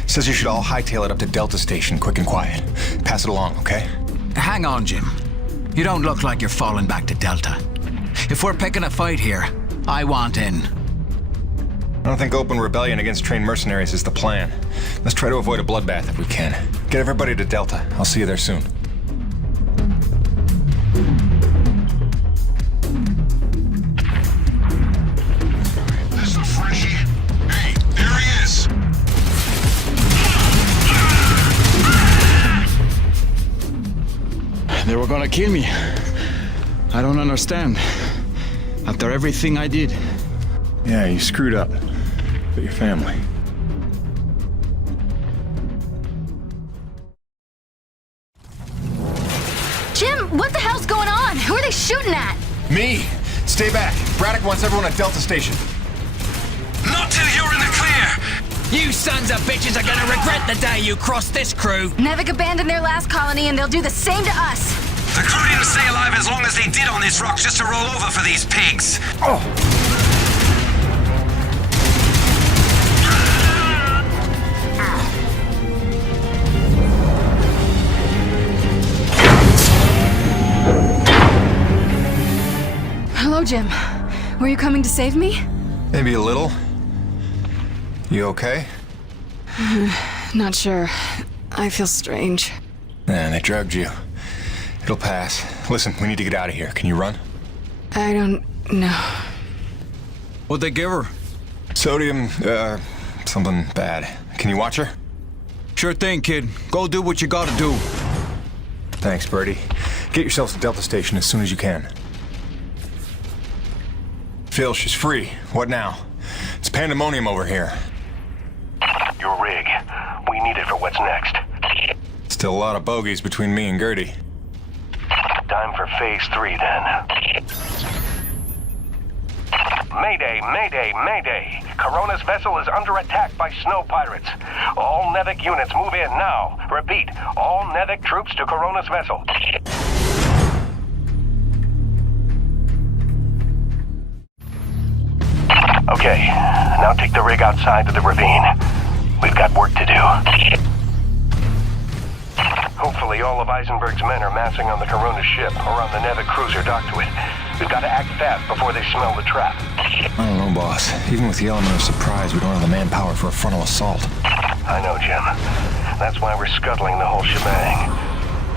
Says you should all hightail it up to Delta Station, quick and quiet. Pass it along, okay? Hang on, Jim. You don't look like you're falling back to Delta. If we're picking a fight here, I want in. I don't think open rebellion against trained mercenaries is the plan. Let's try to avoid a bloodbath if we can. Get everybody to Delta. I'll see you there soon. This is a Frenchie. Hey, there he is. They were gonna kill me. I don't understand. After everything I did. Yeah, you screwed up. But your family. Jim, what the hell's going on? Who are they shooting at? Me! Stay back. Braddock wants everyone at Delta Station. Not till you're in the clear! You sons of bitches are gonna regret the day you crossed this crew. Nevik abandoned their last colony and they'll do the same to us. The crew didn't stay alive as long as they did on this rock just to roll over for these pigs. Oh! Jim. Were you coming to save me? Maybe a little. You okay? Not sure. I feel strange. Man, they drugged you. It'll pass. Listen, we need to get out of here. Can you run? I don't know. What'd they give her? Sodium, something bad. Can you watch her? Sure thing, kid. Go do what you gotta do. Thanks, Birdie. Get yourselves to Delta Station as soon as you can. Phil, she's free. What now? It's pandemonium over here. Your rig. We need it for what's next. Still a lot of bogeys between me and Gertie. Time for phase 3, then. Mayday, mayday, mayday. Corona's vessel is under attack by snow pirates. All Nevik units move in now. Repeat, all Nevik troops to Corona's vessel. Okay, now take the rig outside to the ravine. We've got work to do. Hopefully all of Eisenberg's men are massing on the Corona ship or on the Nevik cruiser docked to it. We've got to act fast before they smell the trap. I don't know, boss. Even with the element of surprise, we don't have the manpower for a frontal assault. I know, Jim. That's why we're scuttling the whole shebang.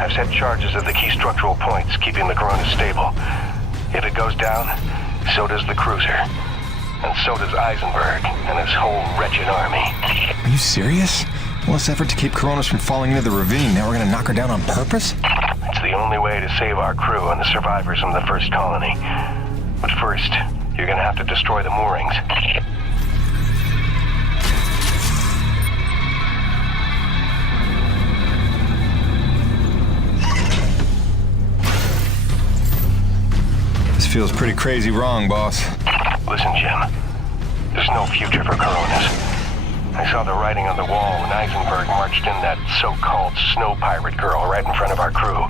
I've set charges at the key structural points, keeping the Corona stable. If it goes down, so does the cruiser. And so does Eisenberg and his whole wretched army. Are you serious? All this effort to keep Coronas from falling into the ravine, now we're gonna knock her down on purpose? It's the only way to save our crew and the survivors from the first colony. But first, you're gonna have to destroy the moorings. This feels pretty crazy wrong, boss. Listen, Jim. There's no future for Coronas. I saw the writing on the wall when Eisenberg marched in that so-called snow pirate girl right in front of our crew.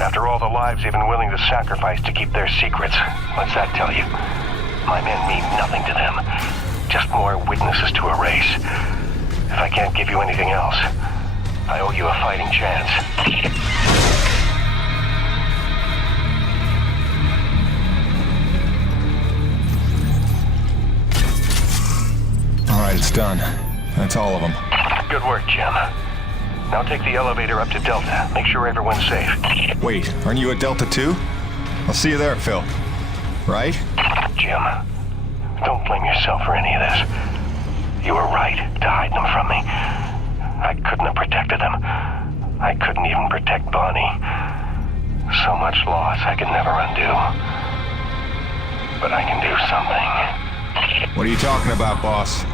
After all the lives they've been willing to sacrifice to keep their secrets, what's that tell you? My men mean nothing to them. Just more witnesses to erase. If I can't give you anything else, I owe you a fighting chance. All right, it's done. That's all of them. Good work, Jim. Now take the elevator up to Delta. Make sure everyone's safe. Wait, aren't you at Delta too? I'll see you there, Phil. Right? Jim, don't blame yourself for any of this. You were right to hide them from me. I couldn't have protected them. I couldn't even protect Bonnie. So much loss I could never undo. But I can do something. What are you talking about, boss?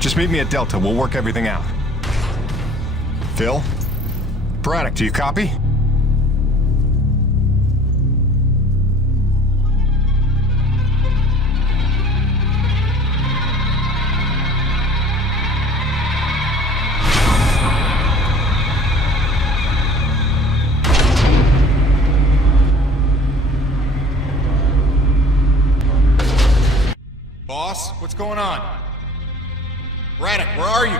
Just meet me at Delta. We'll work everything out. Phil? Braddock, do you copy? Boss, what's going on? Braddock, where are you?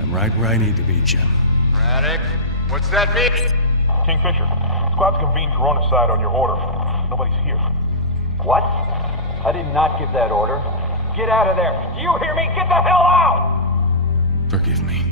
I'm right where I need to be, Jim. Braddock, what's that mean? Kingfisher, squad's convened Corona side on your order. Nobody's here. What? I did not give that order. Get out of there. Do you hear me? Get the hell out! Forgive me.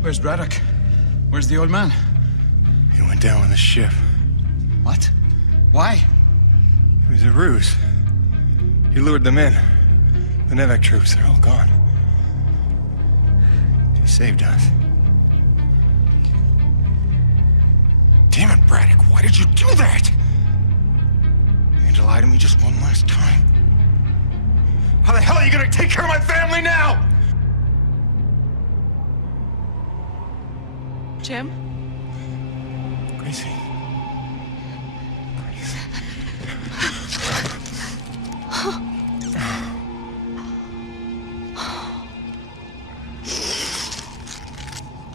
Where's Braddock? Where's the old man? He went down on the ship. What? Why? It was a ruse. He lured them in. The Nevik troops, they're all gone. He saved us. Damn it, Braddock, why did you do that? You had to lie to me just one last time. How the hell are you gonna take care of my family now? Jim? Crazy.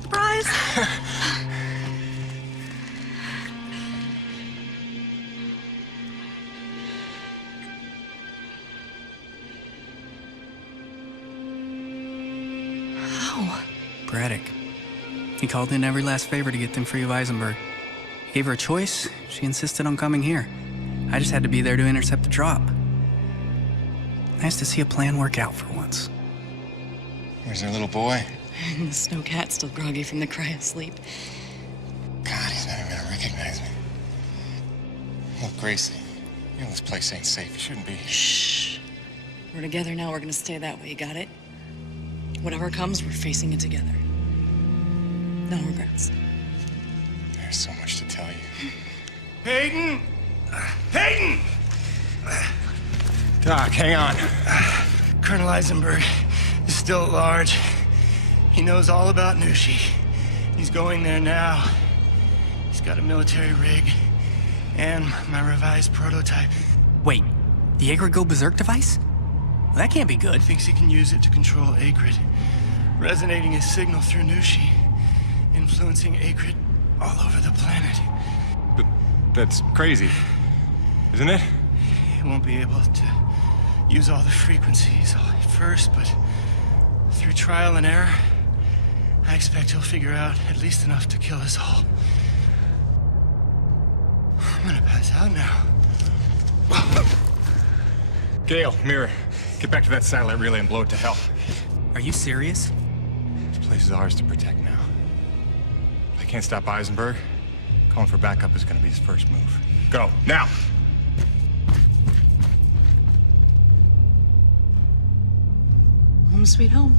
Surprise! How? Braddock. He called in every last favor to get them free of Eisenberg. He gave her a choice. She insisted on coming here. I just had to be there to intercept the drop. Nice to see a plan work out for once. Where's their little boy? And the snow cat's still groggy from the cryo sleep. God, he's not even gonna recognize me. Look, Gracie, you know this place ain't safe. You shouldn't be here. Shh. We're together now. We're gonna stay that way. You got it? Whatever comes, we're facing it together. No regrets. There's so much to tell you. Peyton! Peyton! Doc, hang on. Colonel Eisenberg is still at large. He knows all about Nushi. He's going there now. He's got a military rig and my revised prototype. Wait, the Agrid Go Berserk device? Well, that can't be good. Thinks he can use it to control Agrid, resonating his signal through Nushi, influencing Agrid all over the planet. But that's crazy, isn't it? He won't be able to use all the frequencies at first, but through trial and error, I expect he'll figure out at least enough to kill us all. I'm gonna pass out now. Gale, Mirror, get back to that satellite relay and blow it to hell. Are you serious? This place is ours to protect now. If I can't stop Eisenberg, calling for backup is gonna be his first move. Go, now! Home sweet home.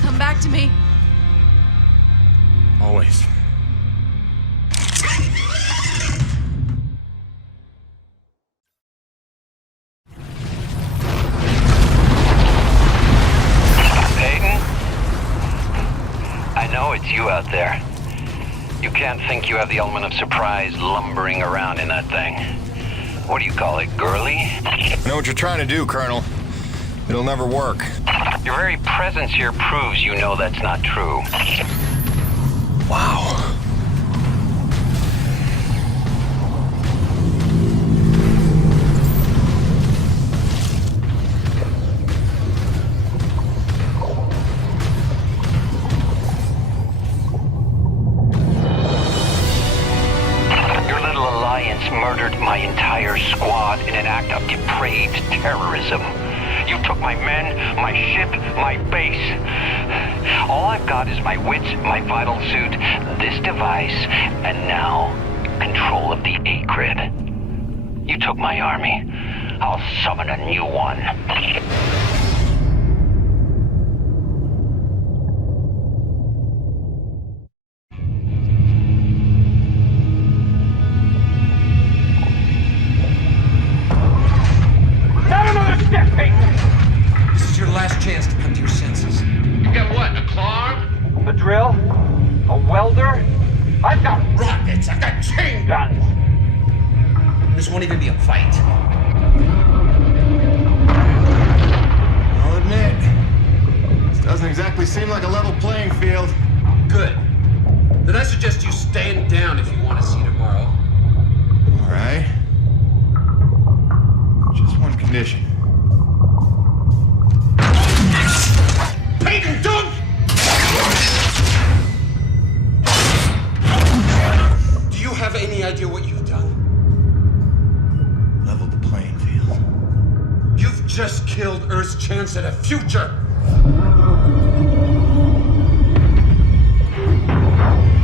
Come back to me. Always. Peyton? I know it's you out there. You can't think you have the element of surprise lumbering around in that thing. What do you call it, girly? I know what you're trying to do, Colonel. It'll never work. Your very presence here proves you know that's not true. Wow. Murdered my entire squad in an act of depraved terrorism. You took my men, my ship, my base. All I've got is my wits, my vital suit, this device, and now control of the Agrid. You took my army. I'll summon a new one. This is your last chance to come to your senses. You got what, a claw? A drill? A welder? I've got rockets! I've got chain guns! This won't even be a fight. I'll admit, this doesn't exactly seem like a level playing field. Good. Then I suggest you stand down if you want to see tomorrow. All right. Just one condition. Peyton, don't! Do you have any idea what you've done? Leveled the playing field. You've just killed Earth's chance at a future!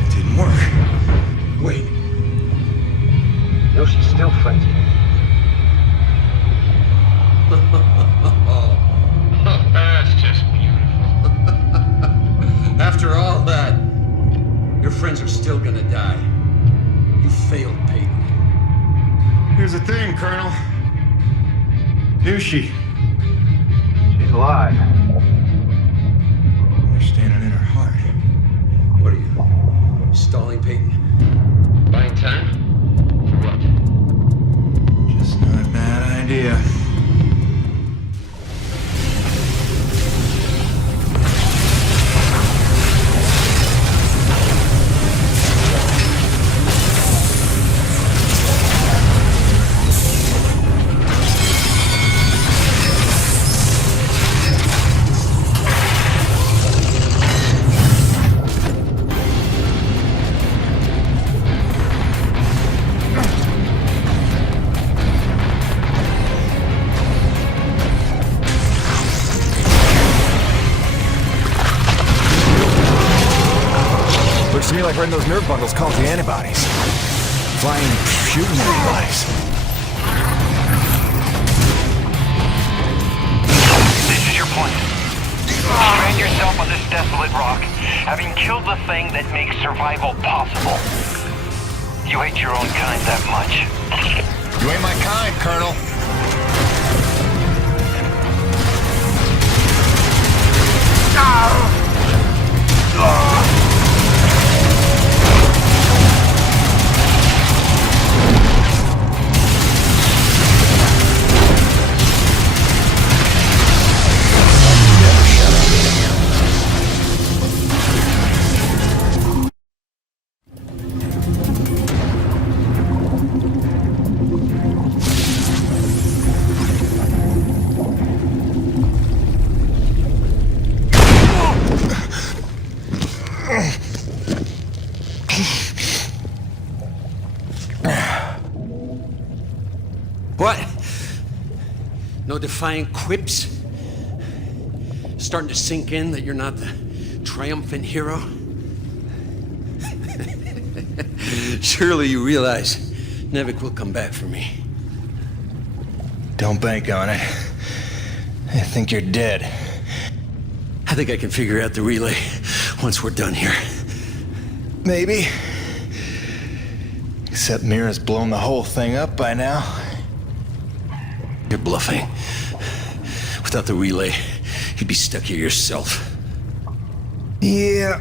It didn't work. Wait. No, she's still frenzied. That's just beautiful. After all that, your friends are still gonna die. You failed, Peyton. Here's the thing, Colonel. Nushi. She's alive. Looks to me like right in those nerve bundles called the antibodies. Flying, shooting antibodies. This is your plan. Strand yourself on this desolate rock, having killed the thing that makes survival possible. You hate your own kind that much? You ain't my kind, Colonel. What? No defiant quips? Starting to sink in that you're not the triumphant hero? Surely you realize Nevik will come back for me. Don't bank on it. I think you're dead. I think I can figure out the relay once we're done here. Maybe. Except Mira's blown the whole thing up by now. You're bluffing. Without the relay, you'd be stuck here yourself. Yeah.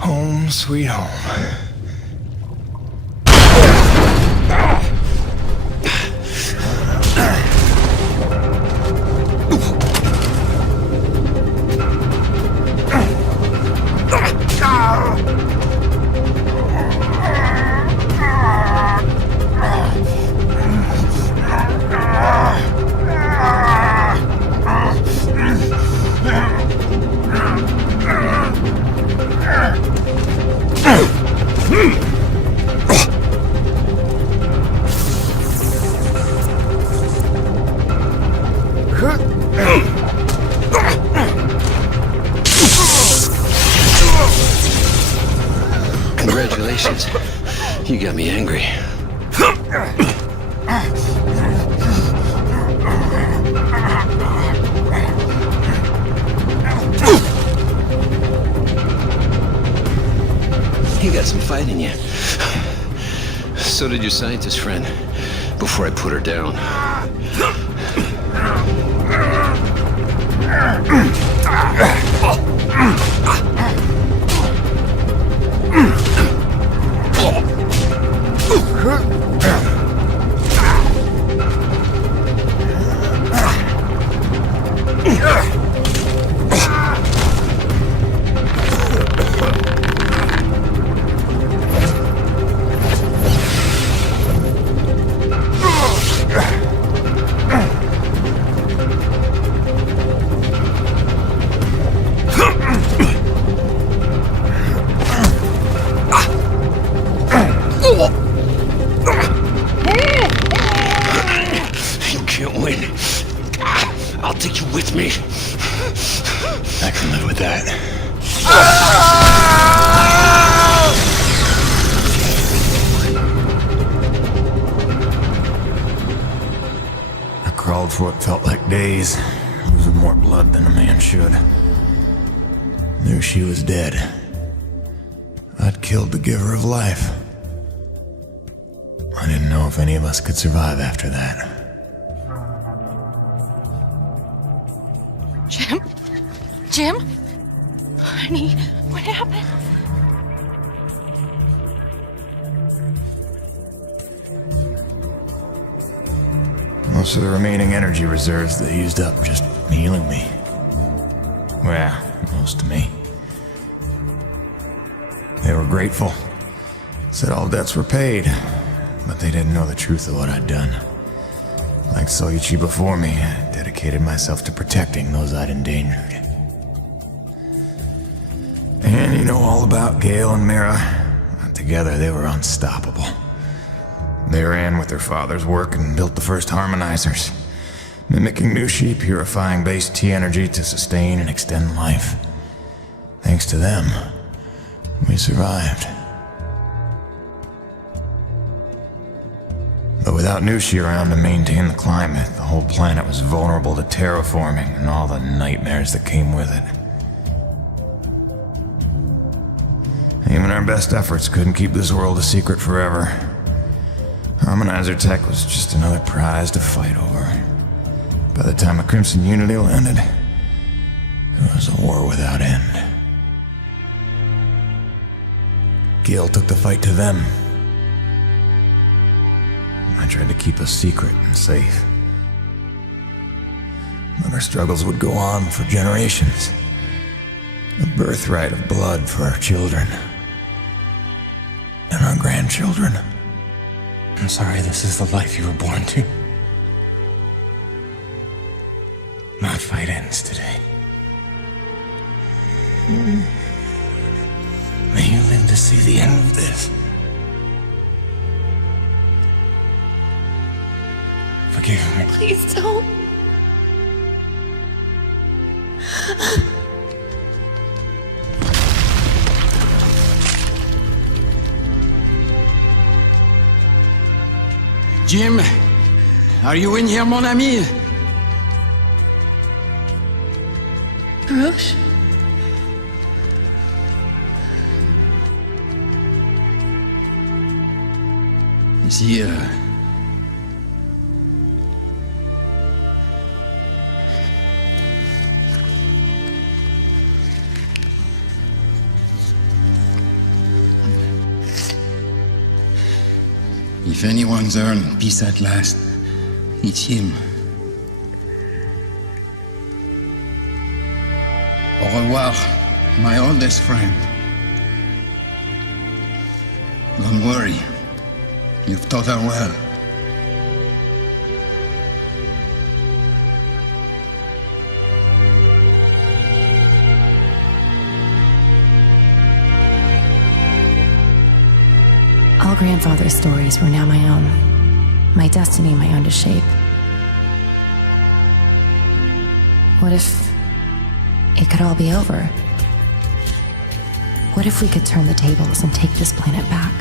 Home sweet home. Congratulations. You got me angry. You got some fight in you. So did your scientist friend, before I put her down. I can live with that. I crawled for what felt like days, losing more blood than a man should. Knew she was dead. I'd killed the giver of life. I didn't know if any of us could survive after that. Jim? Jim? Honey, what happened? Most of the remaining energy reserves they used up just healing me. Well, most of me. They were grateful. Said all debts were paid, but they didn't know the truth of what I'd done. Like Soichi before me, I dedicated myself to protecting those I'd endangered. And you know all about Gale and Mira. Together they were unstoppable. They ran with their father's work and built the first harmonizers, mimicking Nushi, purifying base T energy to sustain and extend life. Thanks to them, we survived. But without Nushi around to maintain the climate, the whole planet was vulnerable to terraforming and all the nightmares that came with it. Even our best efforts couldn't keep this world a secret forever. Harmonizer Tech was just another prize to fight over. By the time the Crimson Unity landed, it was a war without end. Gil took the fight to them. I tried to keep us secret and safe. But our struggles would go on for generations. A birthright of blood for our children. And our grandchildren. I'm sorry this is the life you were born to. My fight ends today. May you live to see the end of this. Forgive me. Please don't. Jim, are you in here, mon ami? Roche? Is he, If anyone's earned peace at last, it's him. Au revoir, my oldest friend. Don't worry, you've taught her well. All grandfather's stories were now my own. My destiny my own to shape. What if it could all be over? What if we could turn the tables and take this planet back?